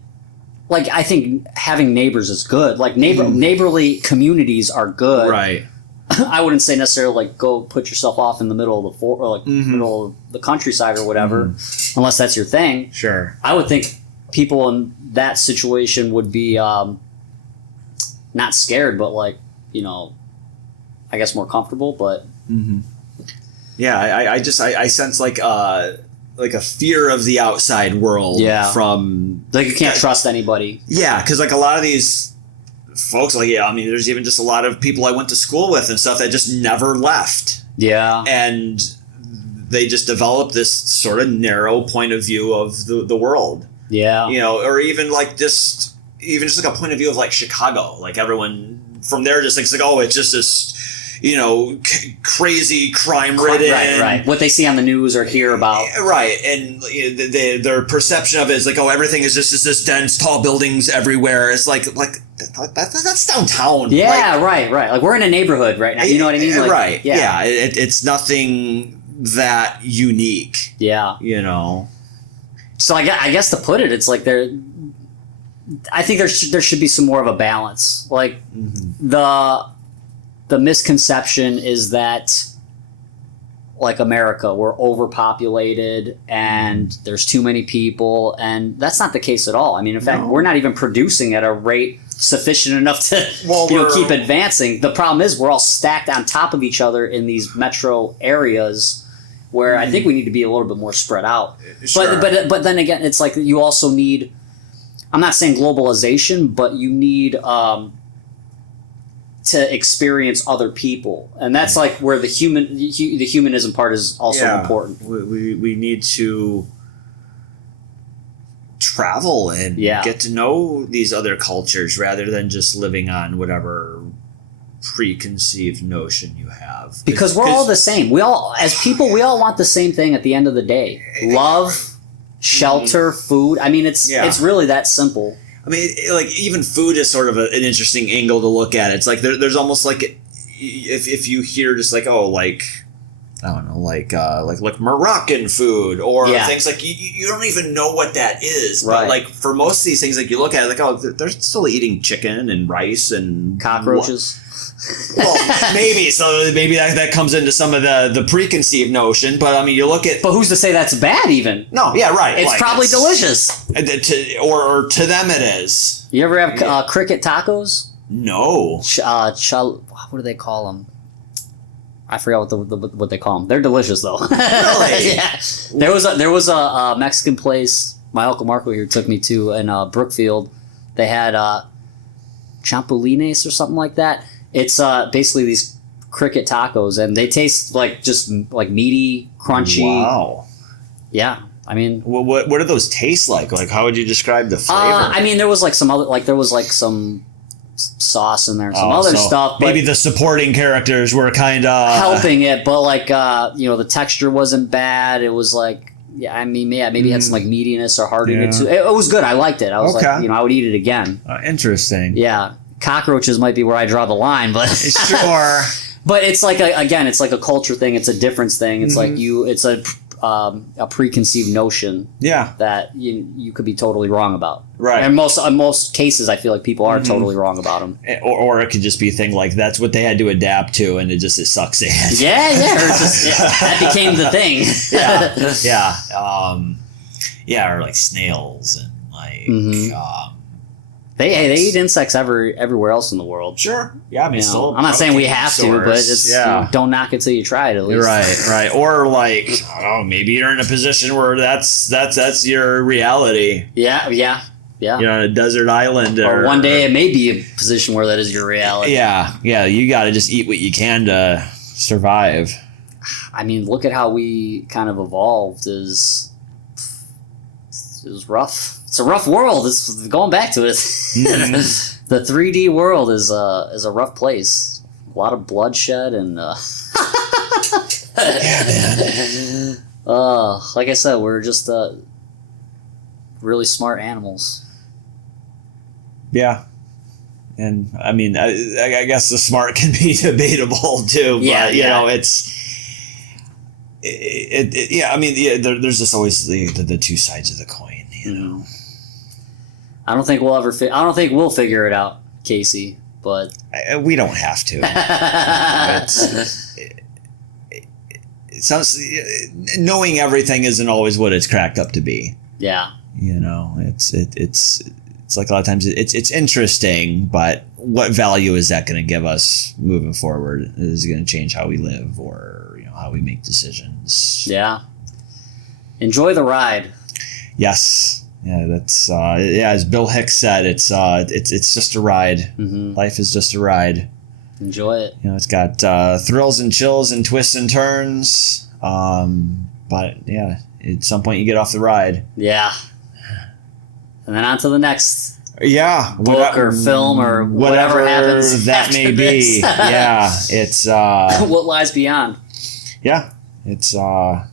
like I think having neighbors is good. Like neighborly communities are good. Right. I wouldn't say necessarily like go put yourself off in the middle of the or like middle of the countryside or whatever, unless that's your thing. Sure. I would think people in that situation would be not scared, but like, you know, I guess more comfortable, but yeah, I sense like a fear of the outside world. Yeah. From like you can't trust anybody. Yeah, because like a lot of these folks, like I mean, there's even just a lot of people I went to school with and stuff that just never left. Yeah, and they just develop this sort of narrow point of view of the world. Yeah, you know, or even just like a point of view of like Chicago. Like everyone from there just thinks like, oh, it's just this, you know, crazy crime-ridden. Right. What they see on the news or hear about. Right, and their perception of it is like, oh, everything is just this dense, tall buildings everywhere. It's like that's downtown. Yeah, like, right. Like we're in a neighborhood right now. You know what I mean? Like, right. Yeah. It's nothing that unique. Yeah. You know. So I guess to put it, it's like I think there should be some more of a balance. Like the misconception is that, like America, we're overpopulated and there's too many people, and that's not the case at all. I mean, in fact, we're not even producing at a rate sufficient enough to keep advancing. The problem is we're all stacked on top of each other in these metro areas where I think we need to be a little bit more spread out. Sure. But then again, it's like you also need, I'm not saying globalization, but you need to experience other people, and that's like where the humanism part is also important. We need to travel and get to know these other cultures rather than just living on whatever preconceived notion you have. Because we're all the same. We all, as people, we all want the same thing at the end of the day: love, shelter, food. I mean, it's really that simple. I mean, like, even food is sort of an interesting angle to look at. It's like there's almost like, if you hear just like, oh, like, I don't know, like Moroccan food or things like you don't even know what that is. Right. But like for most of these things, like you look at it, like, oh, they're still eating chicken and rice and cockroaches. Well, maybe. So maybe that comes into some of the preconceived notion. But I mean, you look at. But who's to say that's bad? Even. No. Yeah. Right. It's probably delicious. Or to them it is. You ever have cricket tacos? No. What do they call them? I forgot what they call them. They're delicious though. Really? Yeah. There was a Mexican place my Uncle Marco here took me to in Brookfield. They had champulines or something like that. It's basically these cricket tacos, and they taste like just like meaty, crunchy. Wow. Yeah, I mean, what do those taste like? Like, how would you describe the flavor? I mean, there was like some other, like there was like some sauce in there and some other stuff. But maybe the supporting characters were kind of helping it, but like the texture wasn't bad. It was like maybe it had some like meatiness or hardiness. It was good. I liked it. I was like, I would eat it again. Interesting. Yeah, cockroaches might be where I draw the line, but sure. But it's like it's like a culture thing. It's a difference thing. It's like it's a preconceived notion. Yeah. That you could be totally wrong about. Right. And in most cases, I feel like people are totally wrong about them. Or it could just be a thing like that's what they had to adapt to, and it sucks in. Yeah. That became the thing. Yeah. Or like snails and like. They eat insects everywhere else in the world. Sure. Yeah, I mean, still I'm not saying we have to, but it's don't knock it till you try it at least. Right. Or like, I don't know, maybe you're in a position where that's your reality. Yeah. You're on a desert island. Or one day it may be a position where that is your reality. Yeah. You got to just eat what you can to survive. I mean, look at how we kind of evolved. It was rough. It's a rough world. It's going back to it. The 3D world is a rough place. A lot of bloodshed and. Yeah, man. Like I said, we're just really smart animals. Yeah, and I mean, I guess the smart can be debatable too. But, you know, there's just always the two sides of the coin. You know. I don't think we'll figure it out, Casey. But we don't have to. It sounds knowing everything isn't always what it's cracked up to be. Yeah. You know, it's like a lot of times it's interesting, but what value is that going to give us moving forward? Is it going to change how we live or how we make decisions? Yeah. Enjoy the ride. Yes. Yeah, that's as Bill Hicks said, it's just a ride. Mm-hmm. Life is just a ride. Enjoy it. It's got thrills and chills and twists and turns. But yeah, at some point you get off the ride. Yeah. And then on to the next book or film or whatever happens that may be. Yeah, it's what lies beyond. Yeah, it's I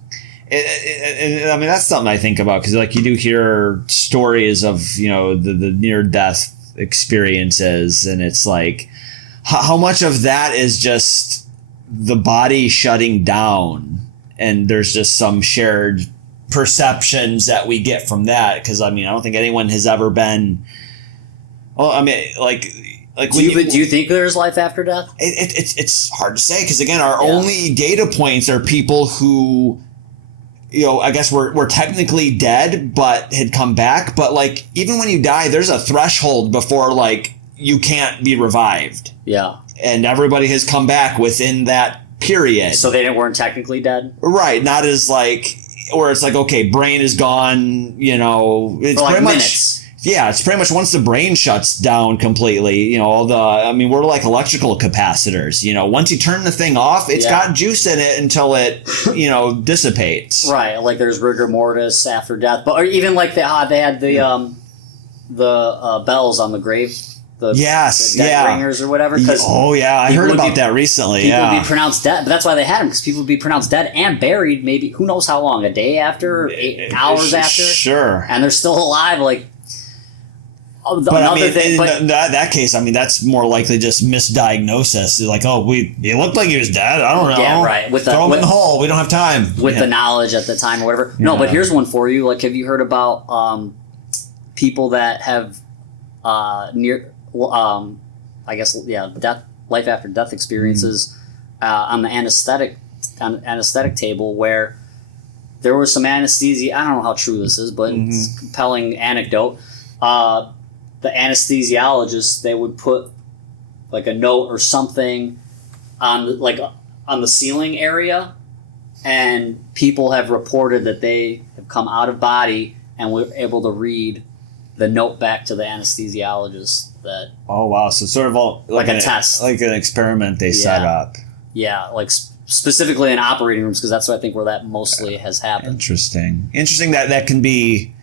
mean, that's something I think about because like you do hear stories of the near death experiences, and it's like how much of that is just the body shutting down, and there's just some shared perceptions that we get from that. Because I mean, I don't think anyone has ever been. Well, I mean, like. Do you think there's life after death? It's hard to say because again, our only data points are people who. I guess we're technically dead, but had come back. But like, even when you die, there's a threshold before like you can't be revived. Yeah. And everybody has come back within that period. So they weren't technically dead? Right. Not as like, where it's like, okay, brain is gone, it's like pretty minutes. much. Yeah, it's pretty much once the brain shuts down completely, we're like electrical capacitors. Once you turn the thing off, it's got juice in it until it, dissipates. Right, like there's rigor mortis after death. But or even like they had the bells on the grave. The dead ringers or whatever. I heard about that recently. People would be pronounced dead, but that's why they had them, because people would be pronounced dead and buried maybe, who knows how long, a day after, 8 hours after? Sure. And they're still alive, like... But I mean, in that case, I mean, that's more likely just misdiagnosis. Like, it looked like he was dead. I don't know. Yeah, right. Throw him in the hole. We don't have time. With the knowledge at the time or whatever. No, but here's one for you. Like, have you heard about people that have life after death experiences on the anesthetic table where there was some anesthesia. I don't know how true this is, but it's a compelling anecdote. The anesthesiologist, they would put like a note or something on the ceiling area, and people have reported that they have come out of body and were able to read the note back to the anesthesiologist. So sort of like a test, like an experiment they set up. Yeah, like specifically in operating rooms, because that's what I think where that mostly has happened. Interesting that can be.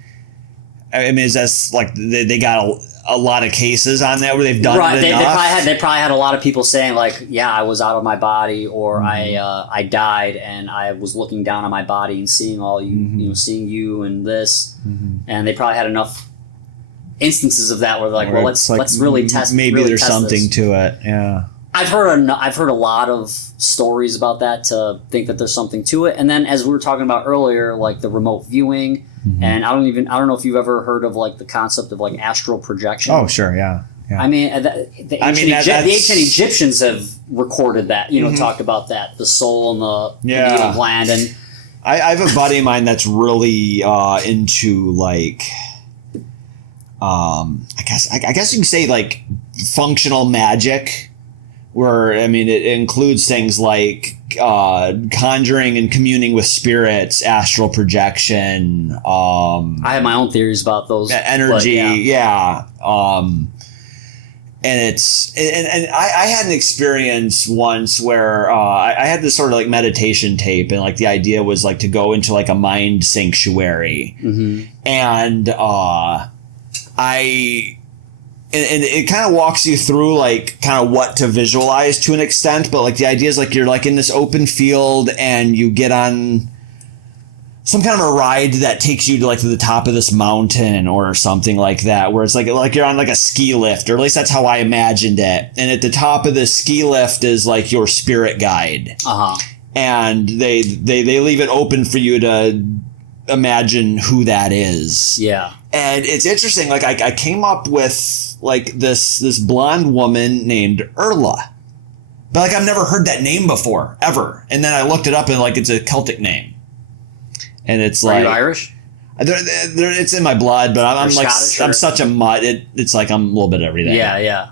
I mean, is that like they got a lot of cases on that where they've done it enough? They probably had a lot of people saying like, yeah, I was out of my body, or I died and I was looking down on my body and seeing all you, seeing you and this, and they probably had enough instances of that where they're like, well, let's really test. Maybe really there's test something this. to it. Yeah. I've heard a lot of stories about that to think that there's something to it. And then as we were talking about earlier, like the remote viewing, and I don't know if you've ever heard of like the concept of like astral projection. Oh, sure, yeah. I mean, the ancient Egyptians have recorded that. Talked about that, the soul and the pineal gland, and I have a buddy of mine that's really into like. I guess you can say like functional magic, where I mean it includes things like conjuring and communing with spirits, astral projection. I have my own theories about those energy, and it's and I had an experience once where I had this sort of like meditation tape, and like the idea was like to go into like a mind sanctuary, and and it kind of walks you through like kind of what to visualize to an extent, but like the idea is like you're like in this open field and you get on some kind of a ride that takes you to like to the top of this mountain or something like that, where it's like you're on like a ski lift, or at least that's how I imagined it. And at the top of the ski lift is like your spirit guide, and they leave it open for you to imagine who that is. Yeah. And it's interesting, like I came up with like this blonde woman named Erla. But like I've never heard that name before, ever. And then I looked it up and like it's a Celtic name. And it's like, are you Irish? It's in my blood, but I'm like Scottish, I'm such a mutt. It's like I'm a little bit of everything. Yeah.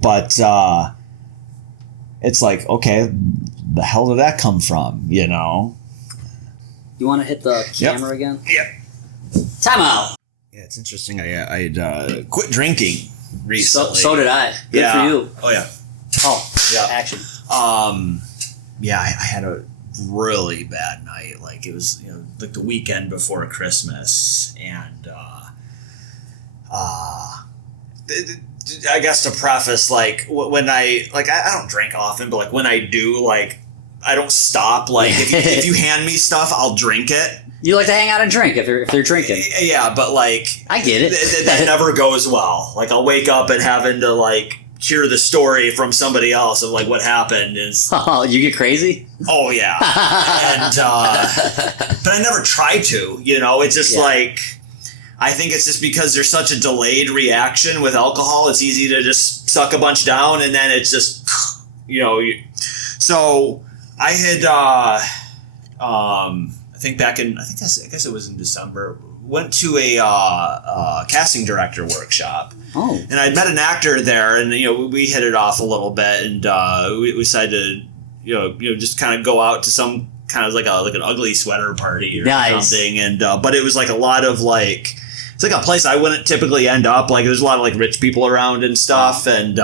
But it's like, okay, the hell did that come from, You want to hit the camera again? Yep. Time out. Yeah, it's interesting. I'd quit drinking recently. So did I. Good for you. Oh yeah. Oh yeah. Action. Yeah, I had a really bad night. Like it was, like the weekend before Christmas, and I guess to preface, like when I don't drink often, but like when I do, like I don't stop. Like if you hand me stuff, I'll drink it. You like to hang out and drink if they're drinking. Yeah, but like I get it. That never goes well. Like I'll wake up and having to like hear the story from somebody else of like what happened is. Oh, you get crazy? Oh yeah, and but I never try to. It's just like I think it's just because there's such a delayed reaction with alcohol. It's easy to just suck a bunch down and then it's just So I had I guess it was in December, went to a casting director workshop. Oh. And I'd met an actor there, and we hit it off a little bit, and we decided to just kind of go out to some kind of like an ugly sweater party or something, and but it was like a lot of like it's like a place I wouldn't typically end up. Like there's a lot of like rich people around and stuff, and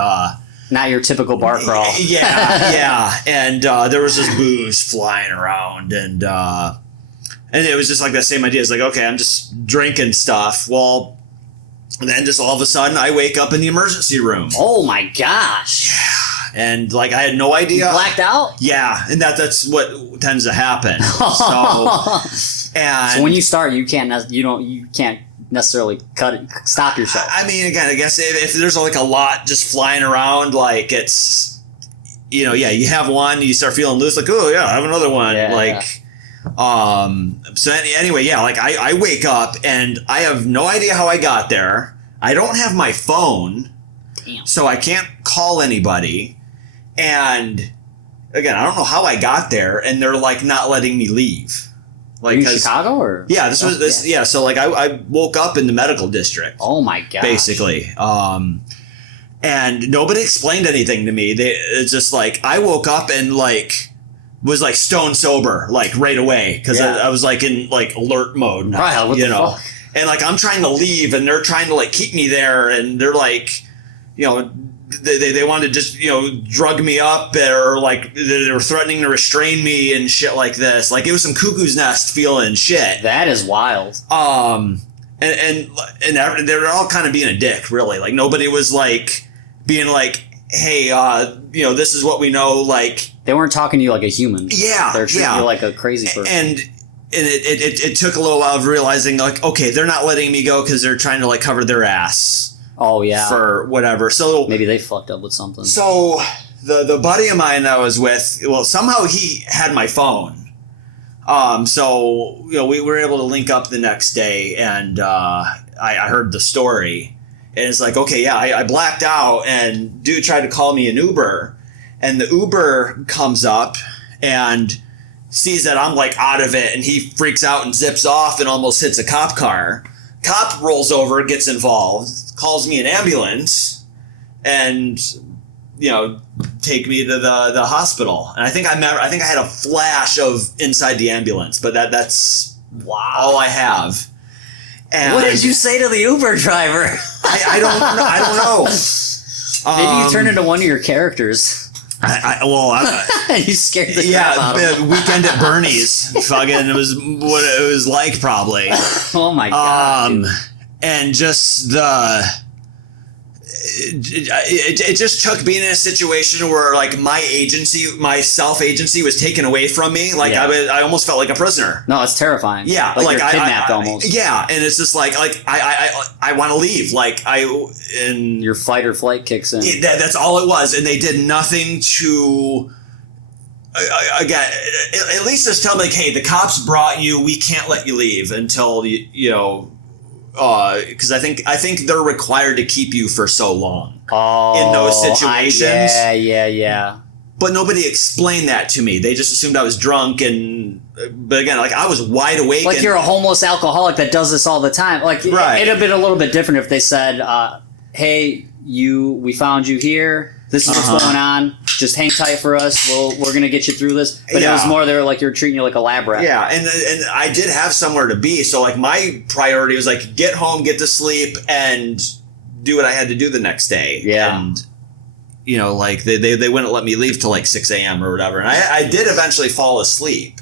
not your typical bar crawl. Yeah, and there was this booze flying around, and it was just like that same idea. It's like, okay, I'm just drinking stuff. Well, and then just all of a sudden, I wake up in the emergency room. Oh my gosh! Yeah, and like I had no idea. You blacked out? Yeah, and that's what tends to happen. So when you start, you can't necessarily stop yourself. I mean, again, I guess if there's like a lot just flying around, like it's, you have one, you start feeling loose, like, oh yeah, I have another one, So anyway, like I wake up and I have no idea how I got there. I don't have my phone. Damn. So I can't call anybody. And again, I don't know how I got there, and they're like not letting me leave. Like in Chicago or? Yeah, this was this. Yeah, so like I woke up in the medical district. Oh my gosh. Basically. And nobody explained anything to me. It's just like I woke up and like was like stone sober like right away because I was like in like alert mode now, right, what the fuck? And like I'm trying to leave and they're trying to like keep me there, and they're like they wanted to just, drug me up, or like they were threatening to restrain me and shit like this. Like, it was some cuckoo's nest feeling shit. That is wild. And they were all kind of being a dick, really. Like, nobody was like being like, hey, this is what we know. Like, they weren't talking to you like a human. Yeah, they're treating you like a crazy person. And it took a little while of realizing, like, okay, they're not letting me go because they're trying to like cover their ass. Oh yeah, for whatever. So maybe they fucked up with something. So the buddy of mine I was with, well, somehow he had my phone. So we were able to link up the next day, and I heard the story, and it's like, okay, yeah, I blacked out, and dude tried to call me an Uber, and the Uber comes up and sees that I'm like out of it, and he freaks out and zips off and almost hits a cop car. Cop rolls over, gets involved, calls me an ambulance, and take me to the hospital. And I think I had a flash of inside the ambulance, but that's all I have. And what did you say to the Uber driver? I don't know. Maybe you turned into one of your characters. You scared the crap out of him. Weekend at Bernie's. Fucking, it was what it was like, probably. Oh my god. And just it just took being in a situation where like my self-agency was taken away from me. Like, I almost felt like a prisoner. No, it's terrifying. Yeah, like you're kidnapped almost. Yeah, and it's just like I want to leave. Like, and your fight or flight kicks in. That's all it was, and they did nothing to. Again, at least just tell me, like, hey, the cops brought you. We can't let you leave until because I think they're required to keep you for so long in those situations. Yeah. But nobody explained that to me. They just assumed I was drunk, but again, like, I was wide awake. Like, you're a homeless alcoholic that does this all the time. Like, right. It'd have been a little bit different if they said, "Hey, we found you here. This is what's going on. Just hang tight for us. We're gonna get you through this." But it was more they were like, you're treating you like a lab rat. Yeah, and I did have somewhere to be, so like my priority was like get home, get to sleep, and do what I had to do the next day. Yeah. And like they wouldn't let me leave till like 6 a.m. or whatever, and I did eventually fall asleep.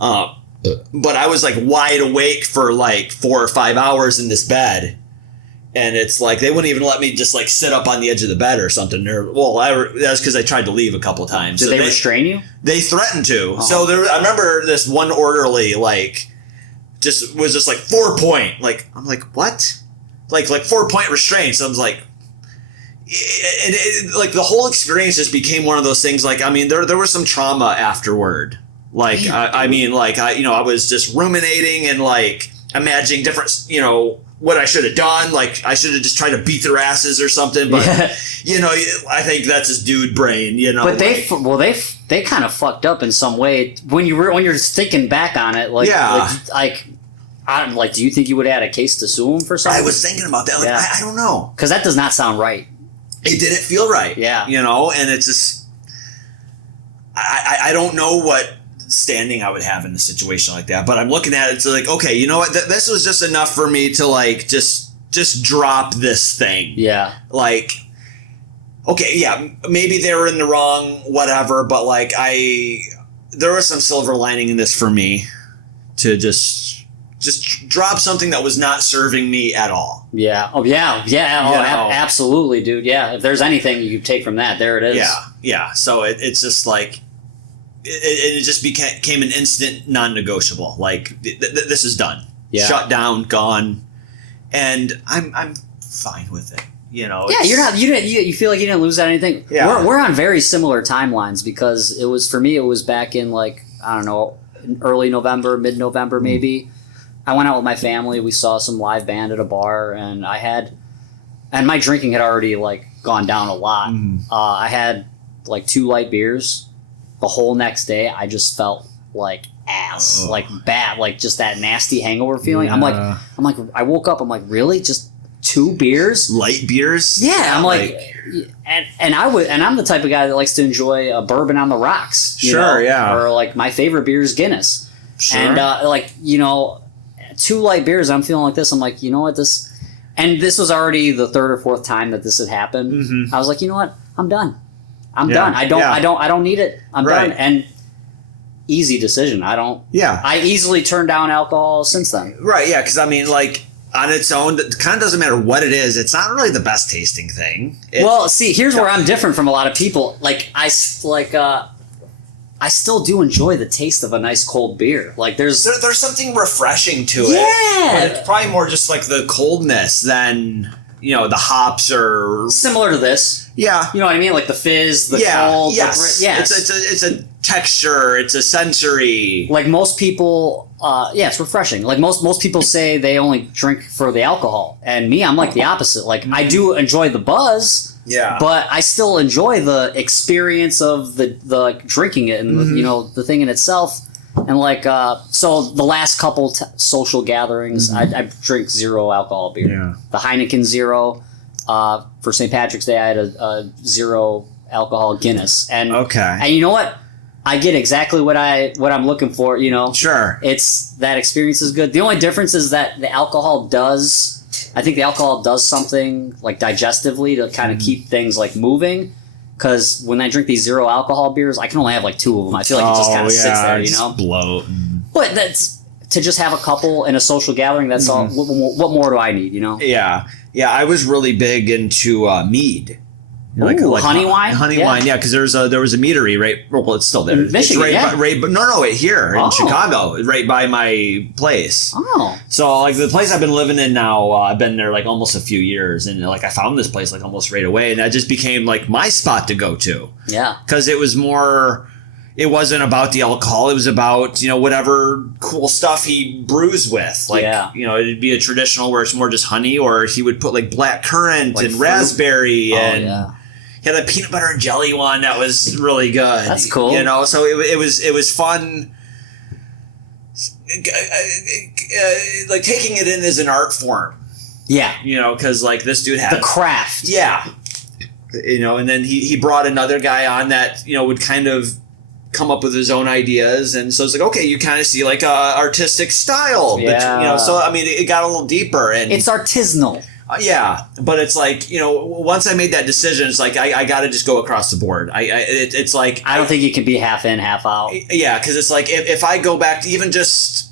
But I was like wide awake for like 4 or 5 hours in this bed. And it's like they wouldn't even let me just like sit up on the edge of the bed or something. That's because I tried to leave a couple times. Did they restrain you? They threatened to. Oh. So I remember this one orderly was just like 4 point. Like, I'm like, what? Like 4 point restraint. So I was like, like the whole experience just became one of those things. Like, I mean, there was some trauma afterward. Like, I was just ruminating and like imagining different, what I should have done. Like, I should have just tried to beat their asses or something. But, I think that's his dude brain, But they kind of fucked up in some way. When you're thinking back on it, do you think you would have had a case to sue him for something? I was thinking about that. Like, I don't know. Because that does not sound right. It didn't feel right. Yeah. And it's just, I don't know what standing I would have in a situation like that, but I'm looking at it, it's like, okay, you know what, this was just enough for me to like just drop this thing. Yeah. Like, okay, yeah, maybe they were in the wrong, whatever, but like there was some silver lining in this for me to just drop something that was not serving me at all. Yeah. Oh yeah. Absolutely, dude. Yeah. If there's anything you take from that, there it is. Yeah. So it's just like it just became an instant non-negotiable. Like, this is done. Yeah. Shut down, gone, and I'm fine with it. Yeah, you feel like you didn't lose out anything. Yeah. We're on very similar timelines because it was back in like, I don't know, early November, mid-November maybe. I went out with my family. We saw some live band at a bar, and my drinking had already like gone down a lot. I had like 2 light beers. The whole next day, I just felt like ass, like bad, like just that nasty hangover feeling. Yeah. I'm like, I woke up. I'm like, really, just 2 beers, light beers? Yeah, I'm like and I'm the type of guy that likes to enjoy a bourbon on the rocks. Sure, yeah. Or like my favorite beer is Guinness. Sure. And 2 light beers, I'm feeling like this. I'm like, you know what, this. and this was already the third or fourth time that this had happened. Mm-hmm. I was like, you know what? I'm done. I'm done. I don't need it. I'm done. And easy decision. I easily turned down alcohol since then. Right. Yeah. Because I mean, like, on its own, it kind of doesn't matter what it is. It's not really the best tasting thing. Well, see, here's where I'm different from a lot of people. Like, I still do enjoy the taste of a nice cold beer. Like, there's something refreshing to it. Yeah. But it's probably more just like the coldness than, you know, the hops or similar to this. Yeah. You know what I mean? Like the fizz, the cold. Yes. It's a texture. It's a sensory. Like most people, it's refreshing. Like most people say they only drink for the alcohol, and me, I'm like the opposite. Like I do enjoy the buzz, but I still enjoy the experience of the like drinking it and you know the thing in itself. And like so, the last couple social gatherings, I drink zero alcohol beer. Yeah. The Heineken Zero. For St. Patrick's Day, I had a zero alcohol Guinness, and you know what? I get exactly what I'm looking for. You know, it's that experience is good. The only difference is that the alcohol does. I think the alcohol does something like digestively to kind of keep things like moving. Because when I drink these zero alcohol beers, I can only have like 2 of them. I feel like it just kind of sits there, you know. Bloat. But that's to just have a couple in a social gathering. That's all. What more do I need? You know. Yeah. I was really big into mead. Like honey wine? Honey wine, yeah, because there was a meadery right. Well, it's still there. In Michigan, here in Chicago, right by my place. Oh, so like the place I've been living in now, I've been there like almost a few years, and like I found this place like almost right away, and that just became like my spot to go to. Yeah, because it was more. It wasn't about the alcohol. It was about, you know, whatever cool stuff he brews with. Like, you know, it'd be a traditional where it's more just honey, or he would put like black currant like and fruit? Raspberry and. He had a peanut butter and jelly one that was really good. That's cool. You know, so it was fun. Like taking it in as an art form. Yeah. You know, because like this dude had the craft. Yeah. You know, and then he brought another guy on that, you know, would kind of come up with his own ideas, and so it's like, okay, you kind of see like a artistic style. Yeah. You know, so I mean, it got a little deeper, and it's artisanal. Yeah, but it's like, you know, once I made that decision, it's like I got to just go across the board. It's like I don't think you can be half in, half out. Yeah, because it's like if I go back to even just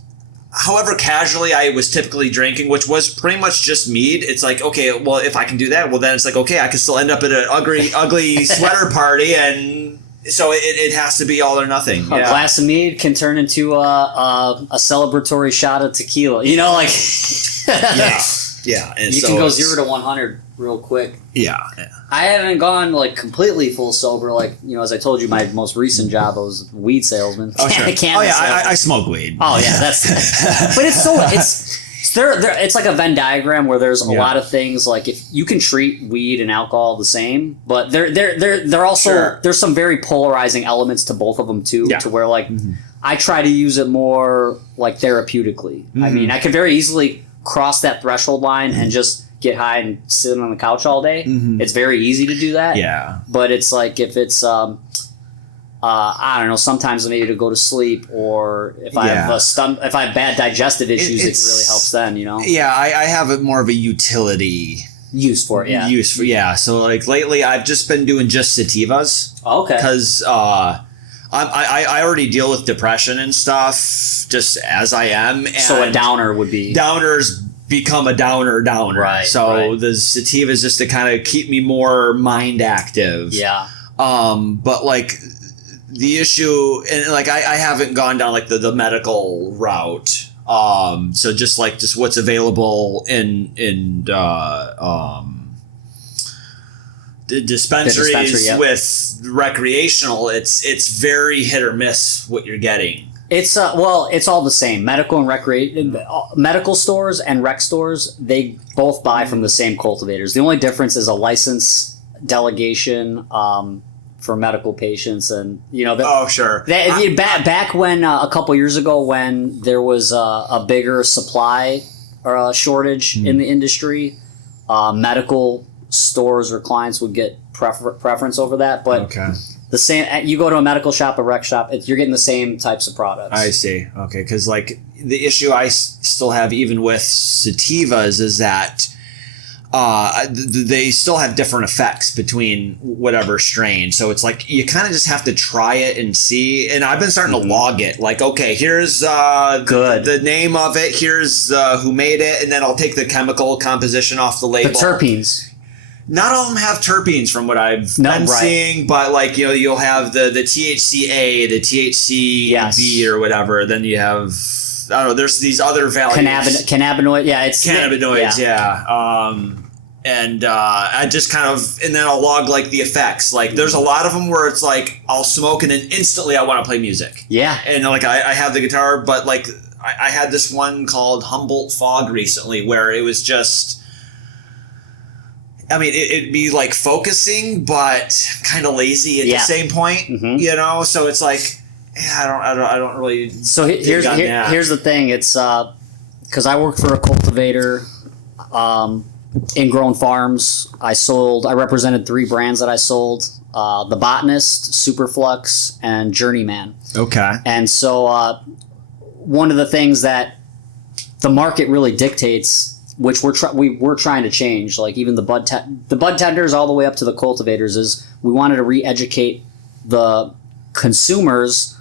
however casually I was typically drinking, which was pretty much just mead. It's like, okay, well, if I can do that, well, then it's like, okay, I can still end up at an ugly sweater party, and so it has to be all or nothing. A glass of mead can turn into a celebratory shot of tequila. You know, like Yeah, and you can go 0 to 100 real quick. Yeah. I haven't gone like completely full sober. Like, you know, as I told you, my most recent job I was a weed salesman. Oh, sure. I smoke weed. Oh yeah, that's. But it's like a Venn diagram where there's a lot of things. Like if you can treat weed and alcohol the same, but they're also there's some very polarizing elements to both of them too. Yeah. To where like I try to use it more like therapeutically. I mean, I could very easily cross that threshold line and just get high and sit on the couch all day. It's very easy to do that. Yeah. But it's like if it's I don't know, sometimes maybe to go to sleep, or if I have bad digestive issues, it really helps then, you know. Yeah, I have more of a utility use for it. So like lately I've just been doing just sativas. Okay. Because I already deal with depression and stuff just as I am. And so a downer would be... Downers become a downer. Right. So the sativa is just to kind of keep me more mind active. Yeah. But like the issue, and like I haven't gone down like the medical route. So just what's available in the dispensaries with recreational, it's very hit or miss what you're getting. It's it's all the same. Medical and medical stores and rec stores, they both buy from the same cultivators. The only difference is a license delegation for medical patients, and you know. Back when a couple years ago, when there was a bigger supply or shortage in the industry, medical stores or clients would get preference over that, but the same. You go to a medical shop, a rec shop, you're getting the same types of products. I see. Okay, because like the issue I still have even with sativas is that they still have different effects between whatever strain. So it's like you kind of just have to try it and see. And I've been starting to log it. Like, okay, here's the name of it. Here's who made it. And then I'll take the chemical composition off the label. The terpenes. Not all of them have terpenes from what I've been seeing. But like, you'll have the THCA, the THCB or whatever. Then you have... I don't know. There's these other values. Cannabinoid. Yeah, it's cannabinoids. Yeah. And I just kind of, and then I'll log like the effects. Like there's a lot of them where it's like I'll smoke and then instantly I want to play music. Yeah. And like I have the guitar, but like I had this one called Humboldt Fog recently where it was just, I mean, it'd be like focusing, but kind of lazy at the same point, you know? So it's like, yeah, I don't really. So here's the thing. It's because I worked for a cultivator, in-grown farms. I represented 3 brands that I sold: the Botanist, Superflux, and Journeyman. Okay. And so one of the things that the market really dictates, which we're trying to change, like even the bud tenders all the way up to the cultivators, is we wanted to re-educate the consumers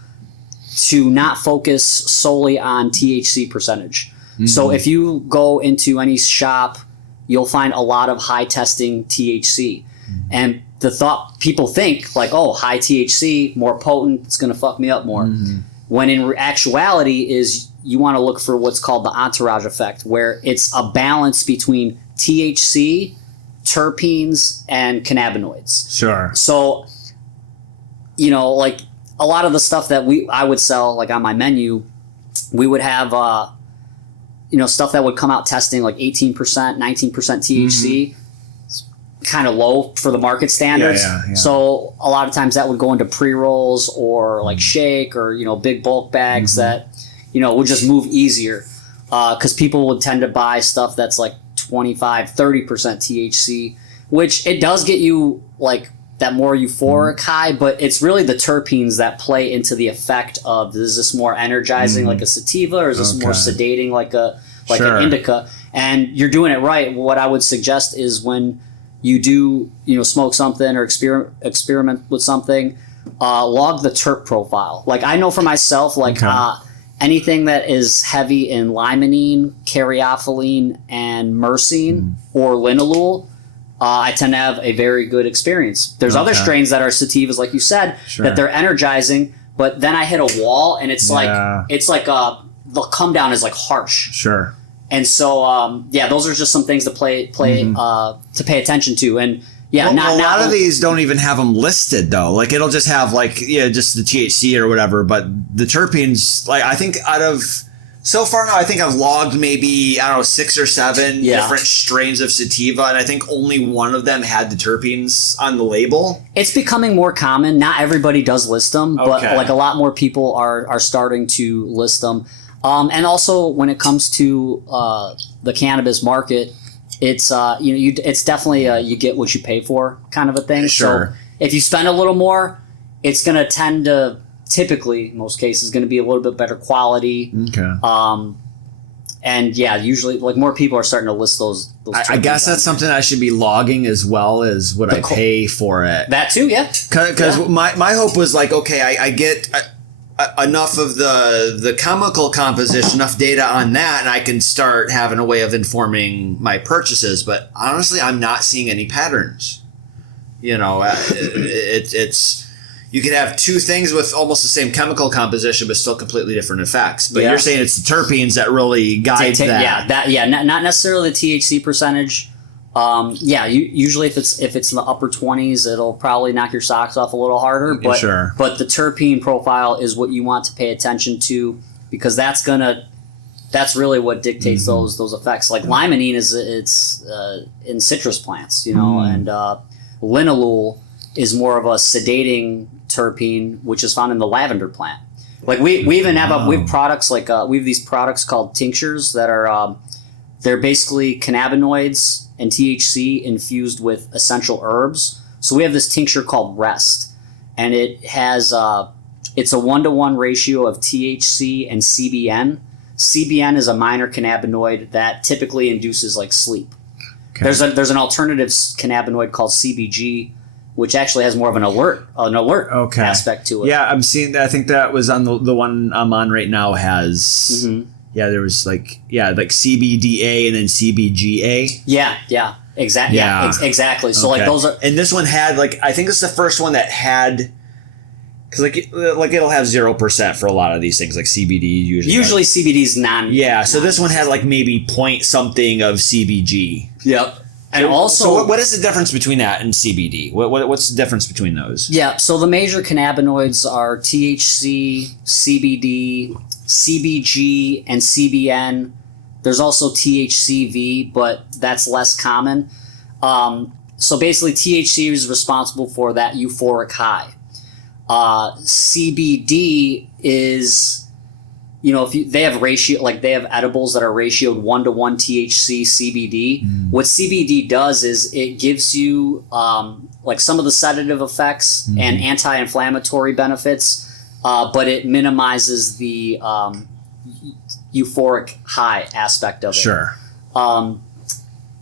to not focus solely on THC percentage. So if you go into any shop, you'll find a lot of high testing THC. And the thought people think like, oh, high THC, more potent, it's going to fuck me up more. When in actuality is you want to look for what's called the entourage effect, where it's a balance between THC, terpenes, and cannabinoids. Sure. So, you know, like a lot of the stuff that I would sell, like on my menu, we would have, stuff that would come out testing like 18%, 19% THC. It's kind of low for the market standards. Yeah. So a lot of times that would go into pre-rolls or like shake or, big bulk bags that, would just move easier. Because people would tend to buy stuff that's like 25, 30% THC, which it does get you like that more euphoric high, but it's really the terpenes that play into the effect of, is this more energizing like a sativa, or is this more sedating like an indica? And you're doing it right. What I would suggest is when you do, smoke something or experiment with something, log the terp profile. Like I know for myself, like anything that is heavy in limonene, caryophyllene, and myrcene or linalool, I tend to have a very good experience. There's other strains that are sativas, like you said, that they're energizing, but then I hit a wall, and it's like the come down is like harsh. Sure. And so those are just some things to to pay attention to. And a lot of these don't even have them listed though. Like it'll just have just the THC or whatever, but the terpenes, like I think so far now, I think I've logged maybe, 6 or 7 different strains of sativa, and I think only one of them had the terpenes on the label. It's becoming more common. Not everybody does list them, but like a lot more people are starting to list them. And also when it comes to the cannabis market, it's it's definitely you get what you pay for kind of a thing. Sure. So if you spend a little more, it's going to tend to, typically, in most cases, going to be a little bit better quality. Okay. And usually, like more people are starting to list those I guess that's something I should be logging as well as what I pay for it. That too, yeah. Because my hope was like, okay, I get enough of the chemical composition, enough data on that, and I can start having a way of informing my purchases. But honestly, I'm not seeing any patterns. It's you could have 2 things with almost the same chemical composition, but still completely different effects. But you're saying it's the terpenes that really guide that. Not necessarily the THC percentage. Usually if it's in the upper 20s, it'll probably knock your socks off a little harder. But but the terpene profile is what you want to pay attention to, because that's really what dictates those effects. Like limonene it's in citrus plants, and linalool is more of a sedating terpene, which is found in the lavender plant. Like we even have we have products like we have these products called tinctures that are they're basically cannabinoids and THC infused with essential herbs. So we have this tincture called Rest, and it has it's a 1-to-1 ratio of THC and CBN. CBN is a minor cannabinoid that typically induces like sleep. Okay. There's an alternative cannabinoid called CBG, which actually has more of an alert aspect to it. Yeah, I'm seeing that. I think that was on the one I'm on right now has. Mm-hmm. Yeah, there was like CBDA and then CBGA. Yeah, exactly. Yeah, exactly. So like those are, and this one had I think it's the first one that had, because it'll have 0% for a lot of these things like CBD usually. CBD's non. Yeah, so this one had maybe point something of CBG. Yep. And also, so what is the difference between that and CBD? What's the difference between those? Yeah, so the major cannabinoids are THC, CBD, CBG, and CBN. There's also THCV, but that's less common. So basically, THC is responsible for that euphoric high. CBD is, if they have they have edibles that are ratioed 1-to-1 THC CBD. What CBD does is it gives you some of the sedative effects and anti-inflammatory benefits, but it minimizes the euphoric high aspect of it. Sure.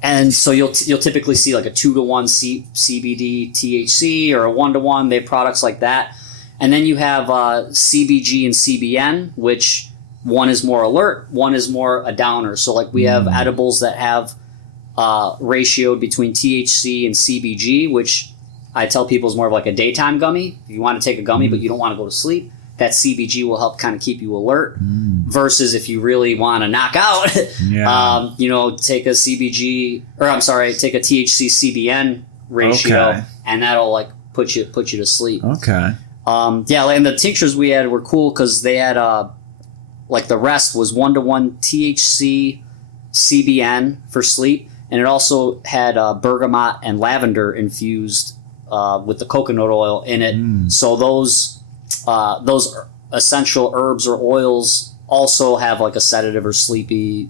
And so you'll typically see a 2-to-1 CBD THC or a 1-to-1. They have products like that. And then you have CBG and CBN, which one is more alert, one is more a downer. So we have edibles that have ratioed between THC and CBG, which I tell people is more of a daytime gummy. If you want to take a gummy but you don't want to go to sleep, that CBG will help kind of keep you alert. Versus if you really want to knock out, take a take a THC CBN ratio, and that'll put you to sleep. Okay. And the tinctures we had were cool because they had the rest was 1-to-1 THC CBN for sleep, and it also had bergamot and lavender infused with the coconut oil in it. So those essential herbs or oils also have a sedative or sleepy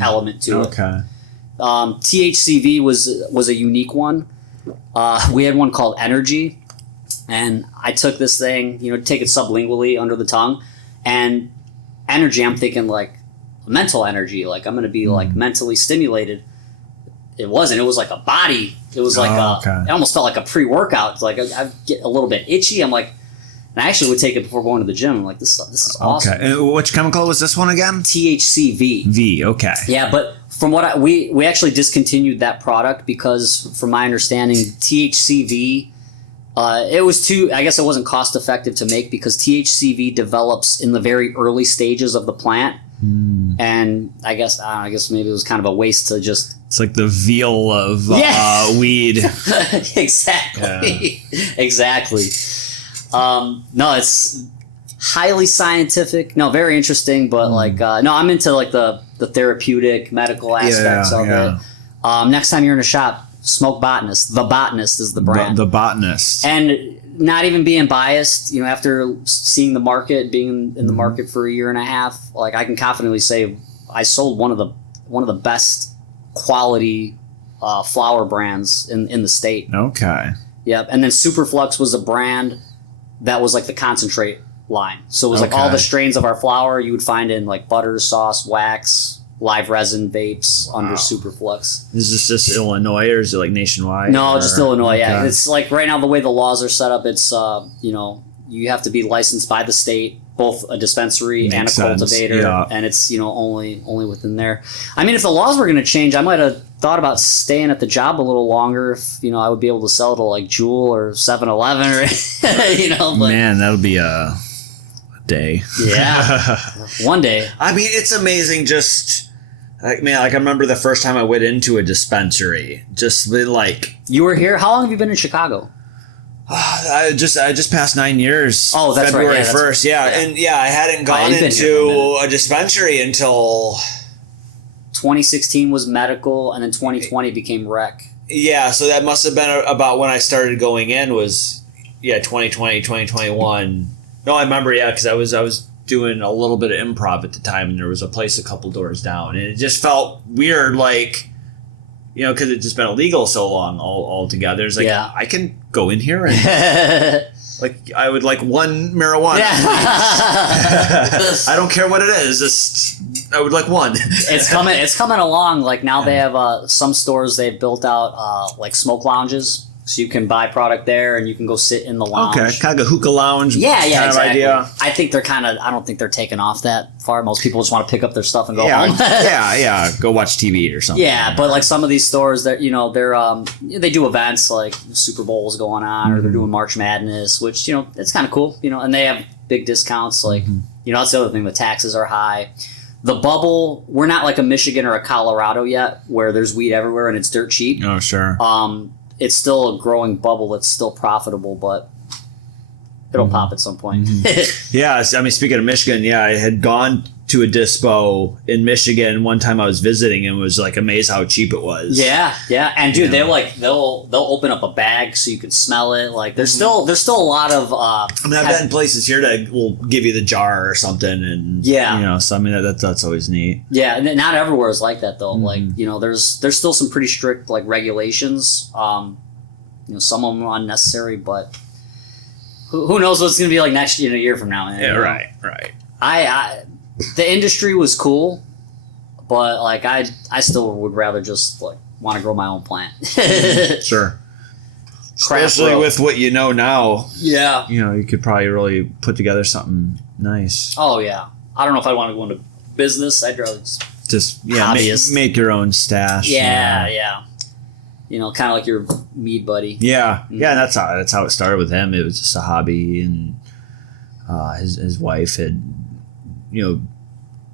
element to it. Okay. THCV was a unique one. We had one called Energy, and I took this thing, take it sublingually under the tongue, and energy, I'm thinking mental energy, I'm going to be mentally stimulated. It wasn't. It was a body. It was it almost felt like a pre-workout. I get a little bit itchy. I'm and I actually would take it before going to the gym. I'm this is awesome. Okay. And which chemical was this one again? THCV. V. Okay. Yeah, but from what we actually discontinued that product because, from my understanding, THCV, it was I guess it wasn't cost effective to make because THCV develops in the very early stages of the plant, and I guess maybe it was kind of a waste to just. It's like the veal of weed. Exactly. Yeah. Exactly. No, it's highly scientific. No, very interesting, but no, I'm into the therapeutic medical aspects of it. Next time you're in a shop, smoke Botanist. The Botanist is the brand. The Botanist. And not even being biased, after seeing the market, being in the market for a year and a half, I can confidently say I sold one of the best quality flower brands in the state. Okay. Yep. And then Superflux was a brand that was the concentrate line. So it was all the strains of our flower you would find in butter, sauce, wax, live resin, vapes under Superflux. Is this just Illinois or is it nationwide? No, just Illinois. Yeah, it's right now the way the laws are set up. It's you have to be licensed by the state, both a dispensary and a cultivator, and it's only within there. I mean, if the laws were going to change, I might have thought about staying at the job a little longer if I would be able to sell to Jewel or 7-Eleven or but, man, that'll be a day. Yeah. One day. I mean, it's amazing just I remember the first time I went into a dispensary, just you were here. How long have you been in Chicago? I just passed 9 years. Oh, that's February right. Yeah, 1st. Yeah. And I hadn't gone into a dispensary until 2016 was medical, and then 2020 became rec. Yeah, so that must have been about when I started going in. Was 2020, 2021. No, I remember. Yeah, because I was doing a little bit of improv at the time, and there was a place a couple doors down, and it just felt weird, because it's just been illegal so long all together. It's I can go in here and I would one marijuana. Yeah. I don't care what it is. Just I would like one. It's coming along. Like now they have some stores they've built out like smoke lounges. So you can buy product there, and you can go sit in the lounge. Okay, kind of a hookah lounge. Yeah, kind exactly. of idea. I think they're I don't think they're taking off that far. Most people just want to pick up their stuff and go home. yeah. Go watch TV or something. Yeah, but like some of these stores that they do events like Super Bowl's going on, or they're doing March Madness, which it's kind of cool. And they have big discounts. Like that's the other thing. The taxes are high. The bubble, we're not like a Michigan or a Colorado yet, where there's weed everywhere and it's dirt cheap. Oh, sure. It's still a growing bubble that's still profitable, but it'll pop at some point. Yeah, I mean, speaking of Michigan, I had gone to a dispo in Michigan one time I was visiting and was like amazed how cheap it was. Yeah, and dude, they'll open up a bag so you can smell it. Like there's still a lot of. I mean, I've been places here that will give you the jar or something, and so I mean that's always neat. Yeah, and not everywhere is like that though. Like there's still some pretty strict like regulations. Some of them are unnecessary, but who knows what's gonna be like next year, a year from now? Yeah, right. The industry was cool, but like I still would rather just like want to grow my own plant. Sure. Especially with what you know now. Yeah. You could probably really put together something nice. Oh yeah. I don't know if I want to go into business. I'd rather just make your own stash. Yeah. Kind of like your mead buddy. Yeah. Yeah, that's how it started with him. It was just a hobby, and his wife had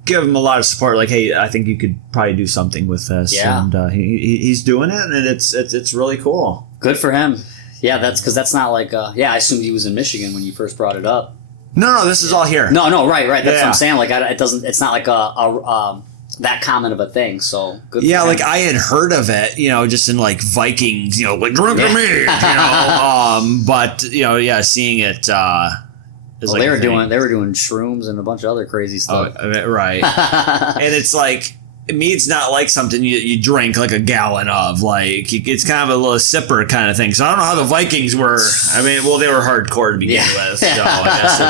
give him a lot of support. Like, hey, I think you could probably do something with this. Yeah. And he's doing it, and it's really cool. Good for him. Yeah, that's because that's not like I assumed he was in Michigan when you first brought it up. No, this is all here. No, right. That's what I'm saying. Like, it's not like a that common of a thing. So good. Yeah, like I had heard of it, just in like Vikings, like drink a mead, but seeing it. Well, they were doing shrooms and a bunch of other crazy stuff. Oh, right. And it's like mead's not like something you drink like a gallon of. Like it's kind of a little sipper kind of thing. So I don't know how the Vikings were. I mean, well, they were hardcore to begin with. So I guess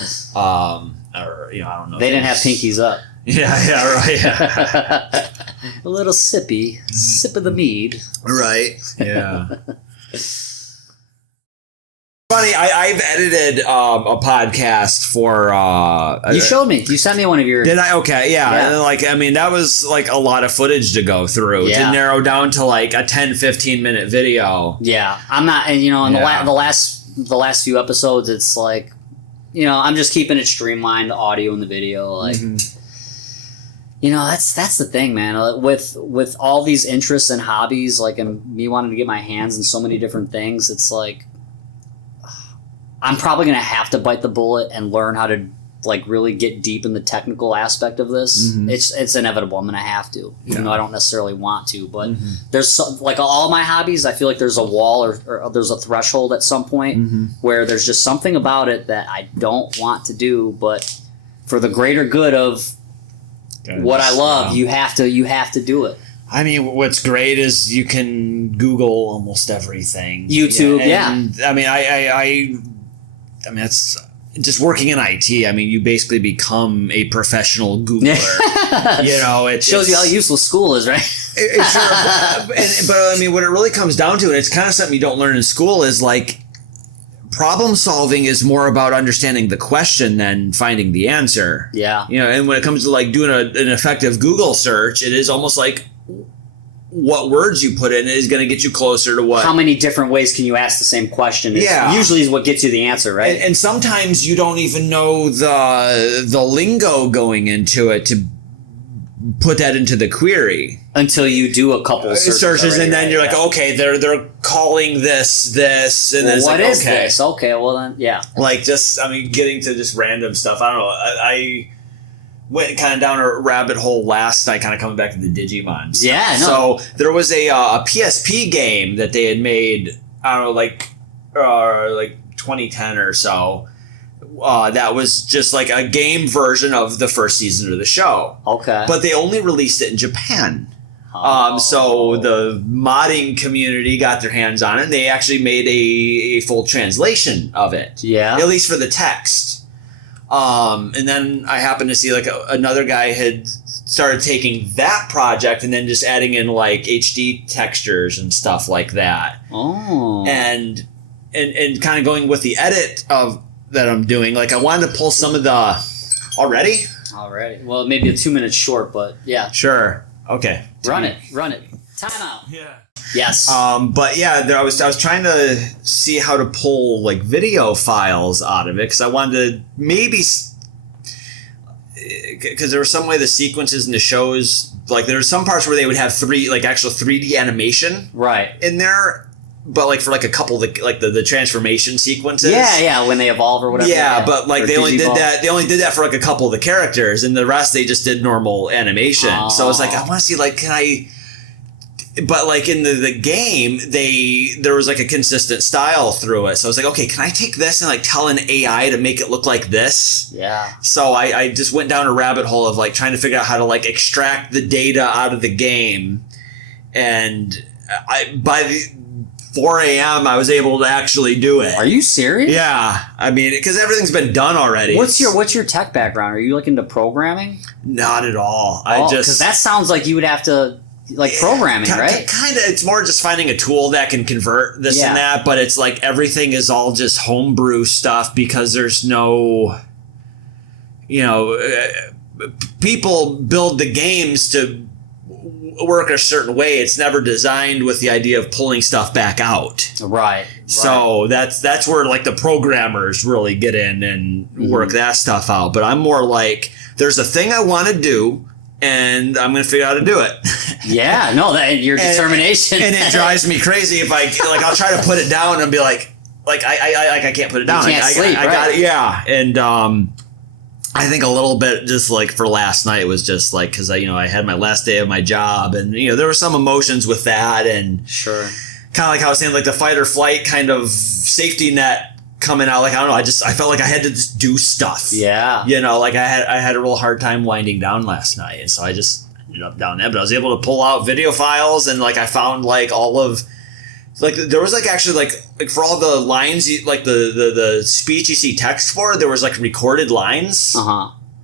it's I don't know. They didn't have pinkies up. Yeah, right. A little sippy, sip of the mead. Right. Yeah. Funny, I've edited a podcast for. You showed me. You sent me one of your. Did I? Okay, yeah. And that was like a lot of footage to go through to narrow down to like a 10-15 minute video. Yeah, I'm not, and in the last few episodes, it's like, I'm just keeping it streamlined, the audio and the video, like. That's the thing, man. With all these interests and hobbies, like, and me wanting to get my hands in so many different things, it's like. I'm probably going to have to bite the bullet and learn how to like really get deep in the technical aspect of this. It's inevitable. I'm going to have to, even though I don't necessarily want to. But there's like all my hobbies, I feel like there's a wall or there's a threshold at some point where there's just something about it that I don't want to do, but for the greater good of what I love, you have to do it. I mean, what's great is you can Google almost everything. YouTube, I mean, that's just working in IT. I mean, you basically become a professional Googler. It shows you how useless school is, right? But I mean, what it really comes down to, and it's kind of something you don't learn in school, is like problem solving is more about understanding the question than finding the answer. Yeah. And when it comes to like doing an effective Google search, it is almost like what words you put in is going to get you closer to what. How many different ways can you ask the same question? Usually is what gets you the answer, right? And sometimes you don't even know the lingo going into it to put that into the query until you do a couple searches already, and then you're like, okay, they're calling this, and then what is okay. this? Okay, well then, yeah. Like getting to just random stuff. I don't know. I went kind of down a rabbit hole last night, kind of coming back to the Digimon stuff. Yeah, no. So there was a PSP game that they had made, I don't know, like 2010 or so. That was just like a game version of the first season of the show. Okay. But they only released it in Japan. So the modding community got their hands on it, and they actually made a full translation of it. Yeah. At least for the text. And then I happened to see like another guy had started taking that project and then just adding in like HD textures and stuff like that. Oh. And kind of going with the edit of that I'm doing. Like I wanted to pull some of the already. Well, maybe a 2-minute short, but yeah. Sure. Okay. Run it. Time out. Yeah. Yes. But yeah, I was trying to see how to pull like video files out of it because I wanted to maybe because there was some way the sequences in the shows, like there were some parts where they would have actual 3D animation in there, but like for like a couple of the transformation sequences. Yeah, when they evolve or whatever. Yeah, but like they only did that. They only did that for like a couple of the characters, and the rest they just did normal animation. Oh. So it's like I want to see like can I. But like in the game, there was like a consistent style through it. So I was like, okay, can I take this and like tell an AI to make it look like this? Yeah. So I just went down a rabbit hole of like trying to figure out how to like extract the data out of the game. And by 4 a.m. I was able to actually do it. Are you serious? Yeah. I mean, because everything's been done already. What's your tech background? Are you like into programming? Not at all. Because that sounds like you would have to. Like programming, right? Kind of. It's more just finding a tool that can convert this and that, but it's like everything is all just homebrew stuff because there's no, people build the games to work a certain way. It's never designed with the idea of pulling stuff back out. Right. So that's where like the programmers really get in and work that stuff out. But I'm more like, there's a thing I want to do. And I'm going to figure out how to do it. Yeah, no, your determination. And it drives me crazy if I'll try to put it down and be like I can't put it down. You can't sleep, I got it. Yeah. And I think a little bit just like for last night was just like because I had my last day of my job and there were some emotions with that and sure, kind of like how I was saying like the fight or flight kind of safety net coming out. Like I don't know, I felt like I had to just do stuff. Yeah. Like I had a real hard time winding down last night, and so I just ended up down there. But I was able to pull out video files, and like I found like all of like there was like actually like for all the lines like the speech you see text for, there was like recorded lines.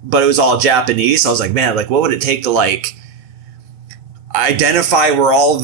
But it was all Japanese. So I was like, man, like what would it take to like identify where all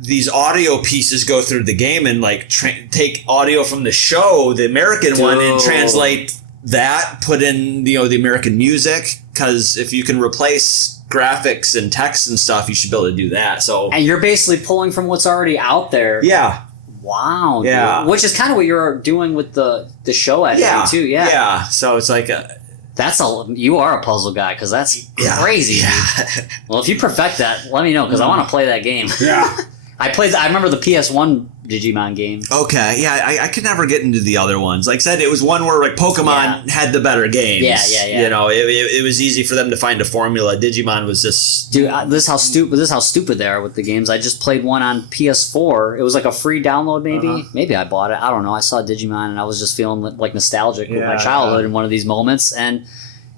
these audio pieces go through the game and like take audio from the show, the American one, and translate that, put in the American music, because if you can replace graphics and text and stuff, you should be able to do that. So and you're basically pulling from what's already out there. Yeah. Wow. Yeah. Dude. Which is kind of what you're doing with the show editing too. Yeah. Yeah. So it's like you are a puzzle guy because that's crazy. Yeah. Well, if you perfect that, let me know because I want to play that game. Yeah. I remember the PS1 Digimon game. Okay, yeah, I could never get into the other ones. Like I said, it was one where like Pokemon had the better games. Yeah. It was easy for them to find a formula. Digimon was just... Dude, this is how stupid they are with the games. I just played one on PS4. It was like a free download maybe. Maybe I bought it. I don't know. I saw Digimon and I was just feeling like nostalgic with my childhood in one of these moments. And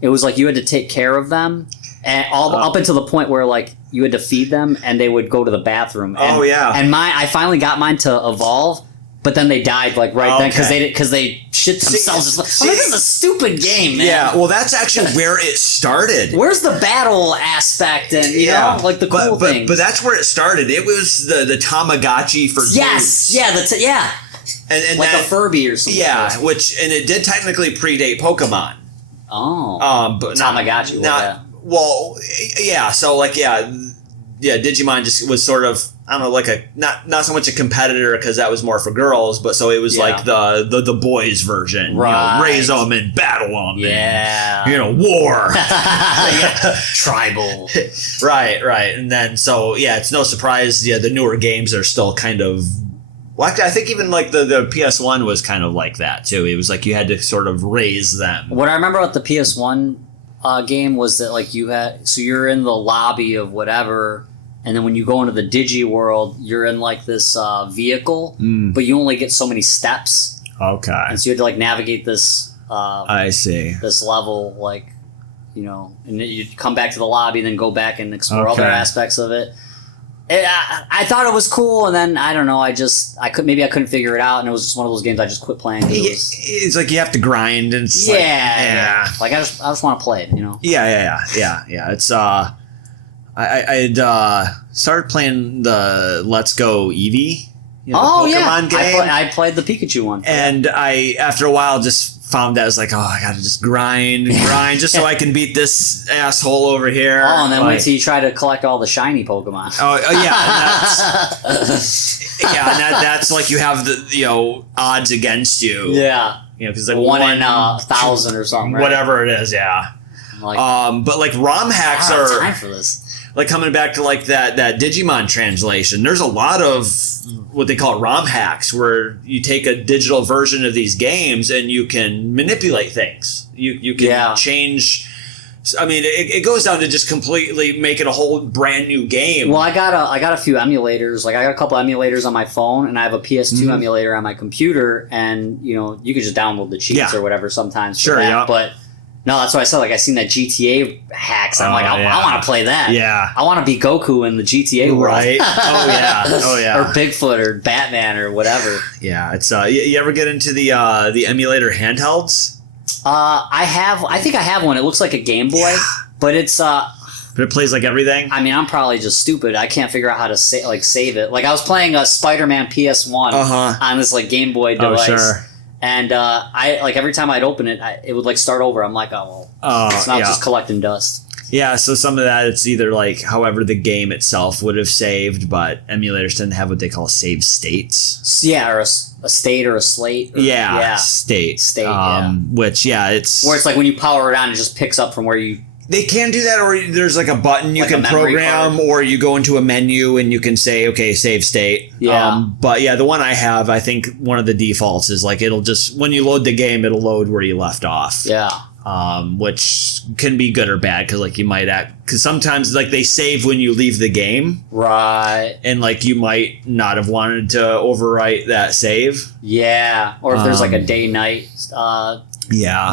it was like you had to take care of them. And up until the point where like you had to feed them and they would go to the bathroom. And, and I finally got mine to evolve, but then they died like then because they shit themselves. This is a stupid game, man. Yeah, well, that's actually where it started. Where's the battle aspect and you know like the cool thing? But that's where it started. It was the Tamagotchi for games. And like a Furby or something. Yeah, and it did technically predate Pokemon. Oh, but Tamagotchi. Well, yeah. So like, Digimon just was sort of, I don't know, like not so much a competitor because that was more for girls, but so it was like the boys version, right? Raise them and battle them, and, war, tribal, right, and then so it's no surprise, the newer games are still kind of. Well, I think even like the PS1 was kind of like that too. It was like you had to sort of raise them. What I remember about the PS1 game was that like you're in the lobby of whatever, and then when you go into the Digi world, you're in like this vehicle, but you only get so many steps. Okay. And so you had to like navigate this. I see. This level, like, and then you come back to the lobby, and then go back and explore other aspects of it. I thought it was cool, and then I don't know. I couldn't figure it out, and it was just one of those games I just quit playing. It's like you have to grind, and it's like I just want to play it, Yeah. It's I started playing the Let's Go Eevee. Pokemon game. I played the Pikachu one, and I after a while just found that I was like, I gotta just grind just so I can beat this asshole over here. Oh, and then wait till you try to collect all the shiny Pokemon. That's like you have the odds against you. Yeah, because like 1 in 1,000 or something. Right? Whatever it is, yeah. But like ROM hacks are time for this. Like coming back to like that Digimon translation, there's a lot of what they call ROM hacks where you take a digital version of these games and you can manipulate things. You can change. I mean, it goes down to just completely making a whole brand new game. Well, I got a few emulators. Like I got a couple emulators on my phone, and I have a PS2 emulator on my computer. And you could just download the cheats or whatever sometimes. Sure, yeah. But no, that's what I said. Like I seen that GTA hacks. I'm I want to play that. Yeah, I want to be Goku in the GTA world. Right? Oh yeah. Or Bigfoot or Batman or whatever. Yeah, it's you ever get into the emulator handhelds? I think I have one. It looks like a Game Boy, but it's But it plays like everything. I mean, I'm probably just stupid. I can't figure out how to save it. Like I was playing a Spider-Man PS1 on this like Game Boy device. Oh, sure. And I like every time I'd open it, it would like start over. I'm like, it's not just collecting dust. Yeah, so some of that it's either like however the game itself would have saved, but emulators tend to have what they call save states. Yeah, or a state or a slate. State. Which it's where it's like when you power it on, it just picks up from where you. They can do that, or there's like a button you can program, or you go into a menu and you can say, okay, save state. Yeah. But yeah, the one I have, I think one of the defaults is like it'll just, when you load the game, it'll load where you left off. Yeah. Which can be good or bad because like you might because sometimes like they save when you leave the game. Right. And like you might not have wanted to overwrite that save. Yeah. Or if there's like a day-night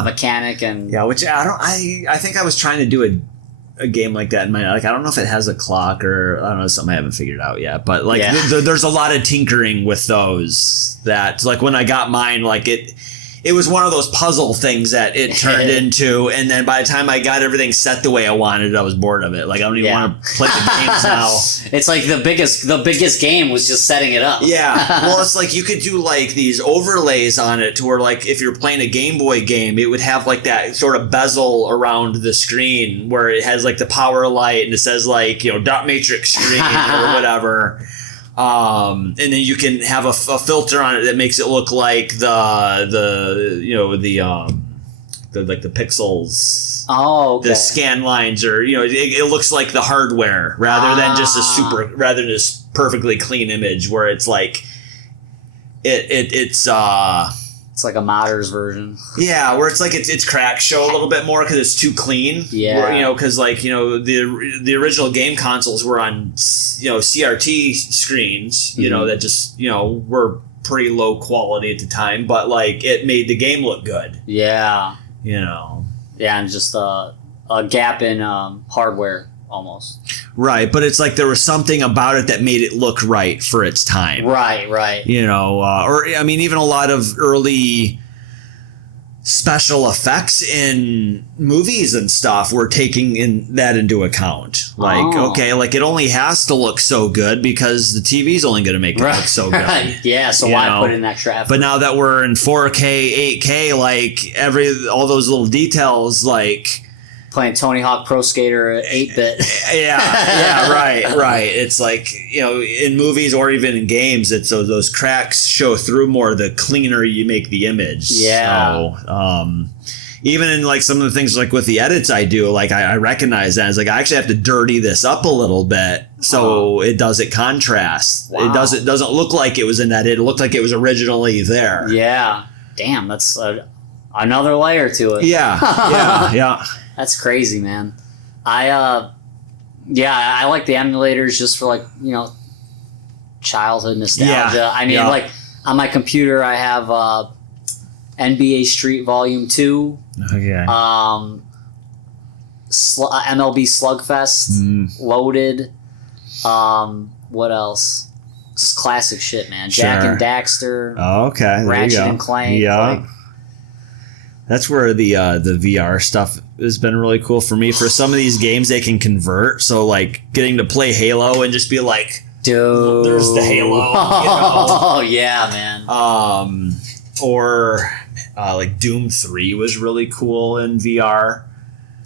mechanic and which I think I was trying to do a game like that in my I don't know if it has a clock or I don't know, something I haven't figured out yet, but like there's a lot of tinkering with those that like when I got mine, like it was one of those puzzle things that it turned into, and then by the time I got everything set the way I wanted, I was bored of it. Like I don't even want to play the games now. It's like the biggest game was just setting it up. Yeah. Well, it's like you could do like these overlays on it to where like if you're playing a Game Boy game, it would have like that sort of bezel around the screen where it has like the power light and it says like, dot matrix screen or whatever. And then you can have a filter on it that makes it look like the pixels. Oh, okay. The scan lines, or it looks like the hardware rather than just perfectly clean image where it's like it's like a modders version. Yeah, where it's like its cracks show a little bit more because it's too clean. Yeah. Because the original game consoles were on CRT screens. That just were pretty low quality at the time, but like it made the game look good. Yeah. Yeah, and just a gap in hardware almost. Right, but it's like there was something about it that made it look right for its time. Right. Or I mean, even a lot of early special effects in movies and stuff were taking that into account. Like, okay, like it only has to look so good because the TV's only going to make it look so good. Yeah, so why put in extra effort? But now that we're in 4K, 8K, like all those little details, like playing Tony Hawk Pro Skater 8-bit. Yeah, right. It's like, in movies or even in games, it's those cracks show through more the cleaner you make the image. Yeah. So, even in like some of the things like with the edits I do, like I recognize that. It's like I actually have to dirty this up a little bit so it doesn't contrast. Wow. It doesn't look like it was in that. It looked like it was originally there. Yeah. Damn, that's another layer to it. Yeah. That's crazy, man. I like the emulators just for like, childhood nostalgia. Yeah. I mean, like on my computer, I have NBA Street Volume 2. Okay. MLB Slugfest loaded. What else? Just classic shit, man. Jack and Daxter. Oh, okay. Ratchet and Clank. Yeah. Like, that's where the VR stuff has been really cool for me. For some of these games, they can convert. So, like, getting to play Halo and just be like, dude, there's the Halo. Oh, yeah, man. Or like Doom 3 was really cool in VR.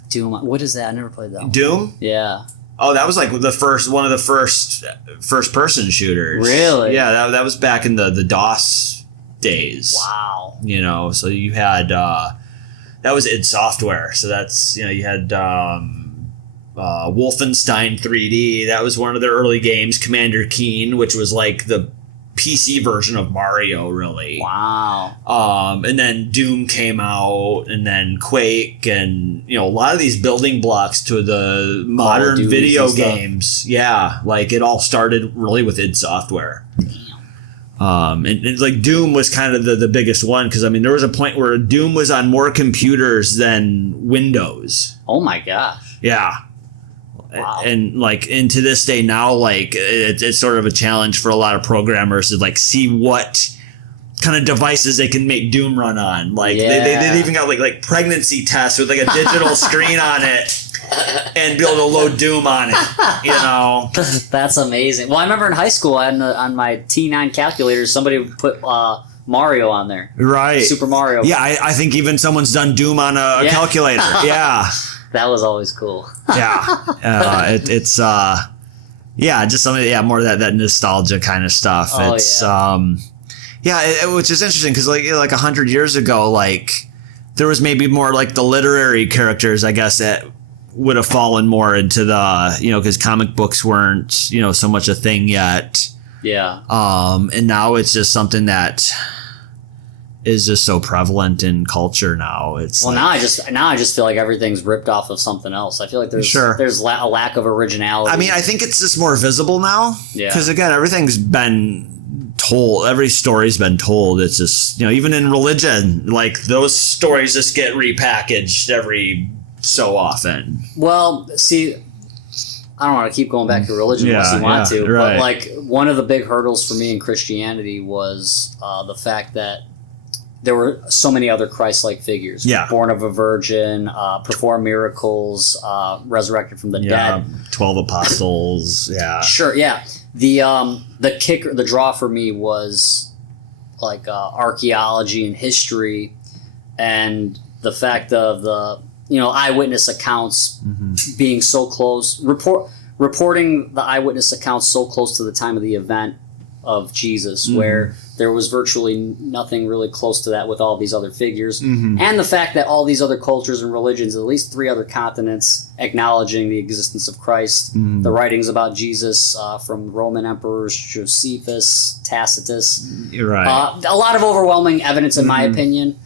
Doom. What is that? I never played that one. Doom? Yeah. Oh, that was like one of the first person shooters. Really? Yeah, that was back in the DOS days. Wow. You know, so you had that was id Software. So that's, you know, you had Wolfenstein 3D. That was one of their early games. Commander Keen, which was like the PC version of Mario, really. Wow. And then Doom came out, and then Quake, and, you know, a lot of these building blocks to the modern video games. Yeah, like it all started really with id Software. And like Doom was kind of the biggest one, because I mean there was a point where Doom was on more computers than Windows. Oh my gosh. Yeah. Wow. And like, and to this day now, like it's sort of a challenge for a lot of programmers to like see what kind of devices they can make Doom run on. Like they even got like pregnancy tests with like a digital screen on it and be able to load Doom on it, you know. That's amazing. Well, I remember in high school on my T9 calculator, somebody put Mario on there. Right. Super Mario. Yeah, I think even someone's done Doom on a calculator. Yeah. That was always cool. Yeah. It's just something, more of that nostalgia kind of stuff. Oh, which is interesting because like 100 years ago, like there was maybe more like the literary characters, I guess, that would have fallen more into the, you know, because comic books weren't, you know, so much a thing yet. Yeah. And now it's just something that is just so prevalent in culture now. It's now I just feel like everything's ripped off of something else. I feel like there's a lack of originality. I mean, I think it's just more visible now. Yeah. Because again, everything's been told. Every story's been told. It's just, you know, even in religion, like those stories just get repackaged every so often. Well, see, I don't want to keep going back to religion unless you want to, right. But like one of the big hurdles for me in Christianity was the fact that there were so many other Christ-like figures. Yeah. Born of a virgin, perform miracles, resurrected from the dead. 12 apostles. Yeah. Sure. Yeah. The draw for me was like archaeology and history, and the fact of the, you know, eyewitness accounts being so close, reporting the eyewitness accounts so close to the time of the event of Jesus, where there was virtually nothing really close to that with all these other figures. And the fact that all these other cultures and religions, at least 3 other continents, acknowledging the existence of Christ, the writings about Jesus from Roman emperors, Josephus, Tacitus. You're right. A lot of overwhelming evidence, in my opinion.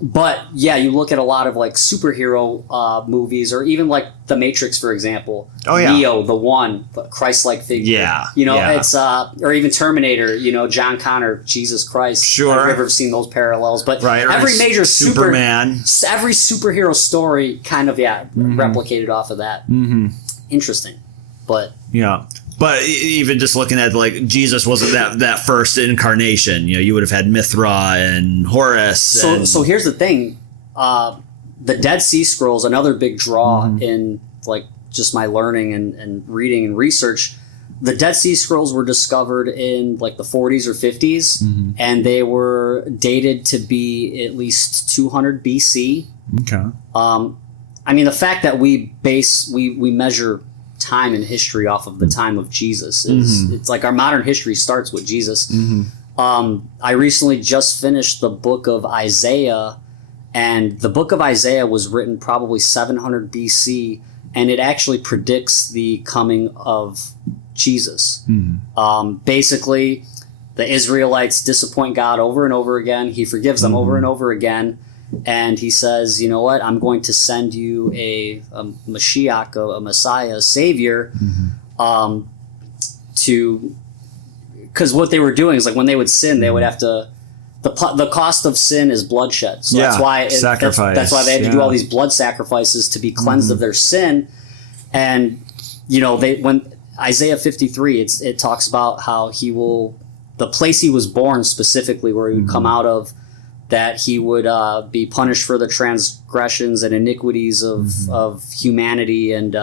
But yeah, you look at a lot of like superhero movies, or even like The Matrix, for example. Oh yeah, Neo, the one, the Christ-like figure. Yeah, you know, it's or even Terminator. You know, John Connor, Jesus Christ. Sure, I've never seen those parallels, but right, every major Superman, every superhero story kind of replicated off of that. Interesting, but yeah. But even just looking at, like, Jesus wasn't that first incarnation. You know, you would have had Mithra and Horus. So here's the thing. The Dead Sea Scrolls, another big draw in, like, just my learning and reading and research. The Dead Sea Scrolls were discovered in, like, the 40s or 50s, and they were dated to be at least 200 BC. Okay. I mean, the fact that we measure time and history off of the time of Jesus is it's like our modern history starts with Jesus. I recently just finished the book of Isaiah, and the book of Isaiah was written probably 700 BC, and it actually predicts the coming of Jesus. Basically, the Israelites disappoint God over and over again. He forgives them over and over again. And he says, you know what, I'm going to send you a Mashiach, a Messiah, a Savior, because what they were doing is, like, when they would sin, they would have to, the cost of sin is bloodshed. So that's why that's why they had to do all these blood sacrifices to be cleansed of their sin. And, you know, Isaiah 53, it talks about how the place he was born specifically, where he would come out of, that he would be punished for the transgressions and iniquities of humanity, and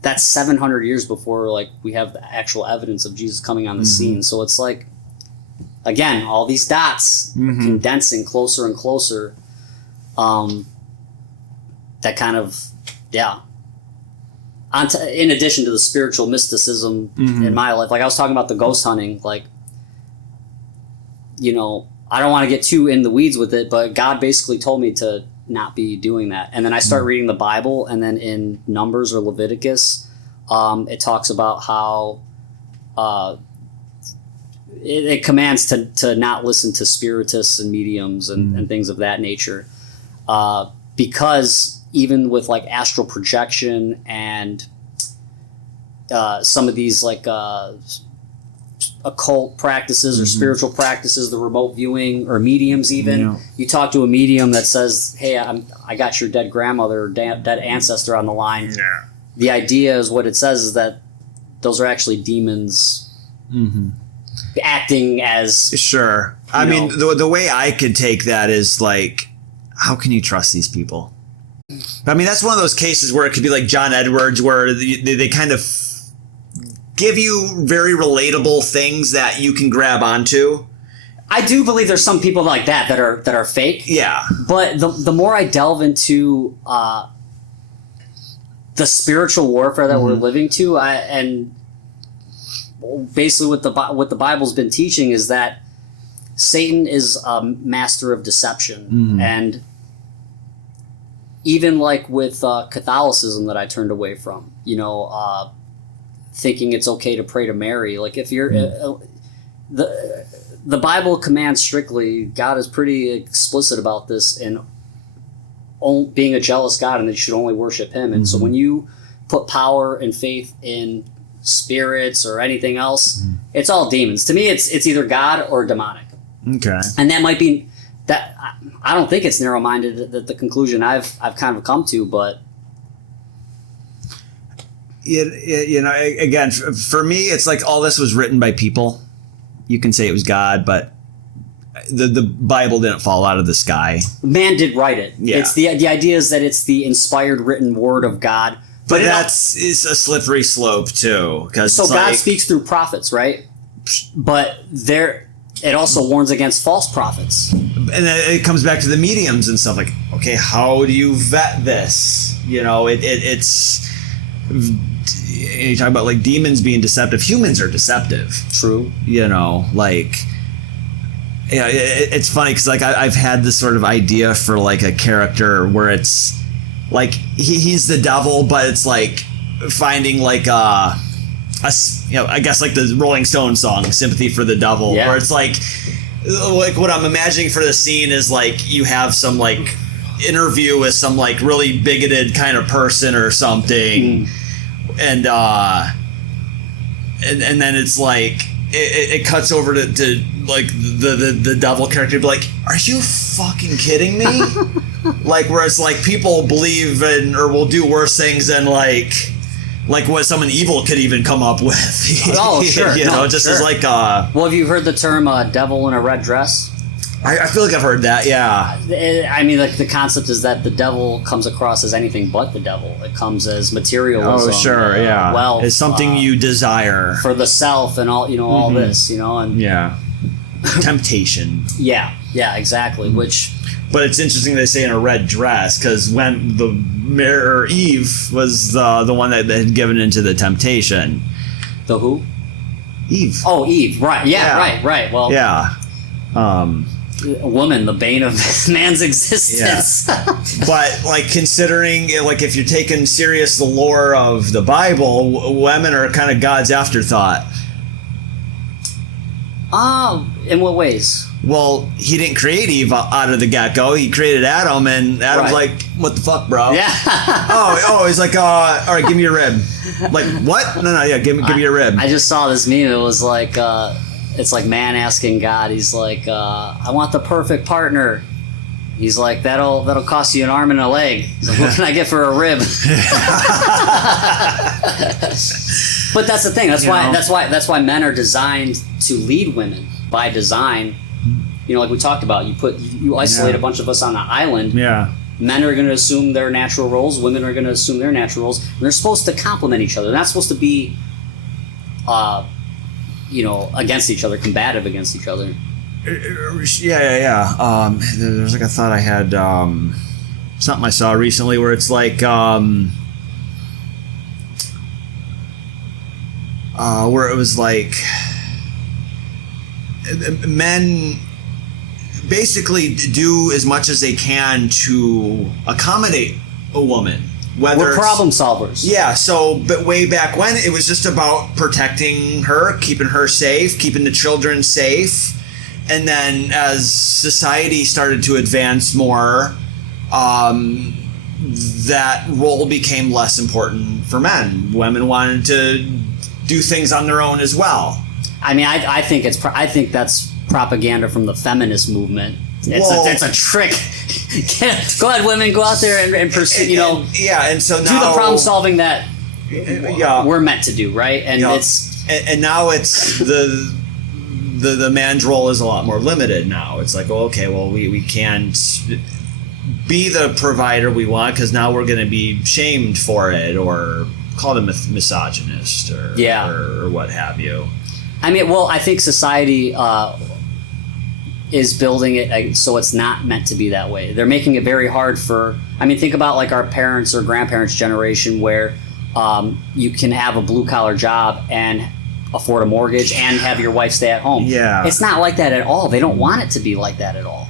that's 700 years before like we have the actual evidence of Jesus coming on the scene. So it's like, again, all these dots condensing closer and closer. That kind of, yeah. In addition to the spiritual mysticism in my life, like I was talking about the ghost hunting, like, you know, I don't want to get too in the weeds with it, but God basically told me to not be doing that. And then I start reading the Bible, and then in Numbers or Leviticus, it talks about how it commands to not listen to spiritists and mediums and things of that nature. Because even with like astral projection and some of these like occult practices or spiritual practices, the remote viewing or mediums, even you talk to a medium that says, "Hey, I got your dead grandmother or dead ancestor on the line." Yeah. The idea is what it says is that those are actually demons acting as sure. I mean, the way I could take that is like, how can you trust these people? I mean, that's one of those cases where it could be like John Edwards, where they kind of give you very relatable things that you can grab onto. I do believe there's some people like that are fake. Yeah. But the more I delve into the spiritual warfare that we're living to, and basically what the Bible's been teaching is that Satan is a master of deception, and even like with Catholicism that I turned away from, thinking it's okay to pray to Mary. Like if you're the Bible commands strictly, God is pretty explicit about this in being a jealous God, and that you should only worship him. And so when you put power and faith in spirits or anything else, it's all demons. To me, it's either God or demonic. Okay. And that might be that. I don't think it's narrow-minded, that the conclusion I've kind of come to, but again, for me, it's like all this was written by people. You can say it was God, but the Bible didn't fall out of the sky. Man did write it. Yeah. It's the idea is that it's the inspired written word of God. But it's a slippery slope too, so God speaks through prophets, right? But it also warns against false prophets. And it comes back to the mediums and stuff. Like, okay, how do you vet this? It's you talk about like demons being deceptive. Humans are deceptive. True. It's funny because like I've had this sort of idea for like a character where it's like he's the devil, but it's like finding like I guess like the Rolling Stones song "Sympathy for the Devil," where it's like what I'm imagining for the scene is like you have some like interview with some like really bigoted kind of person or something, and then it's like it cuts over to like the devil character be like, are you fucking kidding me? Like where it's like people believe in or will do worse things than like what someone evil could even come up with. Oh, sure. As like well, have you heard the term devil in a red dress? I feel like I've heard that, yeah. I mean, like the concept is that the devil comes across as anything but the devil. It comes as materialism. Oh, sure, yeah. Wealth. It's something you desire. For the self and all, all this, and... Yeah. Temptation. Yeah, exactly, which... But it's interesting they say in a red dress, because when Eve was the one that had given into the temptation. The who? Eve. Oh, Eve, right. Yeah. Right. Well... Yeah. A woman, the bane of man's existence. Yeah. But like considering like if you're taking serious the lore of the Bible, women are kind of God's afterthought. In what ways? Well, he didn't create Eve out of the get-go. He created Adam, and Adam's like, what the fuck, bro? Yeah. He's like, all right, give me your rib. Like, what? No, yeah, give me your rib. I just saw this meme. It was like, it's like man asking God. He's like, I want the perfect partner. He's like, that'll cost you an arm and a leg. He's like, what can I get for a rib? But that's the thing. That's why men are designed to lead women by design. You know, like we talked about, you isolate a bunch of us on an island. Yeah. Men are going to assume their natural roles. Women are going to assume their natural roles. And they're supposed to complement each other. They're not supposed to be, against each other, combative against each other. Yeah. There's like a thought I had, something I saw recently where it's like, where it was like, men basically do as much as they can to accommodate a woman. We're problem solvers. Yeah, so, but way back when, it was just about protecting her, keeping her safe, keeping the children safe. And then as society started to advance more, that role became less important for men. Women wanted to do things on their own as well. I mean, I think that's propaganda from the feminist movement. It's a trick. Go ahead, women, go out there and pursue. And so now do the problem solving that we're meant to do, right? And and now it's the man's role is a lot more limited now. It's like, we can't be the provider we want because now we're going to be shamed for it or called a misogynist or what have you. I mean, I think society is building it so it's not meant to be that way. They're making it very hard think about like our parents or grandparents' generation where you can have a blue-collar job and afford a mortgage and have your wife stay at home. Yeah. It's not like that at all. They don't want it to be like that at all.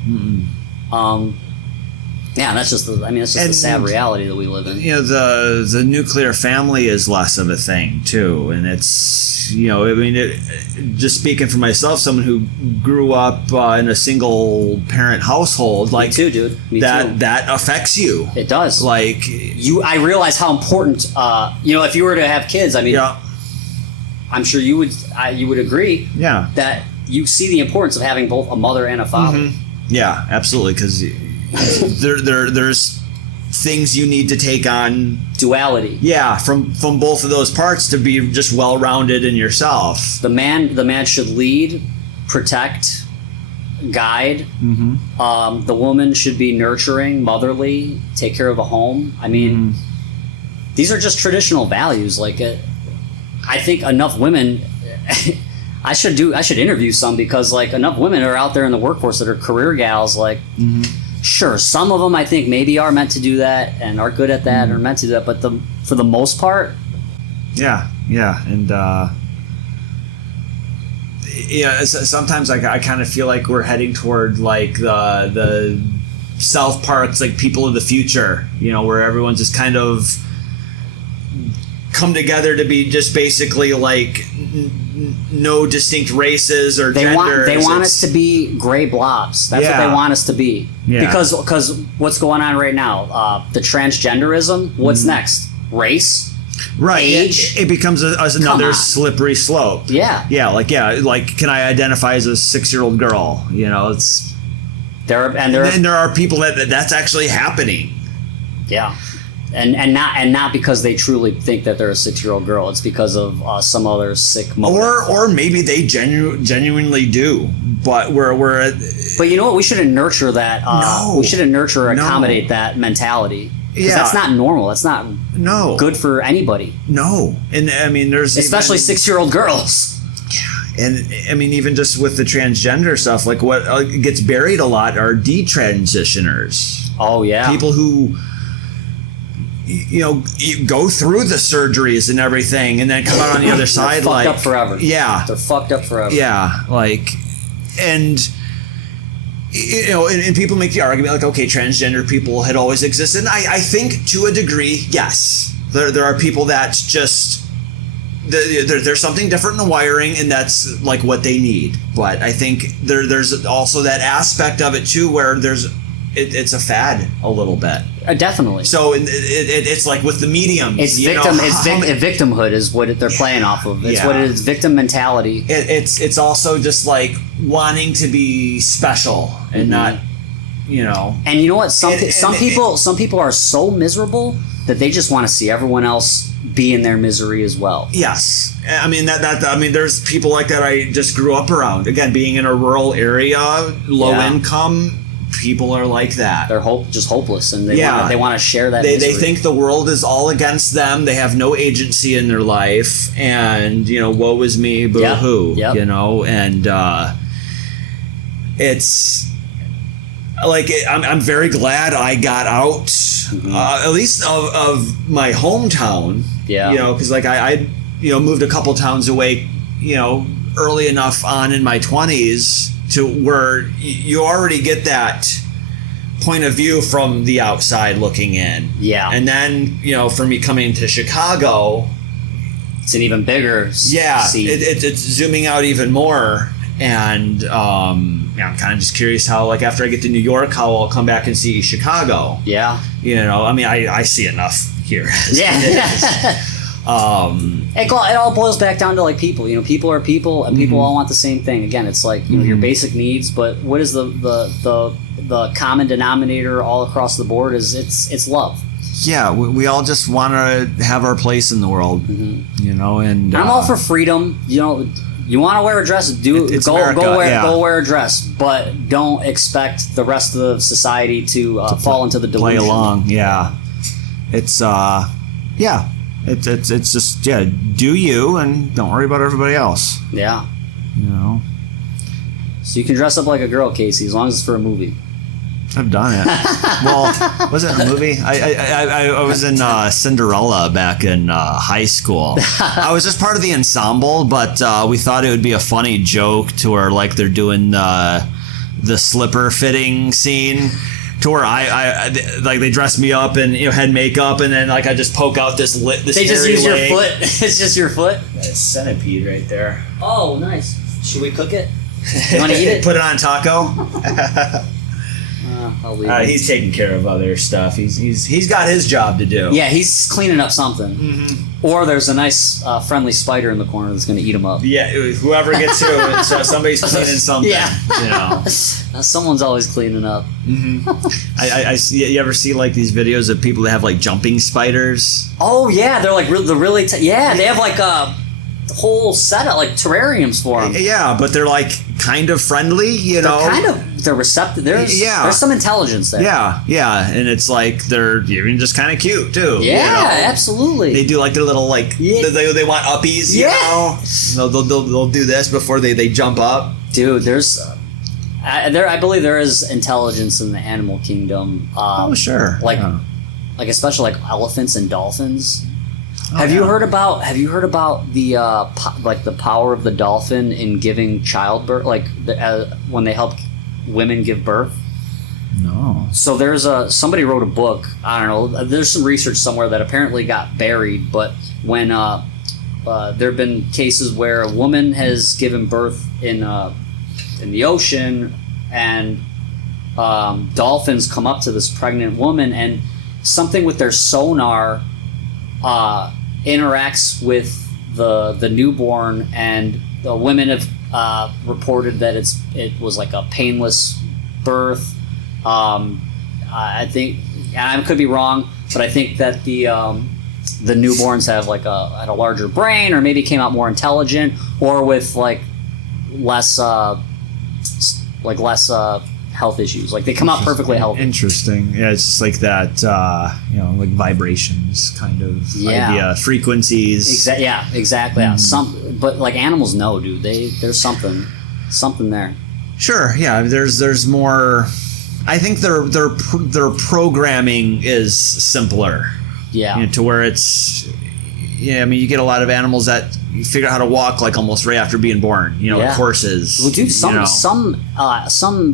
That's just the sad reality that we live in. The nuclear family is less of a thing too, and it's just speaking for myself, someone who grew up in a single parent household, like me too, dude. Me too. That affects you. It does. Like I realize how important. If you were to have kids, I'm sure you would agree. Yeah. That you see the importance of having both a mother and a father. Mm-hmm. Yeah, absolutely, because there's things you need to take on. Duality. Yeah, from both of those parts to be just well-rounded in yourself. The man should lead, protect, guide. Mm-hmm. The woman should be nurturing, motherly, take care of the home. I mean, these are just traditional values. Like, I think enough women. I should interview some because like enough women are out there in the workforce that are career gals. Like. Mm-hmm. Sure, some of them I think maybe are meant to do that and are good at that and are meant to do that, but for the most part, and sometimes I kind of feel like we're heading toward like the South Park's like People of the Future, where everyone's just kind of come together to be just basically like no distinct races or genders. They want us to be gray blobs. That's what they want us to be. Yeah. Because what's going on right now? The transgenderism. What's next? Race. Right. Age. It becomes another slippery slope. Yeah. Yeah. Like can I identify as a 6-year-old girl? It's there are people that's actually happening. Yeah. And not because they truly think that they're a 6-year-old girl. It's because of some other sick motive. Or maybe they genuinely do. But we're. But you know what? We shouldn't nurture that. We shouldn't or accommodate that mentality. Because that's not normal. That's not good for anybody. No, and I mean there's especially 6-year-old girls. Yeah, and I mean even just with the transgender stuff, like what gets buried a lot are detransitioners. Oh yeah, people who. You go through the surgeries and everything and then come out on the other side fucked up forever. Yeah. They're fucked up forever. Yeah. Like, and, and people make the argument like, okay, transgender people had always existed. And I think to a degree, yes. There are people that just, there's something different in the wiring and that's like what they need. But I think there's also that aspect of it too where it's a fad a little bit. Definitely. So it's like with the mediums. It's victimhood is what they're playing off of. It's what it is, victim mentality. It's also just like wanting to be special and not you know. And you know what? Some people are so miserable that they just want to see everyone else be in their misery as well. Yes, I mean there's people like that I just grew up around. Again, being in a rural area, low income, people are like that. They're just hopeless, and they want to share that. They think the world is all against them. They have no agency in their life, and woe is me, boo hoo. Yep. And it's like I'm very glad I got out, at least of my hometown. Yeah. Because like I moved a couple towns away, early enough on in my 20s to where you already get that point of view from the outside looking in. Yeah. And then, for me coming to Chicago, it's an even bigger it's zooming out even more. And I'm kind of just curious how, like, after I get to New York, how I'll come back and see Chicago. Yeah. I mean, I see enough here. Yeah. It all boils back down to like people. People are people, and people all want the same thing. Again, it's like your basic needs, but what is the common denominator all across the board? Is it's love. Yeah, we all just want to have our place in the world, and I'm all for freedom. You want to wear a dress, go wear a dress, but don't expect the rest of society to fall into the delusion. Play along, yeah. It's It's just do you and don't worry about everybody else. Yeah. So you can dress up like a girl, Casey, as long as it's for a movie. I've done it. Well, was it a movie? I was in Cinderella back in high school. I was just part of the ensemble, but we thought it would be a funny joke to where like they're doing the slipper fitting scene. To where I like they dress me up and had makeup, and then like I just poke out this they just use leg. Your foot. It's just your foot. That's centipede right there. Oh, nice. Should we cook it? You want to eat it? Put it on taco. I'll leave it. He's taking care of other stuff. He's got his job to do. Yeah, he's cleaning up something. Or there's a nice friendly spider in the corner that's going to eat him up. Yeah, whoever gets to it, so somebody's cleaning something. Yeah, someone's always cleaning up. I see. You ever see like these videos of people that have like jumping spiders? Oh yeah, they're like they have like a whole set of like terrariums for them. Yeah, but they're like kind of friendly, They're receptive. There's some intelligence there. Yeah, and it's like they're even just kind of cute too. Yeah, absolutely. They do like their little like they want uppies. They'll do this before they jump up. Dude, I believe there is intelligence in the animal kingdom. Sure. Like especially like elephants and dolphins. Have you heard about the the power of the dolphin in giving childbirth, when they help women give birth? No. So there's somebody wrote a book. I don't know. There's some research somewhere that apparently got buried, but when there have been cases where a woman has given birth in the ocean, and dolphins come up to this pregnant woman, and something with their sonar interacts with the newborn, and the women have reported that it was like a painless birth. I think, and I could be wrong, but I think that the newborns have like had a larger brain, or maybe came out more intelligent, or with less health issues. Like they come out perfectly healthy. Interesting. Yeah, it's just like that, like vibrations kind of idea, frequencies. Exactly. Yeah. But like animals know, dude. There's something there. Sure. Yeah. There's more. I think their programming is simpler. Yeah. To where it's. Yeah, I mean, you get a lot of animals that you figure out how to walk like almost right after being born. Horses. Well, dude, some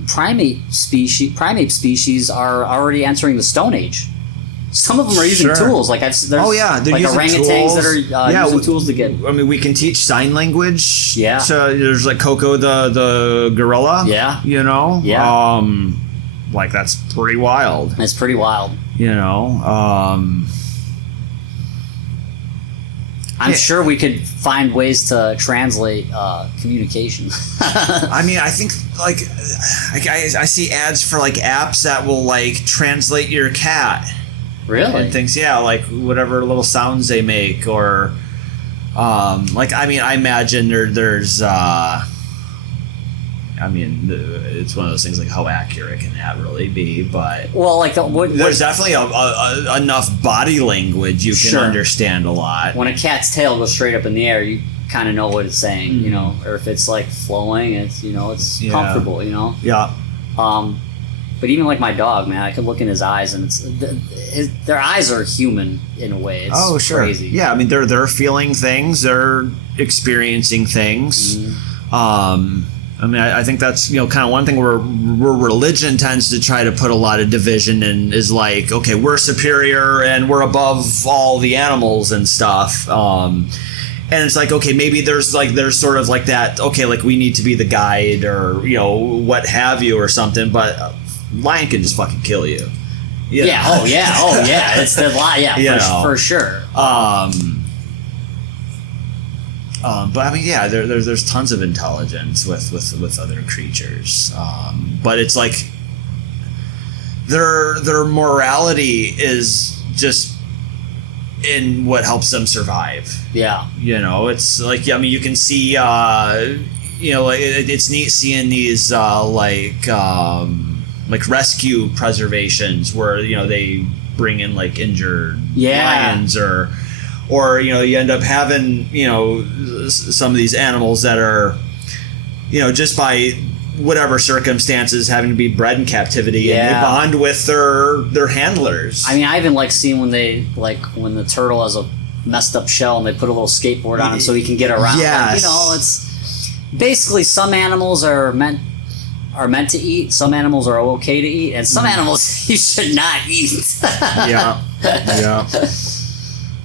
primate species are already entering the Stone Age. Some of them are using tools. Like there's they're like using orangutans tools. that are using tools to get. I mean, we can teach sign language. Yeah. So there's like Coco the gorilla. Yeah. Yeah. Like that's pretty wild. It's I'm sure we could find ways to translate communication. I mean, I think like I see ads for like apps that will like translate your cat. Really? And things, yeah, like whatever little sounds they make, or like I mean, I imagine there's. I mean, it's one of those things like how accurate can that really be? But well, like there's definitely enough body language you can understand a lot. When a cat's tail goes straight up in the air, you kind of know what it's saying, you know, or if it's like flowing, it's it's comfortable, you know. Yeah. But even like my dog, man, I could look in his eyes, and their eyes are human in a way. It's crazy. Yeah, I mean they're feeling things, they're experiencing things. I mean, I think that's, kind of one thing where religion tends to try to put a lot of division in, is like, okay, we're superior and we're above all the animals and stuff. And it's like, okay, maybe there's sort of like that, okay, like we need to be the guide or, what have you or something, but a lion can just fucking kill you. Yeah. Oh, yeah. It's the lion. Yeah, for sure. But I mean, yeah, there's tons of intelligence with other creatures, but it's like their morality is just in what helps them survive. Yeah, it's like, I mean, you can see, it's neat seeing these like rescue preservations where they bring in like injured lions or you end up having some of these animals that are just by whatever circumstances having to be bred in captivity, and they bond with their handlers. I mean, I even like seeing when when the turtle has a messed up shell and they put a little skateboard on him so he can get around. Yes. It's basically some animals are meant to eat, some animals are okay to eat, and some animals you should not eat. Yeah.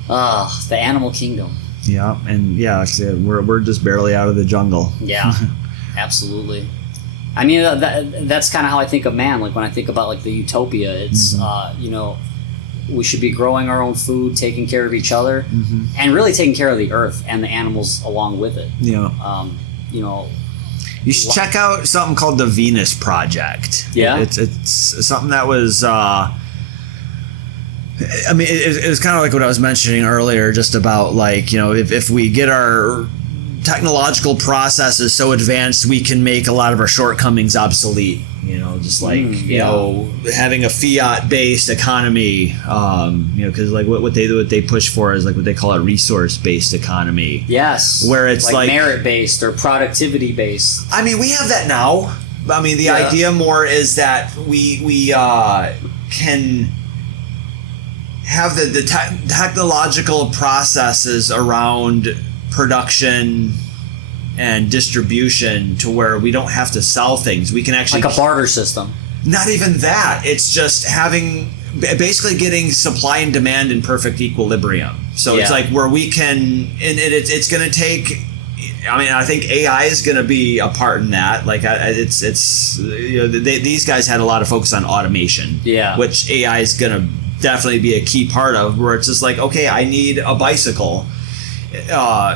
The animal kingdom. Yeah, and like I said, we're just barely out of the jungle. Yeah, absolutely. I mean, that's kind of how I think of man. Like when I think about like the utopia, it's we should be growing our own food, taking care of each other, and really taking care of the earth and the animals along with it. Yeah. You should check out something called the Venus Project. Yeah. It's something that was. I mean, it was kind of like what I was mentioning earlier, just about like, if we get our technological processes so advanced, we can make a lot of our shortcomings obsolete. Just like, having a fiat-based economy, because like what they push for is like what they call a resource-based economy. Yes. Where it's like merit-based or productivity-based. I mean, we have that now. I mean, the idea more is that we can have the technological processes around production and distribution to where we don't have to sell things. We can actually... Like a barter system. Not even that. It's just basically getting supply and demand in perfect equilibrium. So it's like where we can... And it's going to take... I mean, I think AI is going to be a part in that. Like, these guys had a lot of focus on automation. Yeah. Which AI is going to definitely be a key part of, where it's just like, okay, I need a bicycle. I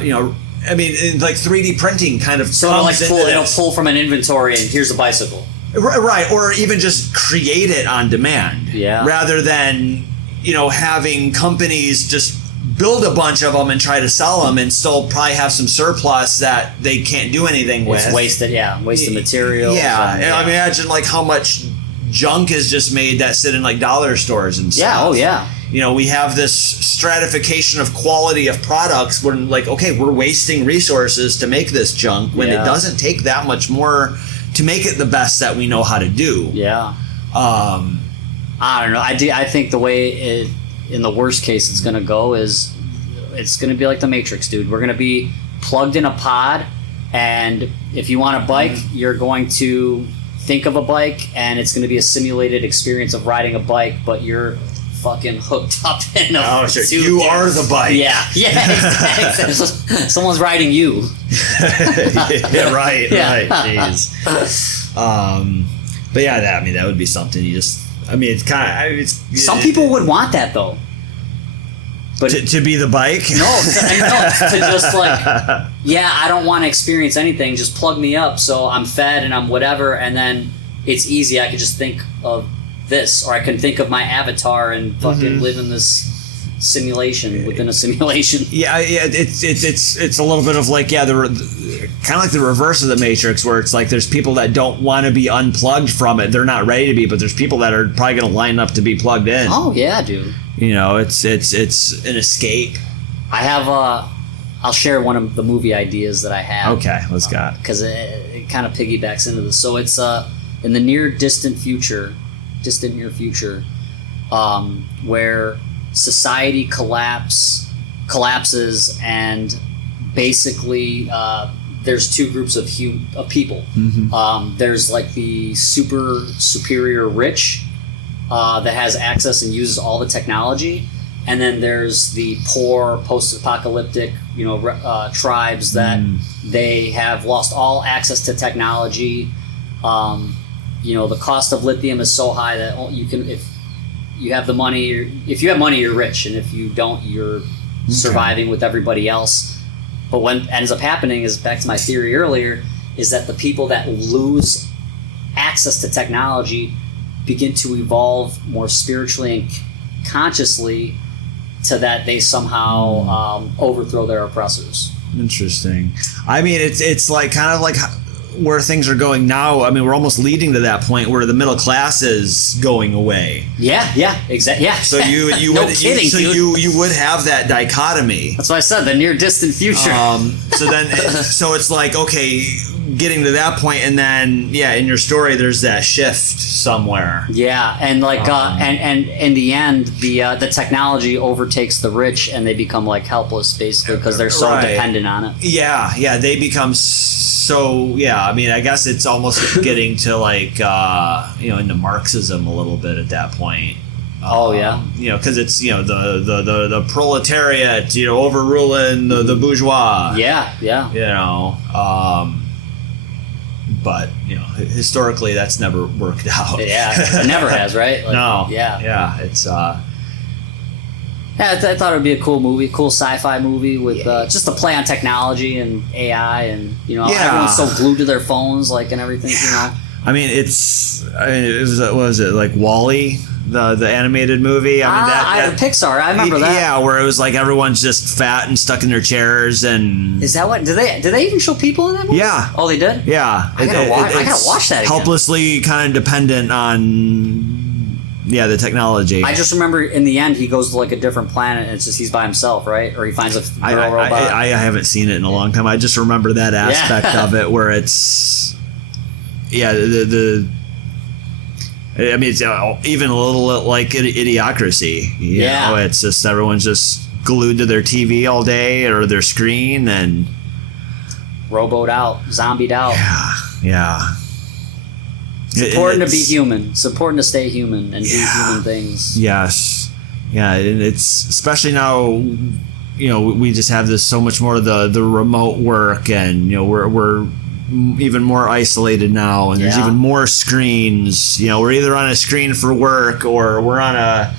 mean, like 3D printing kind of. So it'll pull from an inventory and here's a bicycle. Right, or even just create it on demand. Yeah. Rather than having companies just build a bunch of them and try to sell them and still probably have some surplus that they can't do anything with. It's wasted materials. Yeah, and I imagine like how much junk is just made that sit in like dollar stores and stuff. Yeah, oh yeah. We have this stratification of quality of products where like, okay, we're wasting resources to make this junk when it doesn't take that much more to make it the best that we know how to do. Yeah. I don't know. I think the way in the worst case it's going to go is it's going to be like the Matrix, dude. We're going to be plugged in a pod, and if you want a bike, you're going to think of a bike, and it's going to be a simulated experience of riding a bike, but you're fucking hooked up in a suit. You are the bike. Yeah, exactly. Someone's riding you. Right. Jeez. But yeah, that would be something you just. I mean, it's kind of. Some people would want that though. But to be the bike? No, to just like, I don't want to experience anything. Just plug me up so I'm fed and I'm whatever, and then it's easy. I could just think of this, or I can think of my avatar and fucking live in this simulation within a simulation. Yeah. It's a little bit of like, kind of like the reverse of the Matrix, where it's like there's people that don't want to be unplugged from it. They're not ready to be, but there's people that are probably going to line up to be plugged in. Oh yeah, dude. You know, it's an escape. I have I'll share one of the movie ideas that I have. Okay, let's go. Because it kind of piggybacks into this. So it's in the distant near future, where society collapses, and basically there's two groups of people. There's like the superior rich that has access and uses all the technology, and then there's the poor post-apocalyptic tribes that they have lost all access to technology. The cost of lithium is so high that you can, if you have the money, if you have money, you're rich, and if you don't, you're surviving with everybody else. But what ends up happening is, back to my theory earlier, is that the people that lose access to technology begin to evolve more spiritually and consciously, to that they somehow overthrow their oppressors. Interesting. I mean, it's like kind of like where things are going now. I mean, we're almost leading to that point where the middle class is going away. Yeah, exactly. Yeah. So you no would kidding, so dude. you would have that dichotomy. That's why I said the near distant future. So it's like, okay, getting to that point, and then in your story there's that shift somewhere. Yeah, and like and in the end, the technology overtakes the rich, and they become like helpless basically because they're so dependent on it. Yeah, they become so. Yeah, I mean, I guess it's almost getting to like into Marxism a little bit at that point. Because it's the proletariat overruling the bourgeois. But historically that's never worked out. It never has, right? Like, no. It's I thought it would be a cool movie, cool sci-fi movie with just a play on technology and AI, and everyone's so glued to their phones, like, and everything. I mean, it was what was it, like WALL-E, the animated movie? I mean, that Pixar. I remember that. Yeah, where it was like everyone's just fat and stuck in their chairs, and is that what? Did they even show people in that movie? Yeah. Oh, they did. Yeah, I gotta watch that again. Helplessly kind of dependent on the technology. I just remember in the end he goes to like a different planet, and it's just he's by himself, right? Or he finds a girl robot. I haven't seen it in a long time. I just remember that aspect of it where it's. Yeah, I mean, it's even a little like Idiocracy. You know, it's just everyone's just glued to their TV all day or their screen and rowboat out, zombied out. Yeah. It's important to be human. It's important to stay human and do human things. Yes. Yeah, and it's especially now. We just have this so much more of the remote work, and we're even more isolated now, and there's even more screens. We're either on a screen for work or we're on a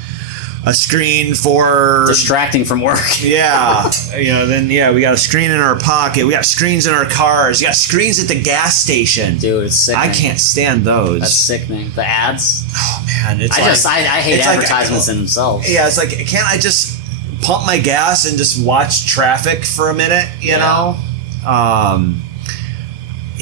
screen for distracting from work. Then we got a screen in our pocket. We got screens in our cars. We got screens at the gas station. Dude, it's sickening. I can't stand those. That's sickening. The ads. Oh man, I hate advertisements in themselves. Yeah, it's like, can't I just pump my gas and just watch traffic for a minute? You know.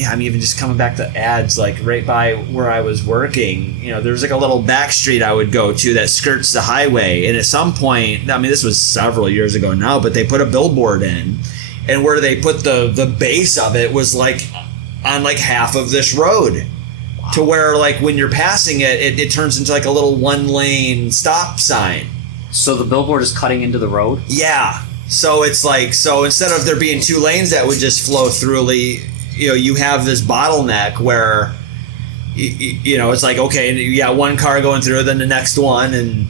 I'm even just coming back to ads, like right by where I was working. There's like a little back street I would go to that skirts the highway. And at some point, I mean, this was several years ago now, but they put a billboard in. And where they put the base of it was like on like half of this road. Wow. To where like when you're passing it turns into like a little 1-lane stop sign. So the billboard is cutting into the road? Yeah. So it's like, instead of there being 2 lanes that would just flow through, you have this bottleneck where it's like, okay, you got one car going through, then the next one,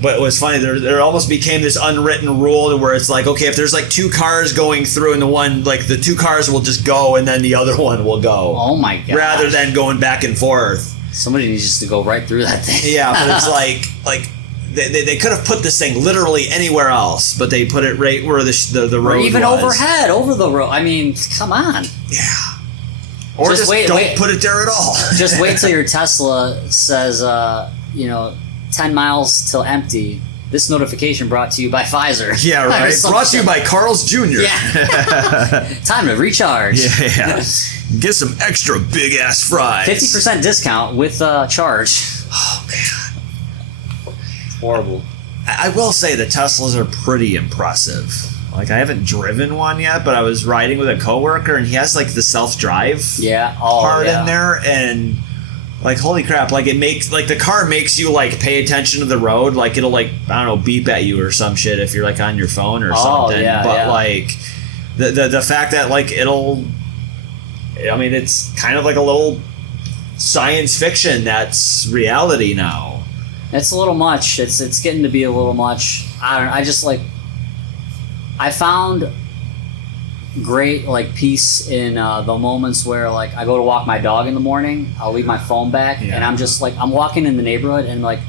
but it was funny, there almost became this unwritten rule where it's like, okay, if there's like 2 cars going through, and the 2 cars will just go and then the other one will go. Oh my god. Rather than going back and forth. Somebody needs just to go right through that thing. Yeah, but it's like they could have put this thing literally anywhere else, but they put it right where the road or even was. overhead, over the road. I mean, come on. Yeah. Or just don't put it there at all. Just wait till your Tesla says, 10 miles till empty. This notification brought to you by Pfizer. Yeah, right. Brought to you by Carl's Jr. Yeah. Time to recharge. Yeah. Get some extra big ass fries. 50% discount with charge. Oh man. Horrible. I will say the Teslas are pretty impressive. Like, I haven't driven one yet, but I was riding with a coworker, and he has like the self-drive part in there, and like, holy crap! Like, it makes the car makes you like pay attention to the road. Like, it'll like, I don't know, beep at you or some shit if you're like on your phone or something. But like the fact that like it's kind of like a little science fiction that's reality now. It's a little much. It's getting to be a little much. I don't know. I just like. I found great like peace in the moments where like I go to walk my dog in the morning. I'll leave my phone back, and I'm just like, I'm walking in the neighborhood, and like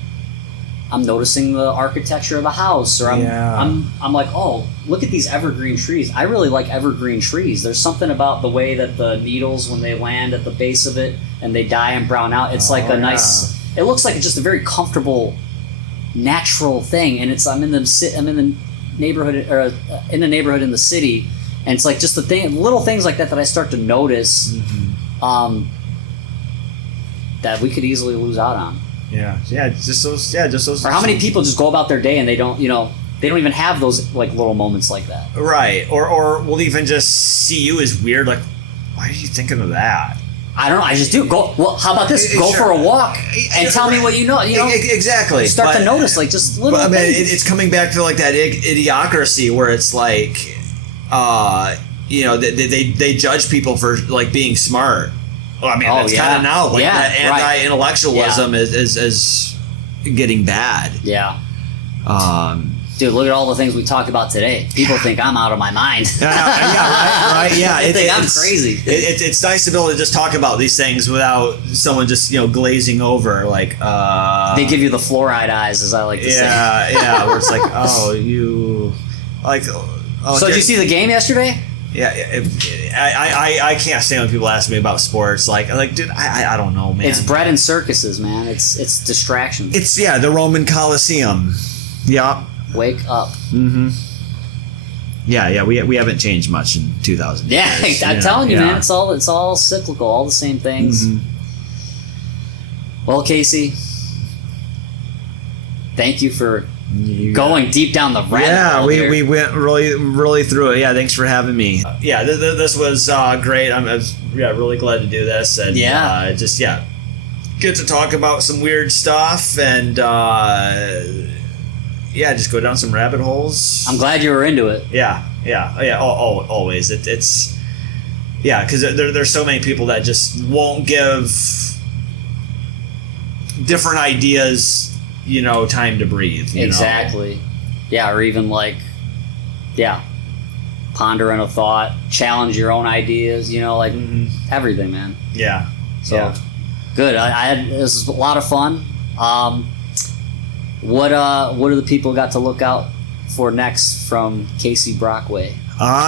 I'm noticing the architecture of the house, or I'm like, oh, look at these evergreen trees. I really like evergreen trees. There's something about the way that the needles, when they land at the base of it and they die and brown out, it's like a nice. It looks like it's just a very comfortable, natural thing, and I'm in the neighborhood, or in the neighborhood in the city, and it's like just little things like that I start to notice, that we could easily lose out on. Just those. Or how many people just go about their day and they don't even have those like little moments like that. Right, or will even just see you as weird. Like, why are you thinking of that? I don't know. I just do. Go. Well, how about this? Go for a walk and tell me what you know. Exactly. You start to notice like just little. I mean, things. it's coming back to like that idiocracy where it's like, they judge people for like being smart. Well, I mean, that's kind of now like that anti-intellectualism is getting bad. Yeah. Dude, look at all the things we talked about today. People think I'm out of my mind. Right. Yeah, they think I'm crazy. It's nice to be able to just talk about these things without someone just glazing over. Like they give you the fluoride eyes, as I like to say. Yeah, where it's like, oh, you like. Oh, so did you see the game yesterday? Yeah, I can't stand when people ask me about sports. Like, dude, I don't know, man. It's bread and circuses, man. It's distraction. It's the Roman Colosseum. Yeah. Wake up. Mm-hmm. Yeah. We haven't changed much in 2000 years. Yeah, I'm telling you, man. It's all cyclical. All the same things. Mm-hmm. Well, Casey, thank you for going deep down the rabbit hole. Yeah, we went really through it. Yeah, thanks for having me. Yeah, this was great. I was really glad to do this, and get to talk about some weird stuff and. Just go down some rabbit holes. I'm glad you were into it. Yeah. Always. It's because there's so many people that just won't give different ideas, time to breathe. Exactly. Yeah, or even pondering a thought, challenge your own ideas. Everything, man. Yeah. So good. This was a lot of fun. What do the people got to look out for next from Casey Brockway?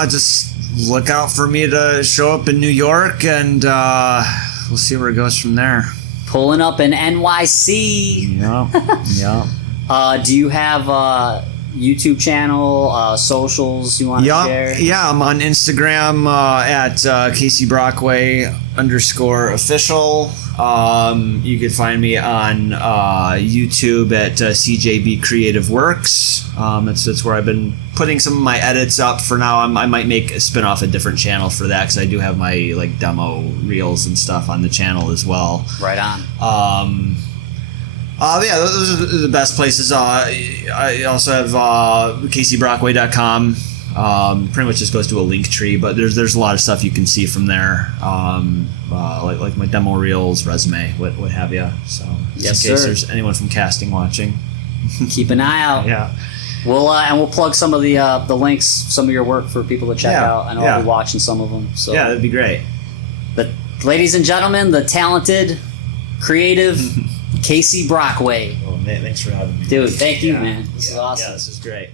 Just look out for me to show up in New York, and we'll see where it goes from there. Pulling up in NYC. Yeah. Do you have a YouTube channel, socials you want to share? Yeah, I'm on Instagram at Casey Brockway _official. You can find me on YouTube at CJB Creative Works. That's where I've been putting some of my edits up for now. I might make a spin-off a different channel for that because I do have my demo reels and stuff on the channel as well. Right on. Those are the best places. I also have CaseyBrockway.com. Pretty much just goes to a link tree, but there's a lot of stuff you can see from there, like my demo reels, resume, what have you. So in case there's anyone from casting watching, keep an eye out. Yeah. We'll plug some of the links, some of your work for people to check out. I know I'll be watching some of them. So that'd be great. But ladies and gentlemen, the talented, creative Casey Brockway. Oh, man, thanks for having me. Dude, thank you, man. This is awesome. Yeah, this is great.